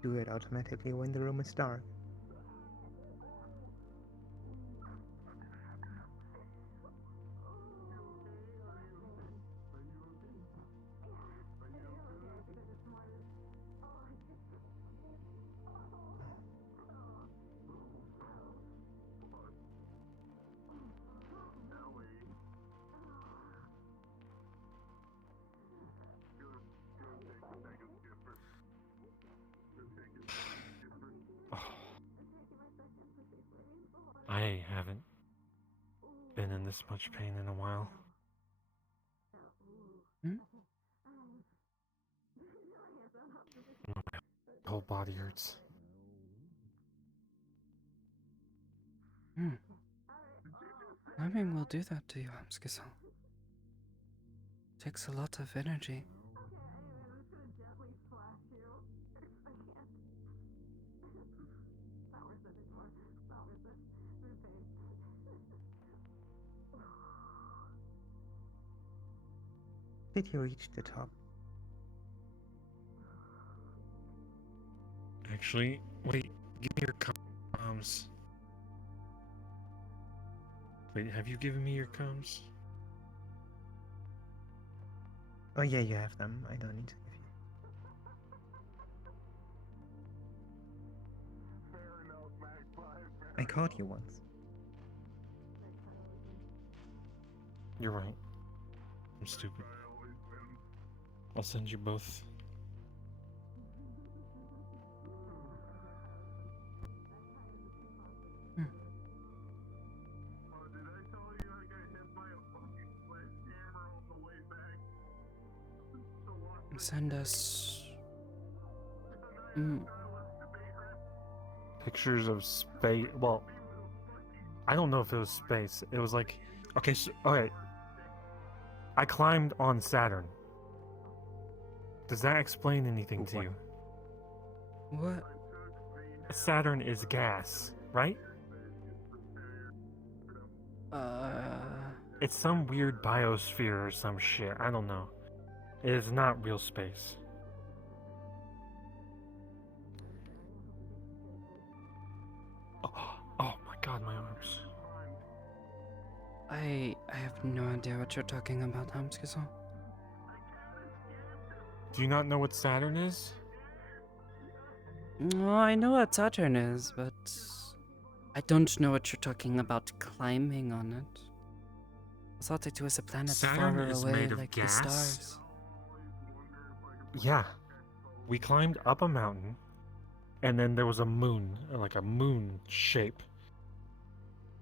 do it automatically when the room is dark. I haven't been in this much pain in a while. My whole body hurts. Climbing will do that to you, Amskiso. Takes a lot of energy. Did you reach the top? actually. Wait, give me your comms. Wait, have you given me your comms? Oh yeah, you have them. I don't need to give you. I called you once. You're right. I'm stupid. I'll send you both. Send us. Pictures of space. Well, I don't know if it was space. It was like, okay, so, okay. I climbed on Saturn. Does that explain anything to you? What? Saturn is gas, right? It's some weird biosphere or some shit. I don't know. It is not real space. Oh my god, my arms. I have no idea what you're talking about, Hamsuke-san. Do you not know what Saturn is? No, I know what Saturn is, but I don't know what you're talking about climbing on it. I thought it was a planet Saturn far is away made of like gas? the stars. Yeah. We climbed up a mountain, and then there was a moon, like a moon shape.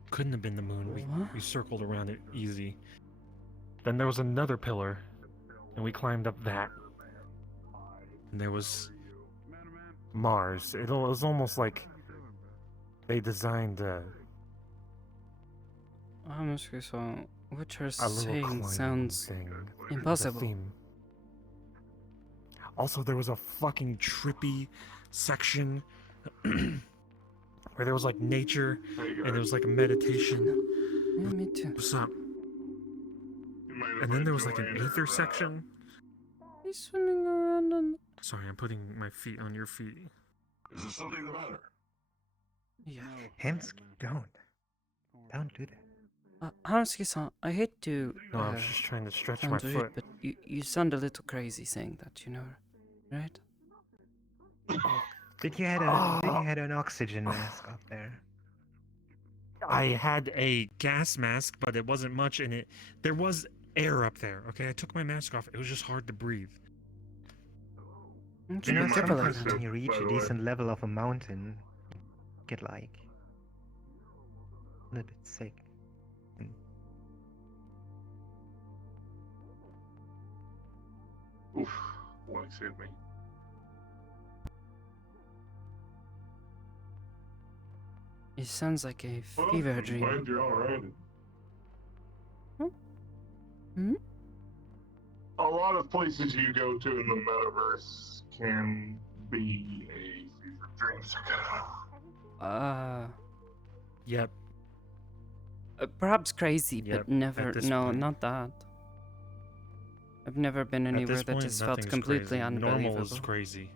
Couldn't have been the moon. We circled around it easy. Then there was another pillar, and we climbed up that. And there was Mars. It was almost like they designed Hamsuke-san, what you're a little saying climbing sounds thing with a impossible. theme. Also, there was a fucking trippy section where there was like nature and there was like a meditation. Yeah, me too. What's up? And then there was like an ether section. He's swimming around on. Sorry, I'm putting my feet on your feet. Is there something the matter? Yeah. Hence, don't do that. Hamsuke-san, I hate to. No, I was just trying to stretch sound my rude, foot. but you sound a little crazy saying that, you know, right? Did you had an oxygen mask up there? I had a gas mask, but it wasn't much in it. There was air up there, okay? I took my mask off. It was just hard to breathe. You know, sometimes when you reach a decent level of a mountain, you get like a little bit sick. Oof, what excuse me. It sounds like a fever dream. Glad you're alright. Hmm? A lot of places you go to in the metaverse can be a fever dream, Sakoto. Yep. Perhaps crazy, Yep, but never. at this No, point. not that. I've never been At anywhere this that point, just felt nothing's completely crazy. unbelievable. Normal is crazy.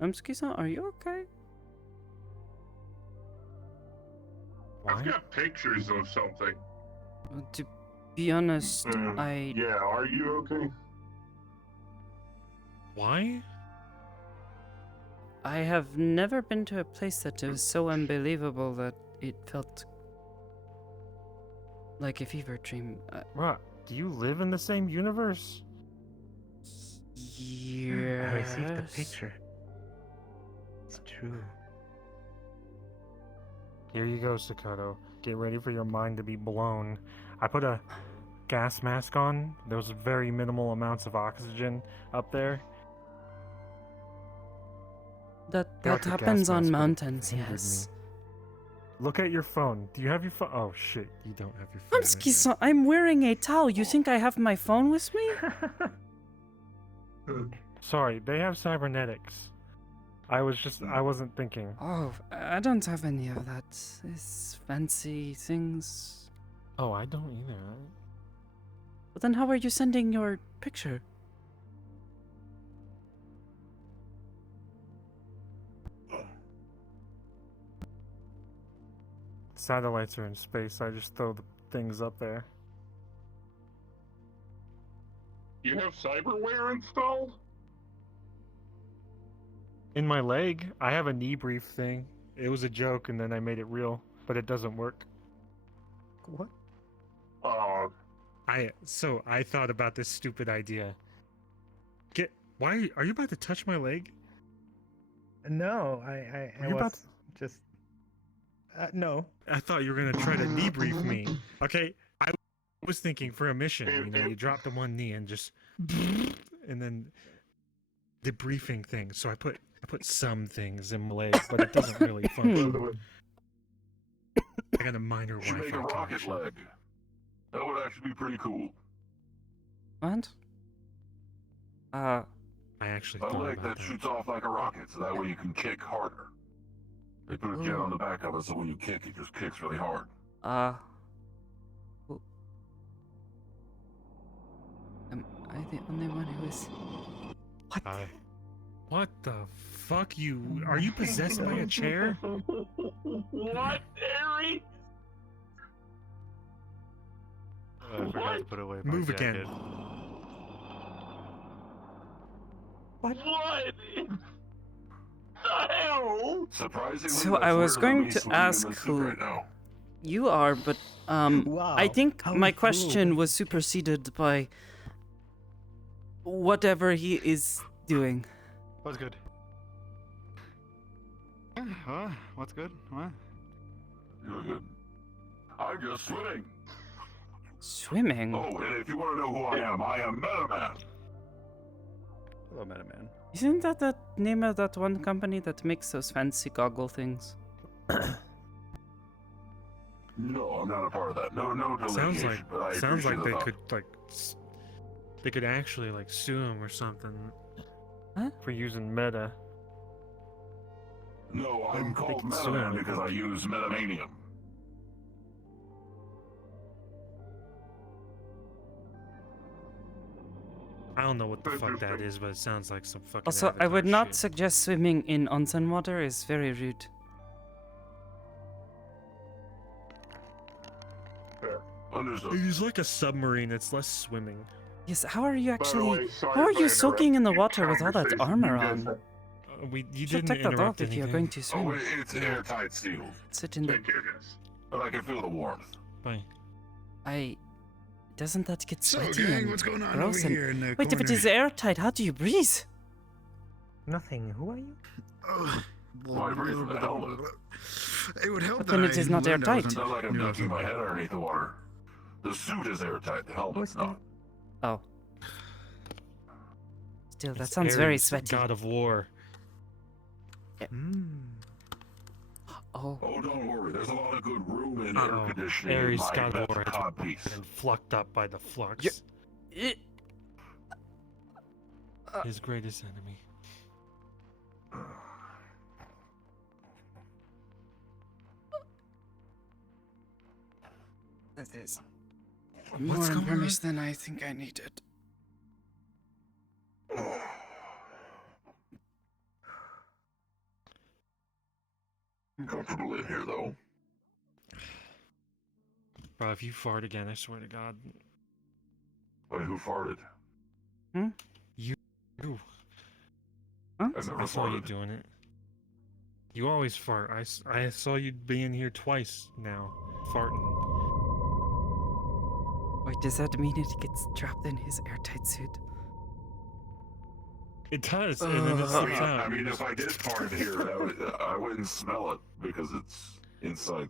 Hamsuke-san, are you okay? I've got pictures of something. To be honest, Yeah, are you okay? Why? I have never been to a place that was so unbelievable that it felt like a fever dream. What? Do you live in the same universe? Yes. I received the picture. It's true. Here you go, Sakoto. Get ready for your mind to be blown. I put a gas mask on. There was very minimal amounts of oxygen up there. That Got the gas happens on mask, but it mountains, hindered yes. me. Look at your phone. Do you have your phone? Oh shit, you don't have your phone. right Hamsuke-san, I'm wearing a towel. You think I have my phone with me? now. Sorry, they have cybernetics. I wasn't thinking. Oh, I don't have any of that. It's fancy things. Oh, I don't either. But then how are you sending your picture? satellites are in space. I just throw the things up there. You have cyberware installed? In my leg, I have a knee brief thing. It was a joke, and then I made it real, but it doesn't work. What? So I thought about this stupid idea. Why are you about to touch my leg? No, I Are you about was just. No. I thought you were gonna try to knee brief me. Okay, I was thinking for a mission. You know, you drop the one knee and just, and then the briefing thing. So I put some things in my leg, but it doesn't really function. I got a minor You should make a Wi-Fi rocket connection. leg. That would actually be pretty cool. What? I actually A thought leg about that shoots off like a rocket, so that way you can kick harder. They put a jet on the back of it, so when you kick, it just kicks really hard. Am I the only one who is? What? What the fuck? Are you possessed by a chair? What, Harry? I forgot to put away my Move jacket. again. What? The hell? Surprisingly, So I that's was where going the to beast ask living in the who suit right now. you are, but I think my question was superseded by whatever he is doing. What's good? Huh? What's good? What? You're good. I'm just swimming. Swimming? Oh, and if you want to know who I am Metaman. Hello, Metaman. Isn't that the name of that one company that makes those fancy goggle things? No, I'm not a part of that. No delegation. but I Sounds like appreciate they the could they could actually sue him or something. Huh? For using meta. thought. No, I'm called can sue Metaman him. because I use Metamanium. I don't know what the fuck that is, but it sounds like some fucking. Also, I would Avatar not shit. suggest swimming in onsen water. It's very rude. Fair. Understood. It's like a submarine. It's less swimming. Yes, how are you By the actually? way, sorry How are if I you soaking in the interrupt water with all that conversation. armor You guys on? You Should didn't take that off interrupt if anything. you're going to swim. Oh, it's airtight sealed. Sit in the. Take care, guys. But I can feel the warmth. Bye. Doesn't that get So, sweaty gang, and what's going on gross over and- here in the Wait, if it corner? is airtight, how do you breathe? Nothing. Who are you? Why breathe from the helmet? It would help But that then I it is not learned I airtight. wasn't- Not like I'm you know, ducking my head underneath the water. The suit is airtight. The helmet's not. Oh. Still, that It's sounds very Ares, sweaty. God of War. Oh. Oh, don't worry. There's a lot of good room and Uh-oh. air conditioning. Ares, in my God of War, best cod piece. and flucked up by the flux. His greatest enemy. That is What's more going on? premise than I think I needed. Comfortable in here, though. Bro, if you fart again, I swear to God. Wait, who farted? You. Huh? I've never I saw you farted. doing it. You always fart. I saw you being here twice now, farting. Wait, does that mean it gets trapped in his airtight suit? It does, and then it slips out. I mean, if I did fart in here, I wouldn't smell it because it's inside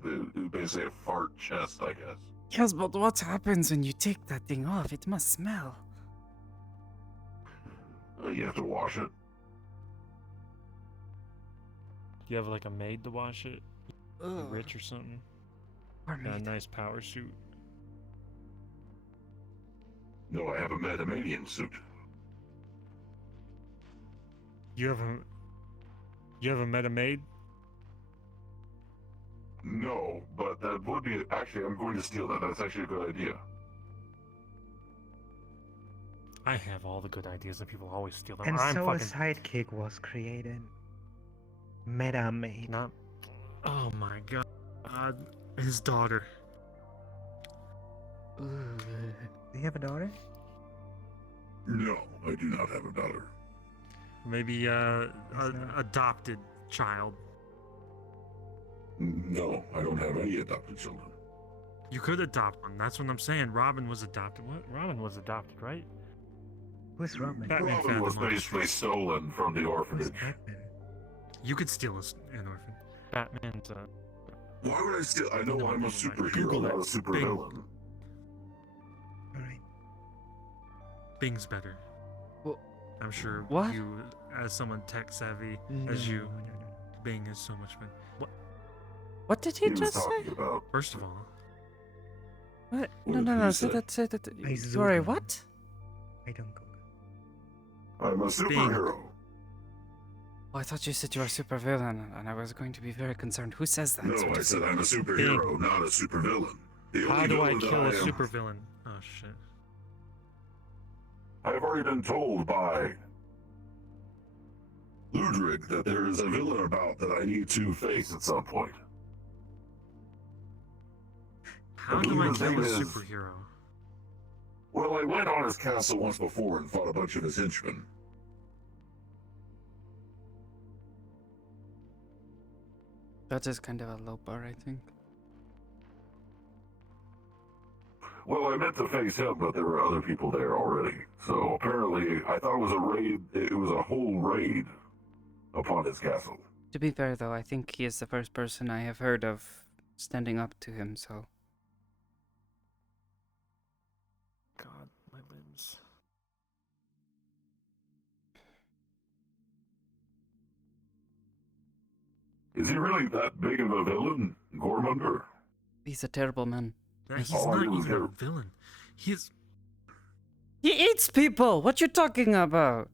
basically a fart chest, I guess. Yes, but what happens when you take that thing off? It must smell. You have to wash it. You have like a maid to wash it? You Ugh. rich or something? Or Got a maid. nice power suit. No, I have a Metamanian suit. You have a meta maid? No, but that would be actually. I'm going to steal that. That's actually a good idea. I have all the good ideas and people always steal them. And I'm so fucking a sidekick was created. Meta made. not. Oh my God. his daughter. Do you have a daughter? No, I do not have a daughter. Maybe adopted child. No, I don't have any adopted children. You could adopt one. That's what I'm saying. Robin was adopted. What? Robin was adopted, right? Who's Robin? Batman Robin found was him on the basically streets. stolen from the orphanage. You could steal an orphan. Batman's. Why would I steal? I know No, I'm a never mind. superhero, Google not a it. supervillain. Bing's better. Well, I'm sure what? you, as someone tech savvy as you, Bing is so much better. What? What did he just say? First of all, What? What No, did no, he no. say? Say that. I Sorry, zoomed. what? I don't go. I'm a superhero. Oh, I thought you said you were a supervillain, and I was going to be very concerned. Who says that? No, I said I'm a superhero, not a supervillain. The how only do I villain that kill a am- supervillain? Oh shit. I've already been told by Ludwig that there is a villain about that I need to face at some point. How I do I believe his kill a name is- superhero? Well, I went on his castle once before and fought a bunch of his henchmen. That is kind of a low bar, I think. Well, I meant to face him, but there were other people there already. So apparently, I thought it was a raid. It was a whole raid upon his castle. To be fair, though, I think he is the first person I have heard of standing up to him, so... God, my limbs. Is he really that big of a villain, Gormunder? He's a terrible man. Yeah, he's All I not do is even a hear- villain. He's He eats people! What you talking about?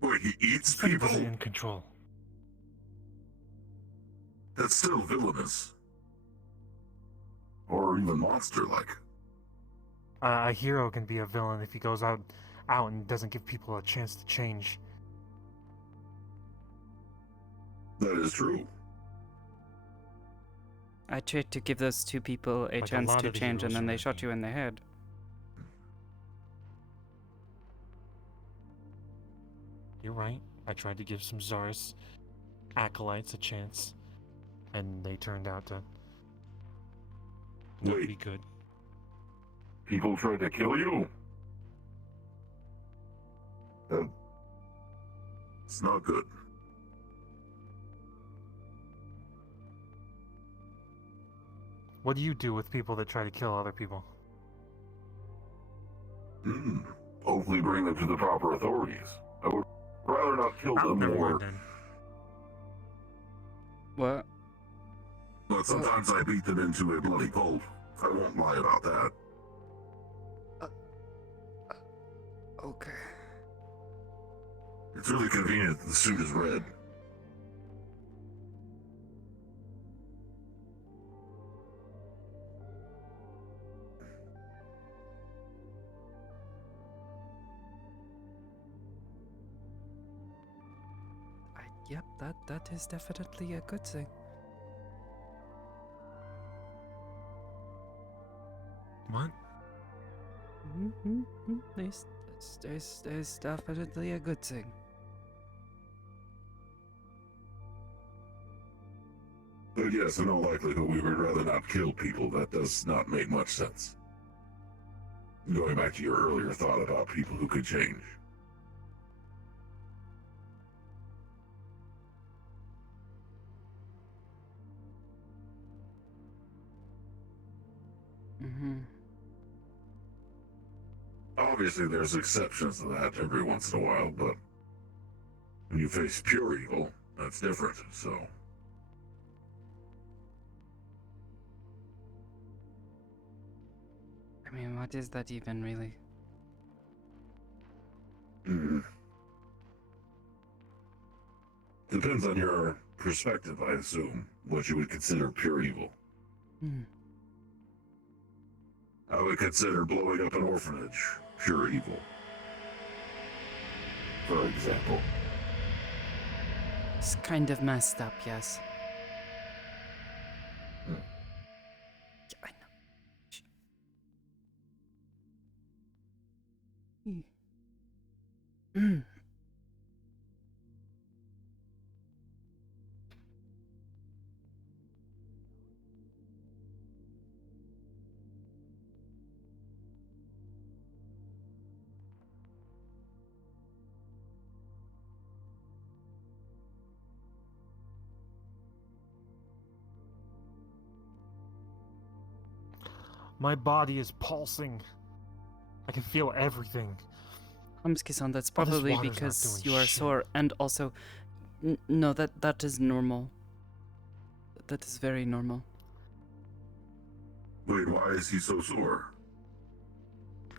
Wait, he eats kind people? of in control. That's still villainous. Or even monster-like. A hero can be a villain if he goes out and doesn't give people a chance to change. That is true. I tried to give those two people a Like a chance lot to of the change, and heroes then they around shot you in the head. You're right. I tried to give some Zara's acolytes a chance, and they turned out to not Wait. be good. People tried to kill you? It's not good. What do you do with people that try to kill other people? Hopefully bring them to the proper authorities. I would rather not kill Oh, them never or... mind then. What? But sometimes I beat them into a bloody pulp. I won't lie about that. Okay. It's really convenient that the suit is red. Yep, that is definitely a good thing. What? Mm-hmm. There's definitely a good thing. But yes, in all likelihood, we would rather not kill people. That does not make much sense. Going back to your earlier thought about people who could change. Mm-hmm. Obviously, there's exceptions to that every once in a while, but when you face pure evil, that's different, so... I mean, what is that even really? Depends on your perspective, I assume, what you would consider pure evil. Hmm. I would consider blowing up an orphanage pure evil. For example. It's kind of messed up, yes. My body is pulsing. I can feel everything. Hamsuki-san, that's Oh, this probably water's not because doing you are shit. sore, and also, no, that is normal. That is very normal. Wait, why is he so sore?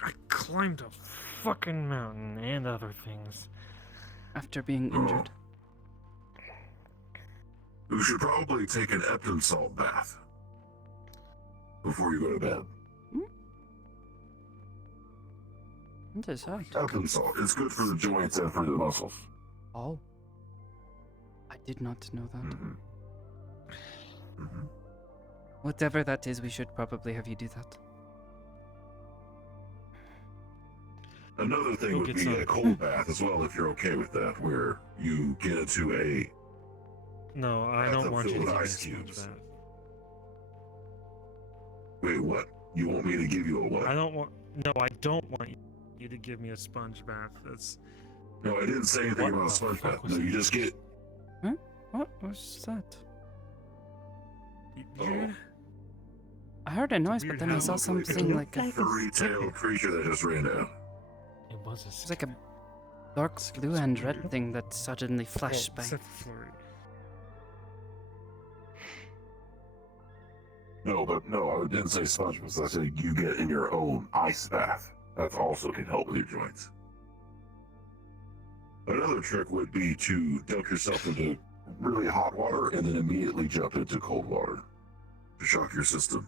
I climbed a fucking mountain and other things. After being injured. You should probably take an Epsom salt bath before you go to bed. What is that? Epsom salt. It's good for the joints and for the muscles. Oh. I did not know that. Whatever that is, we should probably have you do that. Another thing Go would get be some. a cold bath as well, if you're okay with that, where you get into a No, I don't want you to filled give me a ice sponge cubes. bath. Wait, what? You want me to give you a what? I don't want. No, I don't want you to give me a sponge bath. That's. No, I didn't say anything What about a the sponge fuck bath. was No, you that? just get. Huh? What was that? I heard a noise, but then I saw something like a... furry-tailed creature that just ran down. It was a. It was like a dark blue and red thing that suddenly flashed by. Except for Flurry. No, but no, I didn't say sponge bath. I said you get in your own ice bath. That also can help with your joints. Another trick would be to dunk yourself into really hot water and then immediately jump into cold water to shock your system.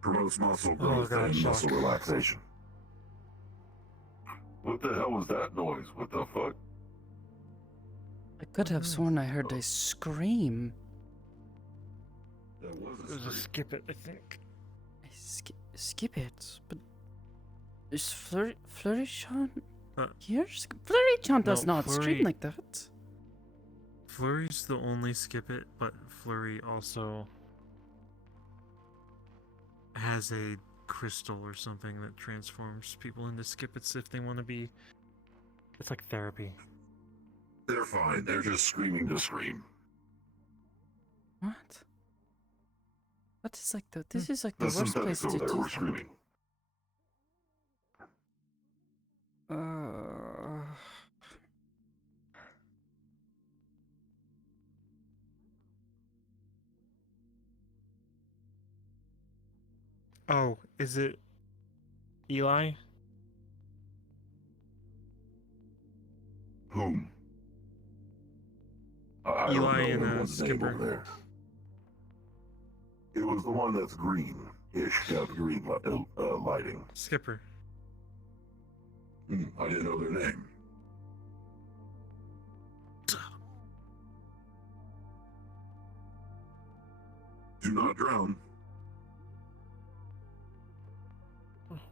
Promotes muscle growth God, and shock. muscle relaxation. What the hell was that noise? What the fuck? I could have sworn I heard a scream. That was It was a skip it, I think. Skip it, but is Flurry-chan Uh, here? Flurry-chan does no, not Flurry- scream like that. Flurry's the only skip it, but Flurry also has a crystal or something that transforms people into skip-its if they want to be. It's like therapy. They're fine. They're just screaming to scream. What? That is like the. This is like the The worst place synthetics to over there do were that. screaming. Oh, is it Eli? Whom? I don't Eli know and anyone's name Skipper. over there. It was the one that's green-ish, got green lighting. Skipper. I didn't know their name. Do not drown.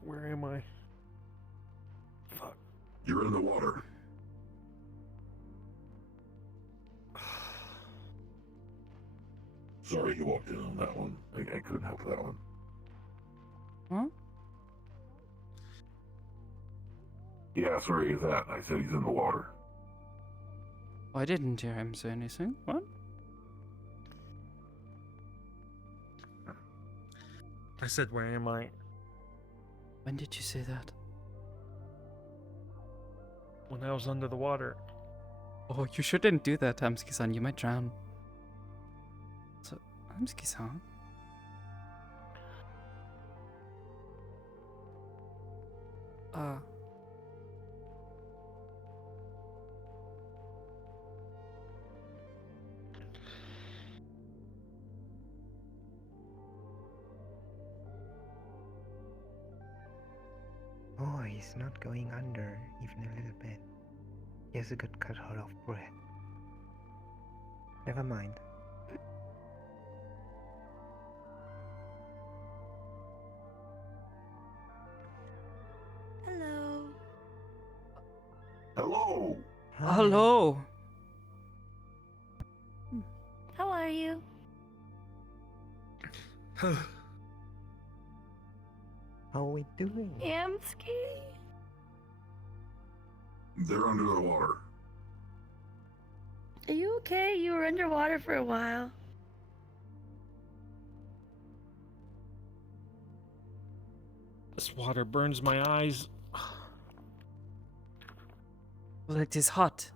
Where am I? Fuck. You're in the water. Sorry you walked in on that one. I couldn't help that one. Huh? Yeah, sorry, is that? I said he's in the water. I didn't hear him say anything. What? I said, where am I? When did you say that? When I was under the water. Oh, you shouldn't do that, Hamsuki-san. You might drown. So, Hamsuki-san? Oh, he's not going under even a little bit. He has a good cut of breath. Never mind. Hello. Hello. Hello. How are you? How are we doing? Yamski? They're under the water. Are you okay? You were underwater for a while. This water burns my eyes. Well, it is hot.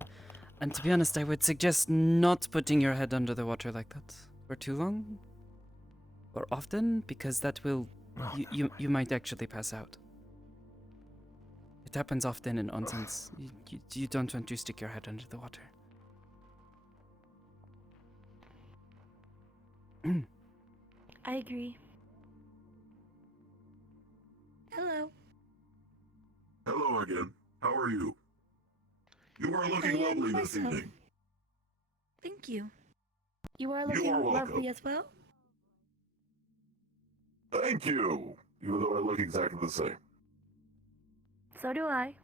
And to be honest, I would suggest not putting your head under the water like that for too long. Or often, because that will... You might actually pass out. It happens often in onsens. You don't want to stick your head under the water. I agree. Hello. Hello again. How are you? You are looking I am lovely this myself. evening. Thank you. You are You looking are welcome. lovely as well. Thank you. Even though I look exactly the same. So do I.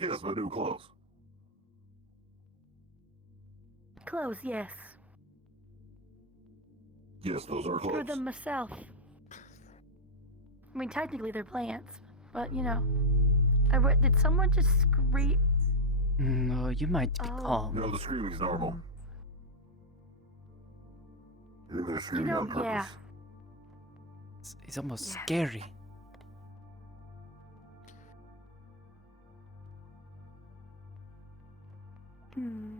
Yes, but new clothes. Clothes, yes. Yes, those are Grew clothes. them myself. I mean, technically they're plants, but you know. Did someone just scream? No, you might be calm. No, the screaming's normal. I think they're screaming on purpose. Yeah. It's almost scary. Hmm.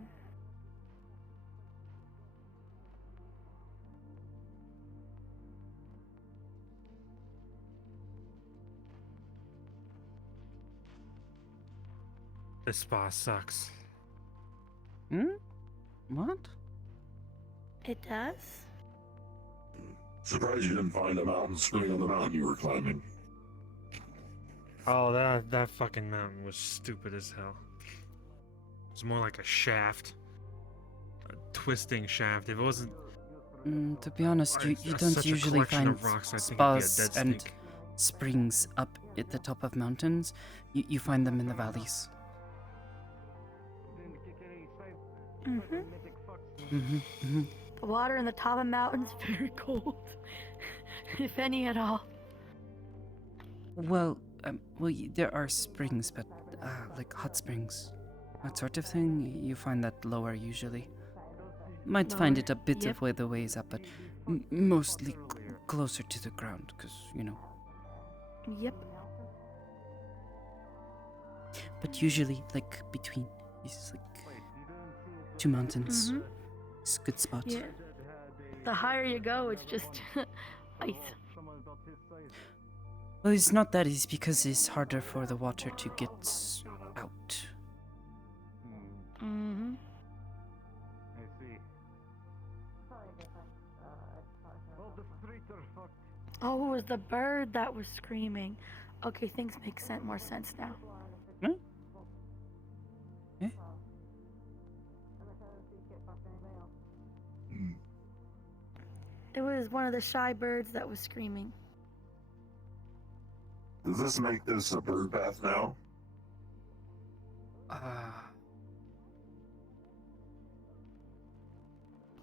This spa sucks. What? It does? Surprised you didn't find a mountain spring on the mountain you were climbing. Oh, that fucking mountain was stupid as hell. It was more like a shaft. A twisting shaft. If it wasn't... To be honest, you don't such a usually collection find of rocks, I think it'd be a spas dead and snake. springs up at the top of mountains. You find them in the valleys. The water in the top of mountains very cold, if any at all. Well, there are springs, but like hot springs, that sort of thing. You find that lower usually. Might find Lower, it a bit yep. of way the ways up, but mostly closer to the ground, because you know. Yep. But usually, like between, it's like two mountains. Mhm. It's a good spot. Yeah. The higher you go, it's just ice. Well, it's not that. It's because it's harder for the water to get out. Mm-hmm. Oh, it was the bird that was screaming. Okay, things make more sense now. Hmm? Eh? It was one of the shy birds that was screaming. Does this make this a bird bath now?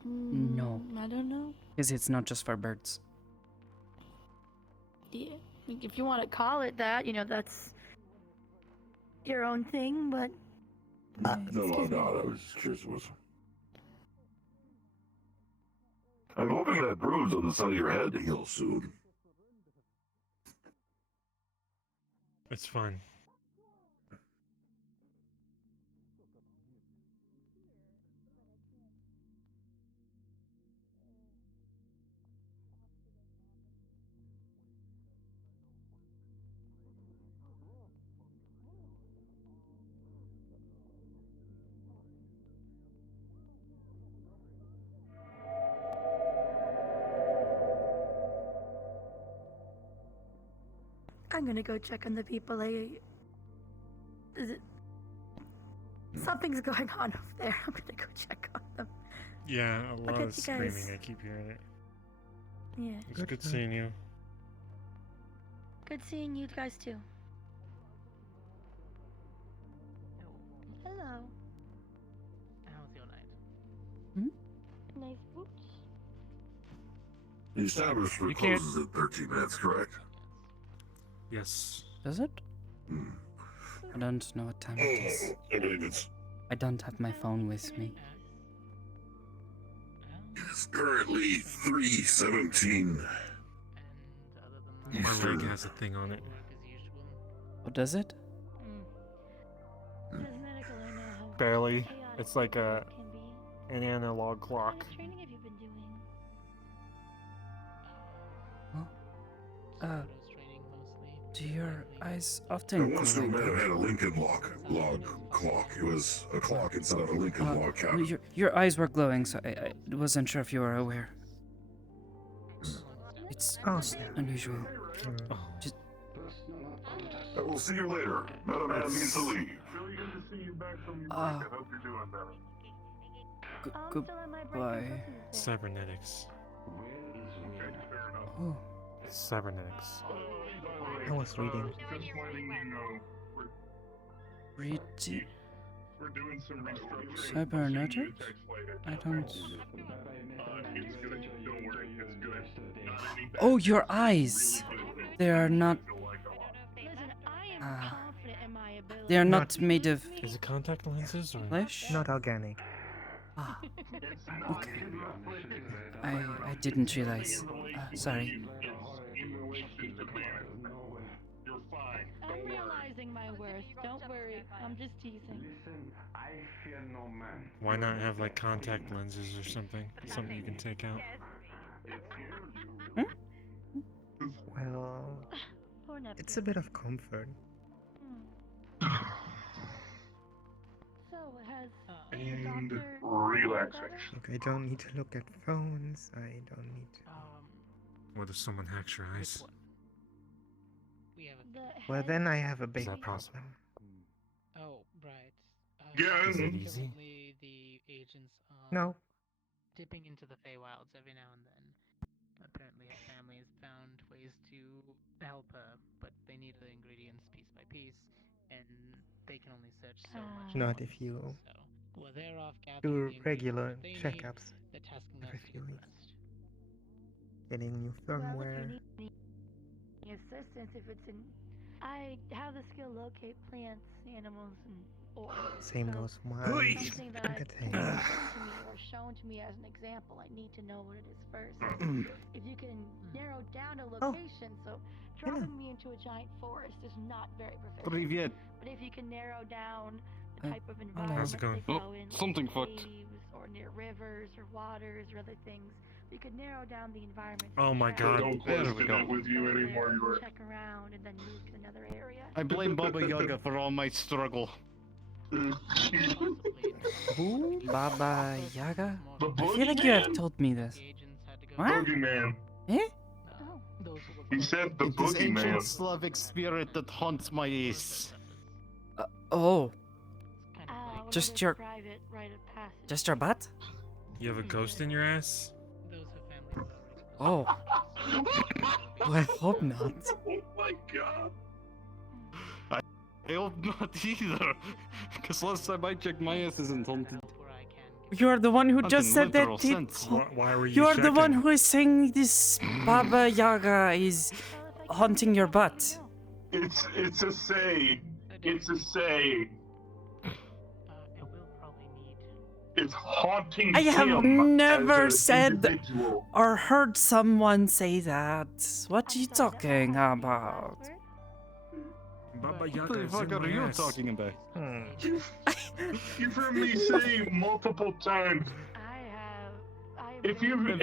No. I don't know. Because it's not just for birds. Yeah, if you want to call it that, you know, that's your own thing, but... No, I'm not. I was just curious. I'm hoping that bruise on the side of your head heals soon. It's fine. I'm gonna go check on the people. Something's going on over there. I'm gonna go check on them. Yeah, a lot catch of you screaming. guys. I keep hearing it. Yeah. It's good seeing you. Good seeing you guys too. The establishment You can't- closes in 13 minutes, correct? Yes. Does it? I don't know what time it is. I mean, it's I don't have my phone with me. currently 3:17. My rig has a thing on it. What does it? Barely. It's like an analog clock. Do your eyes I often once glow knew a like man who that? had a Lincoln log clock. It was a clock inside of a Lincoln log cabin. Your eyes were glowing, so I wasn't sure if you were aware. It's unusual. Just I will see you later. Madam Ann needs to leave. Really good to see you back from your break. I hope you're doing better. Goodbye. Cybernetics. Oh. Cybernetics. I was reading. Just letting you know, Read we're doing some restructuring. cybernetics? I don't. It's good. Don't worry. It's good. Not any bad. Oh, your eyes. They are not. They are not made of Is it contact lenses or flesh. Not organic. Ah. Okay. I didn't realize. Sorry. You're fine. I'm realizing my worth. Don't worry. I'm just teasing. I fear no man. Why not have like contact lenses or something? Something you can take out. Well, Poor Neptune. it's a bit of comfort. So, has And the doctor relaxation. Look, I don't need to look at phones. I don't need to. What if someone hacks your eyes? Well, then I have a big that possible? problem. Oh, right. Yeah, Is it easy? Currently, the agents are No. dipping into the Feywilds every now and then. Apparently, her family has found ways to help her, but they need the ingredients piece by piece, and they can only search so much. at Not once. if you So, while they're off do gathering the regular ingredients they need, checkups they're tasking every us to few do the weeks. rest. Getting new firmware. any assistance if it's in. I have the skill locate plants, animals, and or. Same so goes for my something that entertain. is given to me or shown to me as an example. I need to know what it is first. If you can narrow down a location, so dropping me into a giant forest is not very proficient. Привет. But if you can narrow down the type of How's environment it going? they go in, something like fucked. caves or near rivers or waters or other things, you could narrow down the environment. Oh my God. Don't There we question go. it with you anymore. You are. Check around and then move to another area. I blame Baba Yaga for all my struggle. Who? Baba Yaga? The I feel like you have boogeyman. told me this. What? Boogeyman. Eh? He said the It is ancient boogeyman. Slavic spirit that haunts my ace. Oh. One of Just those your. private rite of passage. Just your butt? You have a ghost in your ass? Oh. Well, I hope not. Oh my god. I hope not either. Because last time I checked, my ass isn't haunted. You're the one who Not just in said that literal it. sense. Why were you You're the one checking? who is saying this Baba Yaga is haunting your butt. It's a say. It's a say. It's haunting I have him never as an said individual. or heard someone say that. What are you talking about? Baba What Yaga the is fuck in are my you ass. talking about? You've heard me say multiple times. If you've ever heard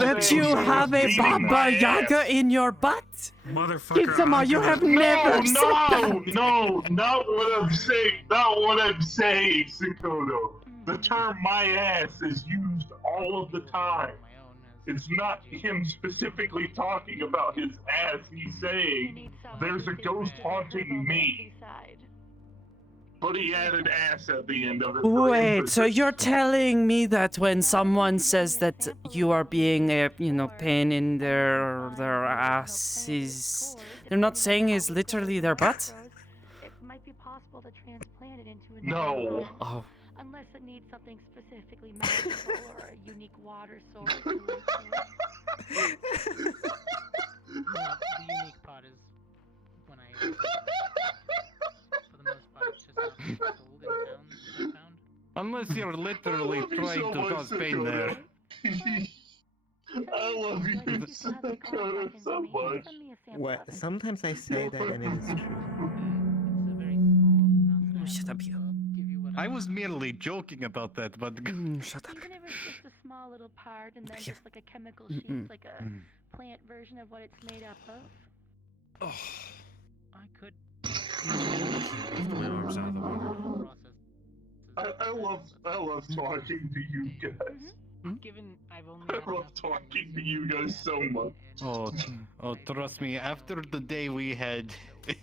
That the you saying, have a "Beating my Baba ass." Yaga in your butt? Motherfucker. Kizama, you have never said that. No, not what I'm saying. Not what I'm saying, Sakoto. The term "my ass" is used all of the time. It's not him specifically talking about his ass. He's saying, "There's a ghost haunting me." But he added ass at the end of it. for Wait, so emphasis. you're telling me that when someone says that you are being a, pain in their ass is, they're not saying is literally their butt? It might be possible to transplant it into No. Oh. Unless it needs something specifically magical or a unique water source. or light source. Well, the unique part is when I for the most part it's just not being sold in towns I found. Unless you're literally love you trying so to much, cause pain there. I love you, Sakoto, so much. Well, sometimes I say that and it is true. Oh, shut up, you. I was merely joking about that, but shut up. Even if it's just a small little part and then Yeah. just like a chemical sheet, like a plant version of what it's made up of. Oh, I could lift my arms out of the water. I love talking to you guys. Given I've only I love talking to you guys so much. Oh, trust me. After the day we had, if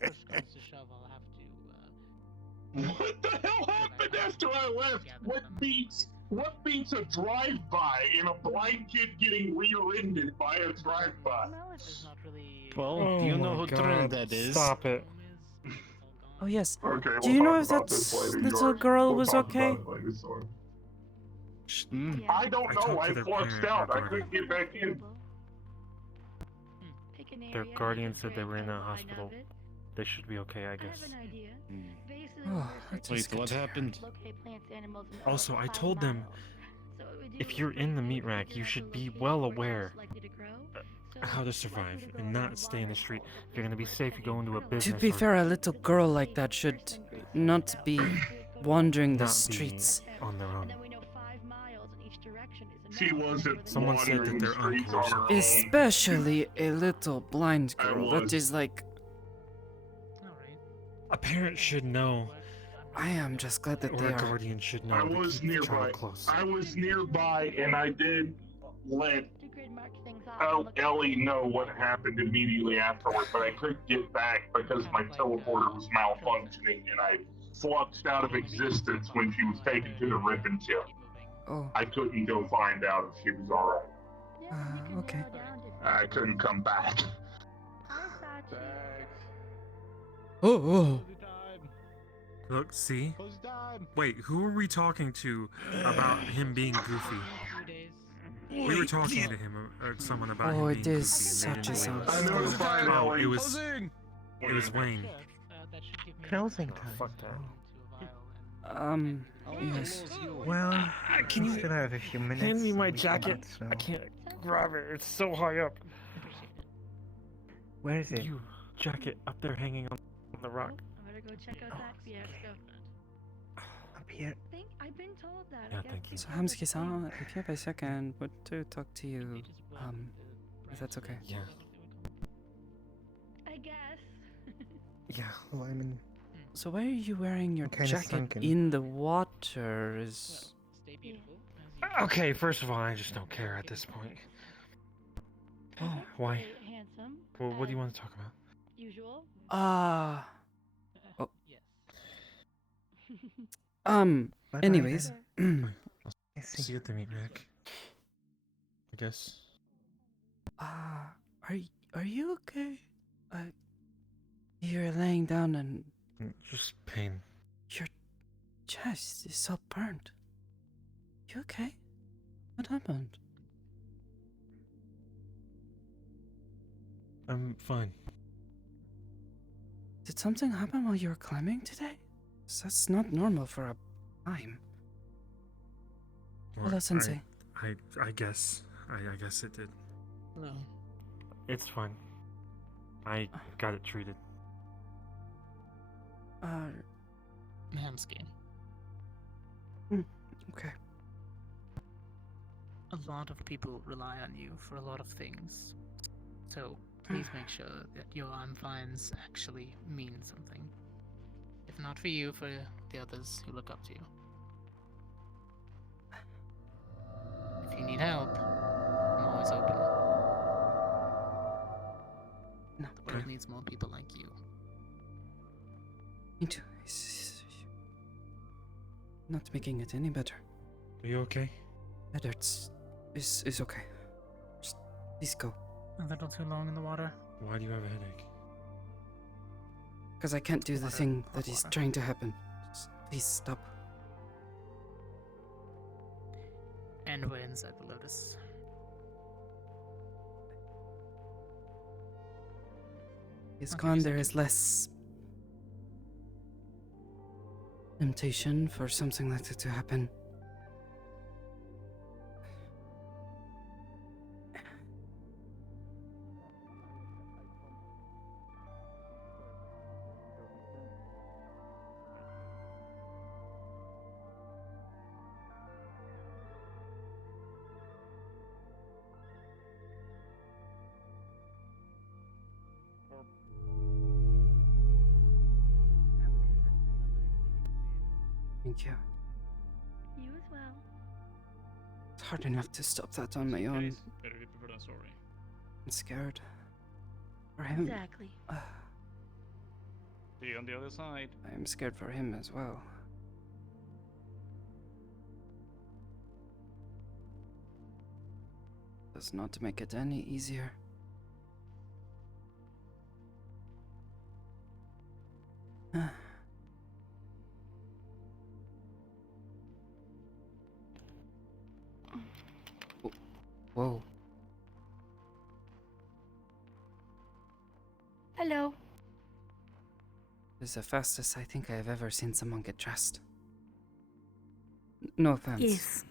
push comes to shove, I'll have to. What the hell happened after I left? What beats a drive-by in a blind kid getting rear-ended by a drive-by? well, do you know who Trinidad is? Stop it. Oh, yes. Okay, Do you know if that little girl was okay? I don't know. talked I to their flushed parent out. I regarding- couldn't get back in. Their guardian said they were in a hospital. They should be okay, I guess. Oh, that's Wait, just what good. happened? Also, I told them, if you're in the meat rack, you should be well aware how to survive and not stay in the street. If you're gonna be safe, you go into a To business. be or fair, a little girl like that should not be wandering the not be streets. on their own. She wasn't Someone said that wandering the they're streets on her own. Especially a little blind girl that was. is like. A parent should know, I am just glad that or they a are. guardian should know I to was keep the nearby. child close. I was nearby, and I did let Ellie know what happened immediately afterward, but I couldn't get back because my teleporter was malfunctioning, and I fluxed out of existence when she was taken to the ribbon tip. Oh. I couldn't go find out if she was alright. Okay. I couldn't come back. Oh. Look, see? Wait, who were we talking to about him being goofy? We were talking to him, or someone about Oh, him it being is goofy. and they such a didn't sound. I know it's fine, Oh, Ellie. it was Wayne. Closing time. Fuck that. Yes. Well, Can you still have a few minutes. hand me my we can jacket? let snow. I can't grab it. It's so high up. Where is it? You jacket up there hanging on the rock. I better go check out that. Yeah, let's go. Up here. I've been told that. Yeah, thank you. So, Hamski-san, if you have a second, would to talk to you, if that's okay. Yeah. I guess. Yeah, well, I mean, So why are you wearing your kinda jacket sunken. in the water? Is Okay, first of all, I just don't care at this point. Oh. Why? Handsome. Well, what do you want to talk about? Usual. Oh. bye-bye Anyways. then. See you at the meat rack. I guess. Are you okay? You're laying down and Just pain. your chest is so burnt. You okay? What happened? I'm fine. Did something happen while you were climbing today? 'Cause that's not normal for a climb. Or Hello, Sensei. I guess. I guess it did. No. It's fine. I got it treated. Hamsky. Okay. A lot of people rely on you for a lot of things. So please make sure that your I'm fines actually mean something. If not for you, for the others who look up to you. If you need help, I'm always open. No. The world needs more people like you. Me too. Not making it any better. Are you okay? It hurts. It's okay. Just please go. A little too long in the water. Why do you have a headache? Because I can't do the Water, thing hot that is water. trying to happen. Just please stop. notice. He's gone, there is less temptation for something like that to happen. Thank you. You as well. It's hard enough to stop that on my own. Sorry. I'm scared. For him. Exactly. See you on the other side. I'm scared for him as well. Does not make it any easier. Whoa. Hello. This is the fastest I think I have ever seen someone get dressed. No offense. Yes.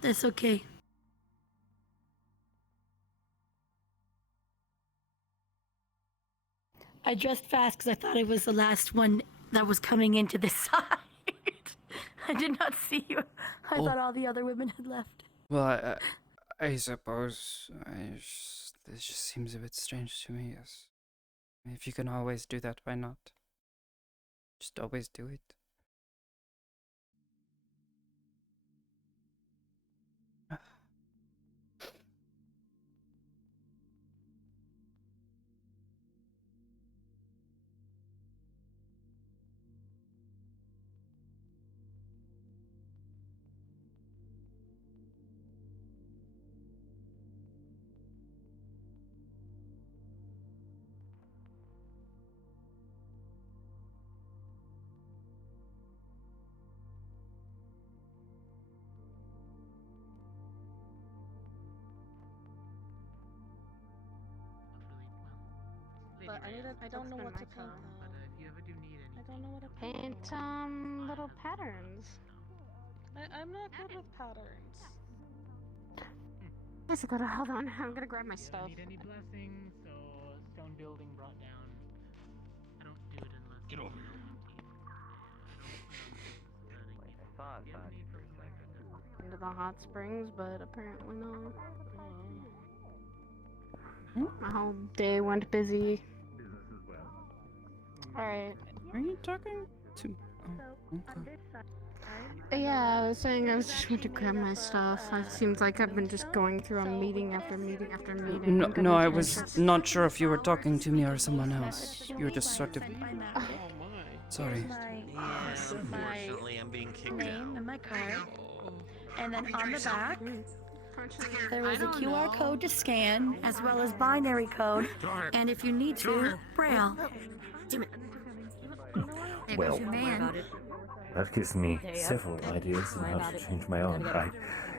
That's okay. I dressed fast because I thought I was the last one that was coming into this side. I did not see you. I thought all the other women had left. Well, I suppose this just seems a bit strange to me. Yes. If you can always do that, why not? Just always do it. But I don't know what to paint though. If you ever do need any, I don't know what to paint. Paint little patterns. I'm not good with patterns. Sakoto, hold on. I'm gonna grab my stuff. Need any blessings? So stone building brought down. I don't do it unless. Get over here. Into the hot springs, but apparently not. My whole day went busy. Alright. Are you talking to... Oh, okay. Yeah, I was saying I was just going to grab my stuff. It seems like I've been just going through a meeting after meeting after meeting. No, I was not sure if you were talking to me or someone else. You were just sort of... Sorry. Unfortunately, I'm being kicked Name out. and my card. And then on the back, there is a QR code to scan, as well as binary code, and if you need to, Braille. Well, that gives me several ideas on how to change my own.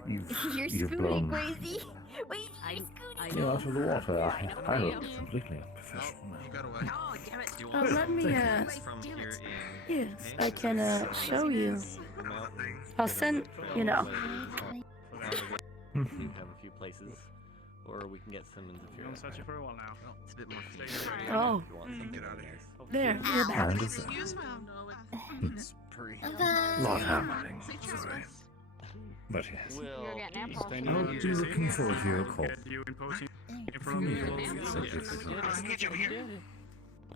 You've blown crazy. Wait, me out of the water. I look completely unprofessional. Let me, yes, I can, show you. I'll send, We have a few places, or we can get some interference. Searching for a while now. It's a bit more. Oh. Get out of here. There, you're back. And a lot happening. But yes, I'll be looking forward to your call.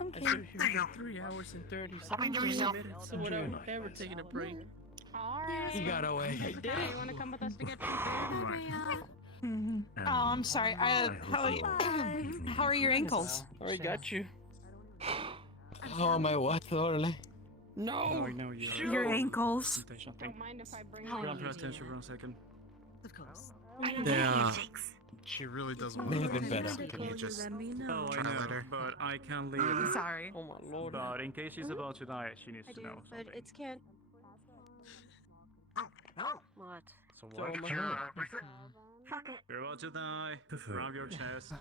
Okay. I should hear 3 hours and 37 minutes, so without ever taking a break. Alright. He got away. Hey, you wanna come with us to get Oh, I'm sorry. How are your ankles? Already got you. Oh, my what, Orly? No! Your ankles. Don't mind if I bring Pay attention for a second. Of course. Yeah. She really doesn't May want have been to. better. Can you just Oh, I try know, later? but I can't leave. I'm sorry. Oh my lord. But in case she's about to die, she needs to know But something. it's can't. What? So what? You're about to die. Grab your chest.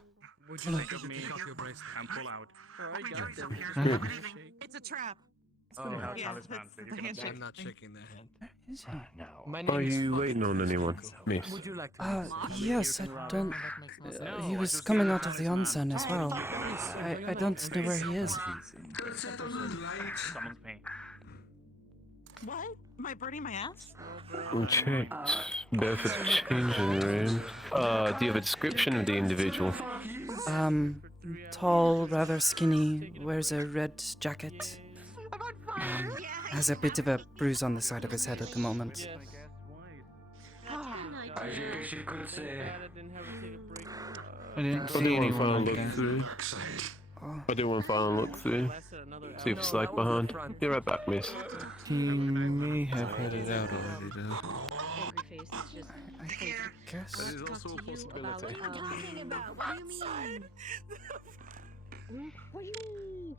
Would you like Think of me and pull out. Alright, got them. It's a trap. Oh, Yeah, talisman. that's So the you're gonna handshake. I'm not shaking the hand. Are you waiting on anyone, miss? Yes, I don't. He was coming out of the onsen as well. I don't know where he is. Someone's paying. What? Am I burning my ass? Checked. Death is changing, Rain. Do you have a description of the individual? Tall, rather skinny, wears a red jacket. Has a bit of a bruise on the side of his head at the moment. I guess you could say. I didn't I'll see do one anyone final like look that. through. I'll do one final look through. See if it's like behind. Be right back, miss. He may have headed out already, though. I guess. That is also a possibility. What are you talking about? What do you mean? What do you mean?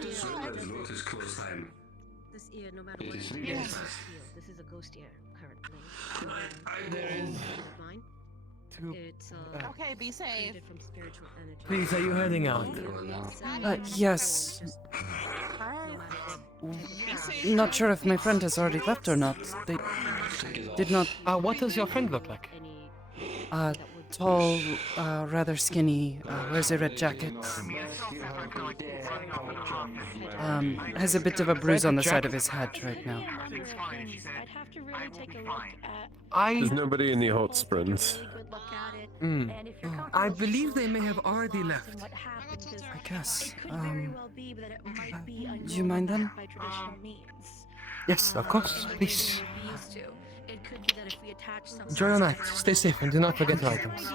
This Vote is close time. This year, no matter It what, is it yes. is this is a ghost year currently. There is. Mine. It's Okay, be safe. from spiritual energy. Please, are you heading out? Yes. Not sure if my friend has already left or not. They did not. What does your friend look like? Tall, rather skinny, wears a red jacket. Has a bit of a bruise on the side of his head right now. I'd have to really take a look at. There's nobody in the hot springs. I believe they may have already left. I guess. Do you mind then? Yes, of course. Please. It could be that if we attach some Enjoy your night. Stay safe and do not forget your items.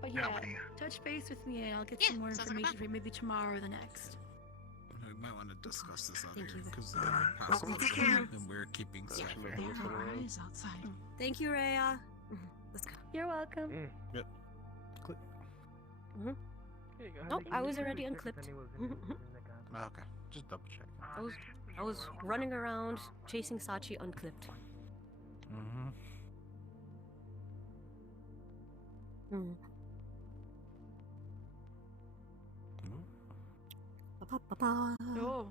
But yeah, touch base with me and I'll get some more information for you maybe tomorrow or the next. We might want to discuss this out Thank here you. because they're passing Take care. and we're keeping stuff. Thank you, Rhea. Let's go. You're welcome. Yep. Nope, I was already unclipped. Okay, just double check. I was running around chasing Sachi unclipped. Oh,